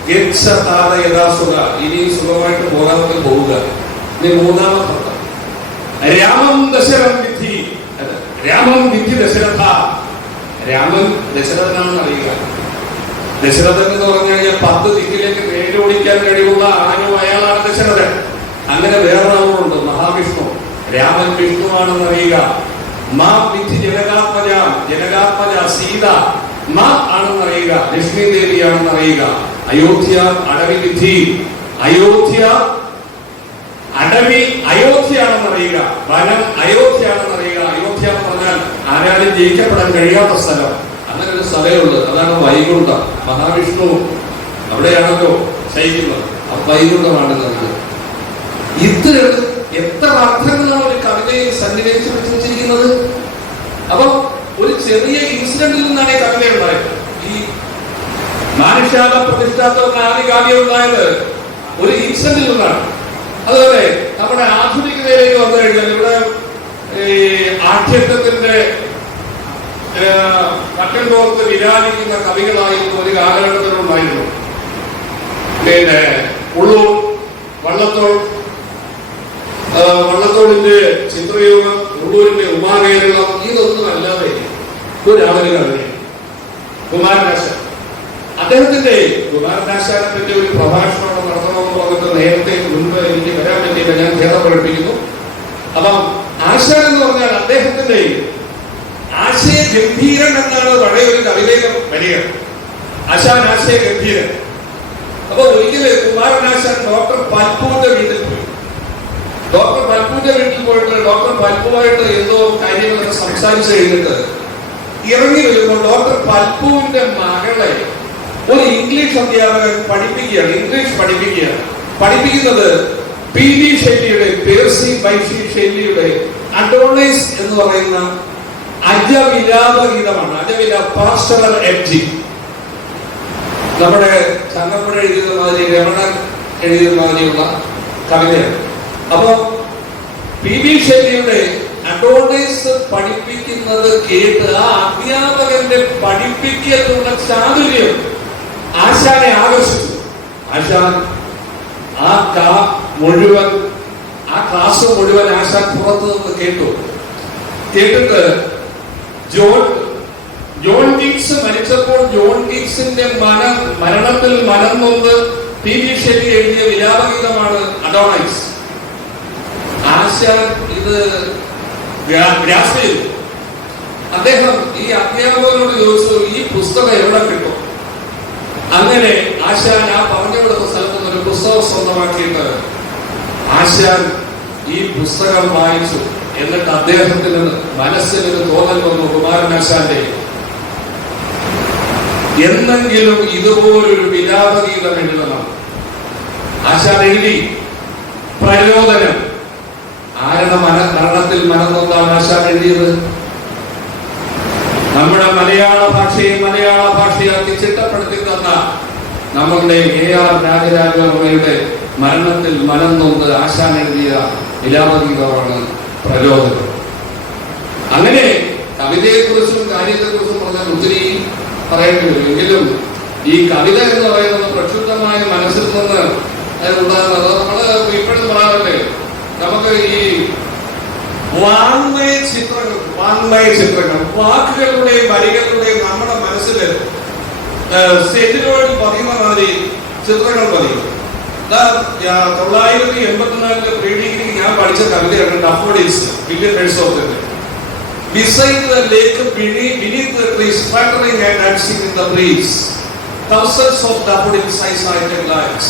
ഗച്ഛ താത യഥാസുഖ, ഇനി സുഖമായിട്ട് പോകാതെ പോവുക. ഇനി മൂന്നാമത്തെ രാമം ദശരഥ വിധി. രാമം വിധി ദശരഥ, രാമൻ ദശരഥനാണെന്ന് അറിയുക. ദശരഥൻ എന്ന് പറഞ്ഞു കഴിഞ്ഞാൽ 10 ദിക്കിലേക്ക് നേരോടിക്കാൻ കഴിവുള്ള ആനു അയാളാണ് ദശരഥൻ. അങ്ങനെ വേറൊരാളുണ്ട് മഹാവിഷ്ണു. രാമൻ വിഷ്ണുവാണെന്ന് അറിയുക. മാ വിധി ജനകാത്മജ, ജനകാത്മജ സീത മാ ആണെന്ന് അറിയുക, ലക്ഷ്മി ദേവിയാണെന്ന് അറിയുക. അയോധ്യ അടവി വിധി, അയോധ്യ അടവി അയോധ്യയാണെന്ന് അറിയുക. വനം അയോധ്യയാണെന്ന് അറിയുക. അയോധ്യ എന്ന് പറഞ്ഞാൽ ആരാലും ജയിക്കപ്പെടാൻ കഴിയാത്ത സ്ഥലം. അങ്ങനെ ഒരു സ്ഥലമുണ്ട്, അതാണ് വൈകുണ്ഠം. മഹാവിഷ്ണു അവിടെയാണല്ലോ ശയിക്കുന്നത്. ആ വൈകുണ്ഠമാണ് നമുക്ക്. ഇത്ര എത്ര അർത്ഥങ്ങളാണ് ഒരു കവിതയിൽ സന്നിവേശിച്ചു വെച്ചിരിക്കുന്നത്. അപ്പൊ ഒരു ചെറിയ ഇൻസിഡന്റിൽ നിന്നാണ് ഈ കവിത ഉണ്ടായത്. ഈ മാനുഷാല പ്രതിഷ്ഠാത്വ കാവ്യം ഉണ്ടായത് ഒരു ഇൻസിഡന്റിൽ നിന്നാണ്. അതുപോലെ നമ്മുടെ ആധുനികതയിലേക്ക് വന്നു കഴിഞ്ഞാൽ ഇവിടെ ആഠ്യത്വത്തിന്റെ മറ്റൻ ലോകത്ത് വിരാജിക്കുന്ന കവികളായിരുന്നു ഒരു കാലഘട്ടത്തിലുണ്ടായിരുന്നു. പിന്നെ ഉള്ളൂർ, വള്ളത്തോളിന്റെ ചിത്രയോഗം, ഉള്ളൂരിന്റെ ഉമാകേരളം, ഇതൊന്നും അല്ലാതെ ഒരാളൊരു കവിത കുമാരനാശാൻ. അദ്ദേഹത്തിന്റെ കുമാരനാശാനെ പറ്റി ഒരു പ്രഭാഷണം നടത്തണമെന്ന് പറഞ്ഞിട്ട് നേരത്തെ മുൻപ് എനിക്ക് വരാൻ പറ്റിയില്ല, ഞാൻ ഖേദം പഠിപ്പിക്കുന്നു. അപ്പം ആശാൻ എന്ന് പറഞ്ഞാൽ അദ്ദേഹത്തിന്റെ ആശയ ഗംഭീരൻ എന്നാണ് പഴയ ഒരു കവിതയിൽ വരിക. ആശാൻ ആശയ ഗംഭീരൻ. അപ്പൊ ഒരിക്കല് കുമാരനാശാൻ ഡോക്ടർ പൽപ്പുവിന്റെ വീട്ടിൽ പോയി. ഡോക്ടർ പൽപ്പുവിന്റെ വീട്ടിൽ പോയിട്ട് ഡോക്ടർ പൽപ്പുവായിട്ട് എന്തോ കാര്യങ്ങളൊക്കെ സംസാരിച്ചു കഴിഞ്ഞിട്ട് ഇറങ്ങി വരുമ്പോൾ ഡോക്ടർ പൽപ്പുവിന്റെ മകളെ ഒരു ഇംഗ്ലീഷ് അധ്യാപകൻ പഠിപ്പിക്കുകയാണ്. ഇംഗ്ലീഷ് പഠിപ്പിക്കുന്നത് പി.ബി. ഷെല്ലിയുടെ, പേഴ്സി ബൈഷി ഷെല്ലിയുടെ അഡോണൈസ് എന്ന് പറയുന്ന അജവിലാപ ഗീതമാണ്. പാസ്റ്ററൽ എഡ്ജി. നമ്മുടെ ചങ്ങമ്പുഴ എഴുതിയ മാതിരി, രമണൻ എഴുതിയ മാതിരിയുള്ള കവിതയാണ്. അപ്പൊ പി.ബി. ഷെല്ലിയുടെ അഡോണൈസ് പഠിപ്പിക്കുന്നത് കേട്ട് ആ അധ്യാപകന്റെ പഠിപ്പിക്കലുള്ള ചാതുര്യം ആശാനെ ആകർഷിച്ചു. ആശാൻ ആ ക്ലാസ് മുഴുവൻ ആശാൻ പുറത്തു നിന്ന് കേട്ടിട്ട് ജോൺ കീറ്റ്സ് മരിച്ചപ്പോൾ ജോൺ കീറ്റ്സിന്റെ മരണത്തിൽ മനം നൊന്ന് പി.ബി. ഷെല്ലി എഴുതിയ വിലാപഗീതമാണ് അഡോണൈസ്. ആശാൻ ഇത് ഗ്രാസ്പ് ചെയ്തു. അദ്ദേഹം ഈ അധ്യാപകനോട് ചോദിച്ചു, ഈ പുസ്തകം എവിടെ കിട്ടും? അങ്ങനെ ആശാൻ ആ പറഞ്ഞു കൊടുത്ത സ്ഥലത്ത് നിന്ന് ഒരു പുസ്തകം സ്വന്തമാക്കിയിട്ട് ആശാൻ ഈ പുസ്തകം വായിച്ചു. എന്നിട്ട് അദ്ദേഹത്തിന് മനസ്സിൽ ഒരു തോന്നൽ വന്നു, കുമാരനാശാന്റെ എന്നെങ്കിലും ഇതുപോലൊരു വിലാപഗീതം എഴുതണം. ആശാൻ എഴുതി. പ്രചോദനം ആരുടെ മരണത്തിൽ മനംനൊന്താണ് ആശാൻ എഴുതിയത്? നമ്മുടെ മലയാള ഭാഷയാക്കി ചിട്ടപ്പെടുത്തി തന്ന നമ്മളുടെ A.R. രാജരാജവർമ്മയുടെ മരണത്തിൽ മനം നൊന്ത് ആശാൻ എഴുതിയ വിലാപഗീതമാണ് പ്രചോദനം. അങ്ങനെ കവിതയെക്കുറിച്ചും കാര്യത്തെക്കുറിച്ചും പറഞ്ഞാൽ ഒത്തിരി പറയേണ്ടി വരും. എങ്കിലും ഈ കവിത എന്ന് പറയുന്നത് പ്രക്ഷുബ്ധമായ മനസ്സിൽ നിന്ന് ഉണ്ടാകുന്നത് നമ്മള് ഇപ്പോഴും പറയാറില്ലേ, നമുക്ക് ഈ വാങ്മയ ചിത്രങ്ങൾ വാക്കുകളുടെയും വരികളുടെയും നമ്മുടെ മനസ്സിൽ സെറ്റിലോട് പതിയുന്ന മാതിരി ചിത്രങ്ങൾ പതിയും. 1984 പ്രീ ഡിഗ്രി ഞാൻ പഠിച്ച കവിതയാണ് ഡാഫോഡിൽസ്, വില്യം വേഴ്സ്വർത്തിന്റെ. Beside the lake, beneath the trees, fluttering and dancing in the breeze, thousands of daffodils I sighted lights.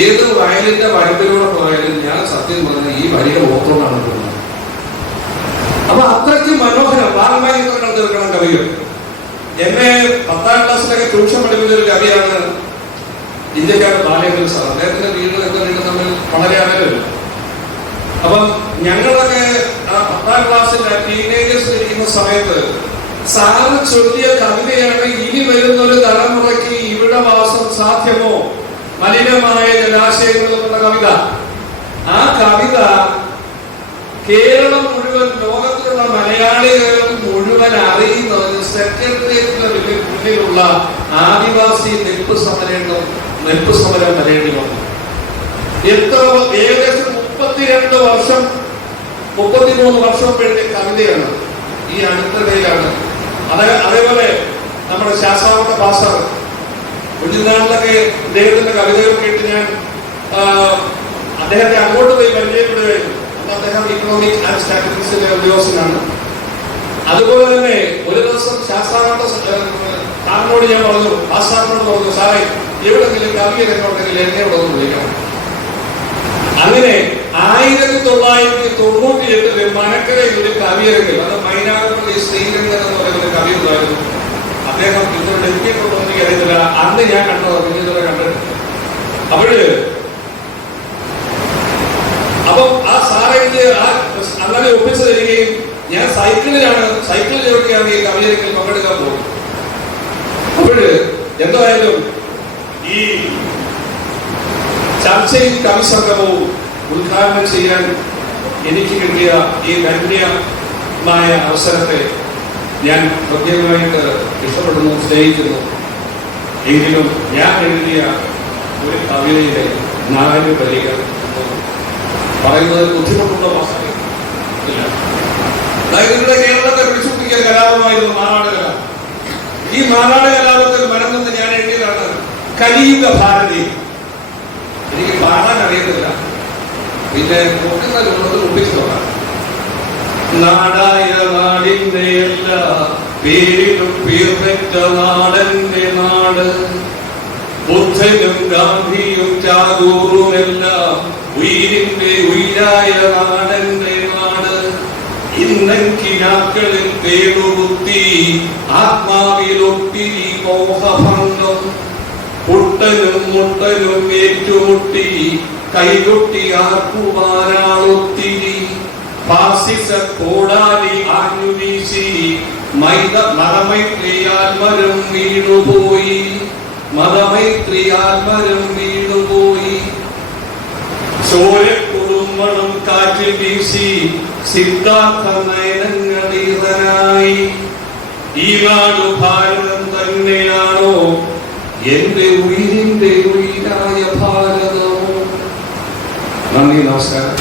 ഏത് വയലിന്റെ വരമ്പിലൂടെ പോയാലും ഞാൻ സത്യം പറഞ്ഞ ഈ വരികൾ ഓർത്തോണ്ടാണ് പോകുന്നത്. അപ്പൊ അത്രയ്ക്ക് മനോഹരം വാൽമീകരണം തീർക്കണം കവികൾ. എന്നെ 10ാം ക്ലാസ്സിലൊക്കെ ട്യൂഷൻ പഠിപ്പിച്ച ഒരു കവിയാണ് ഇന്ത്യക്കാരൻ ബാലേന്ദ്രൻ സാർ. അദ്ദേഹത്തിന്റെ വീടുകളൊക്കെ രണ്ടും തമ്മിൽ വളരെ അകലല്ല. അപ്പം ഞങ്ങളൊക്കെ ആ 10ാം ക്ലാസ്സിൽ ടീനേജേഴ്സ് ഇരിക്കുന്ന സമയത്ത് സാറ് ചൊല്ലിയ കവിതയാണ് ഇനി വരുന്ന ഒരു തലമുറയ്ക്ക് ഇവിടെ വാസം സാധ്യമോ, മലിനമായ ജലാശയങ്ങൾ എന്നുള്ള കവിത. ആ കവിത കേരളം മുഴുവൻ, ലോകത്തിലുള്ള മലയാളികൾ മുഴുവൻ അറിയുന്നത് സെക്രട്ടേറിയറ്റിന് മുന്നിലുള്ള ആദിവാസി നെൽപ്പ് സമരം വരേണ്ടി വന്നു. ഏകദേശം 32 വർഷം 33 വർഷം കഴിഞ്ഞ കവിതയാണ്. ഈ അടുത്തിടയിലാണ് അതേപോലെ നമ്മുടെ ശാസ്താവിന്റെ ഭാഷർ കുഞ്ഞുനാളിലൊക്കെ അദ്ദേഹത്തിന്റെ കവിതകൾ കേട്ട് ഞാൻ അദ്ദേഹത്തെ അങ്ങോട്ട് പോയി പരിചയപ്പെടുകയായിരുന്നു. അദ്ദേഹം ഇക്കണോമിക് ആൻഡ് സ്റ്റാറ്റിസ്റ്റിക്സിന്റെ ഉദ്യോഗസ്ഥനാണ്. അതുപോലെ തന്നെ ഒരു ദിവസം ശാസ്താവിന്റെ സാറിനോട് ഞാൻ പറഞ്ഞു, ഭാഷാറിനോട് പറഞ്ഞു, സാറേ എവിടെങ്കിലും കവിയരങ്ങുണ്ടെങ്കിൽ എന്നെ ഇവിടെ ഒന്ന് വിളിക്കണം. അങ്ങനെ 1998 മനക്കരയിൽ ഒരു കവിയരങ്ങിൽ, അത് മൈനാഗപ്പള്ളി ശ്രീരംഗൻ എന്ന് പറയുന്ന കവി ഉണ്ടായിരുന്നു. അദ്ദേഹം ഇതുകൊണ്ട് എത്തിയിട്ടുണ്ടോ എന്ന് അറിയത്തില്ല. അന്ന് ഞാൻ കണ്ടത് ഇതുവരെ കണ്ടിട്ടുണ്ട്. അപ്പം ആ സാറെനിക്ക് അങ്ങനെ ഒപ്പിച്ചു തരികയും ഞാൻ സൈക്കിൾ ചവിട്ടിയാണ് ഈ കവിയരങ്ങിൽ പങ്കെടുക്കാൻ പോകും. അപ്പോഴ് എന്തായാലും ഈ ചർച്ചയും കവിസംഗമവും ഉദ്ഘാടനം ചെയ്യാൻ എനിക്ക് കിട്ടിയ ഈ ധന്യമായ അവസരത്തെ ഞാൻ പ്രത്യേകമായിട്ട് ഇഷ്ടപ്പെടുന്നു, സ്നേഹിക്കുന്നു. എങ്കിലും ഞാൻ എഴുതിയ ഒരു കവിതയിലെ 4 വരികൾ പറയുന്നത് ബുദ്ധിമുട്ടുള്ള ഭാഷയില്ല. അതായത് ഇവിടെ കേരളത്തെ പിടിച്ചുപിടിക്കുന്ന കലാപമായിരുന്നു മാറാട് കലാപം. ഈ മാറാട് കലാപത്തിൽ മറന്നെന്ന് ഞാൻ എഴുതിയതാണ് കലിയുഗ ഭാരതി. എനിക്ക് പാടാൻ അറിയത്തില്ല, പിന്നെ നോക്കുന്നത് ഒപ്പിച്ചു നോക്കാം. നാടായ നാടിന്റെ എല്ലാ പേരിലും പേർപ്പെട്ട നാടന്റെ നാട്, ബുദ്ധനും ഗാന്ധിയും ടാഗോറുമെല്ലാം ഉയിരിന്റെ ഉയിരായ നാടന്റെ നാട്. ഇന്നക്കിനാക്കളിൽ പേരുകുത്തി ആത്മാവിലൊത്തിരി മോഹഭംഗം, പുട്ടനും മുട്ടനും ഏറ്റുമുട്ടി കൈകൊട്ടി ആർക്കുവാനാളൊത്തിരി, ഫാസിസ കോടാലി ആഞ്ഞുവീശി മതമൈത്രിയാൽമരം വീണുപോയി, മതമൈത്രിയാൽമരം വീണുപോയി. ചോരക്കുറുമ്പണം കാറ്റിൽ വീശി സിദ്ധാർത്ഥ നയനങ്ങളീതനായി. ഈ നാട് ഭാരതം തന്നെയാണോ എന്റെ ഉയിരിന്റെ ഉയിരായ ഭാരതമോ? നന്ദി, നമസ്കാരം.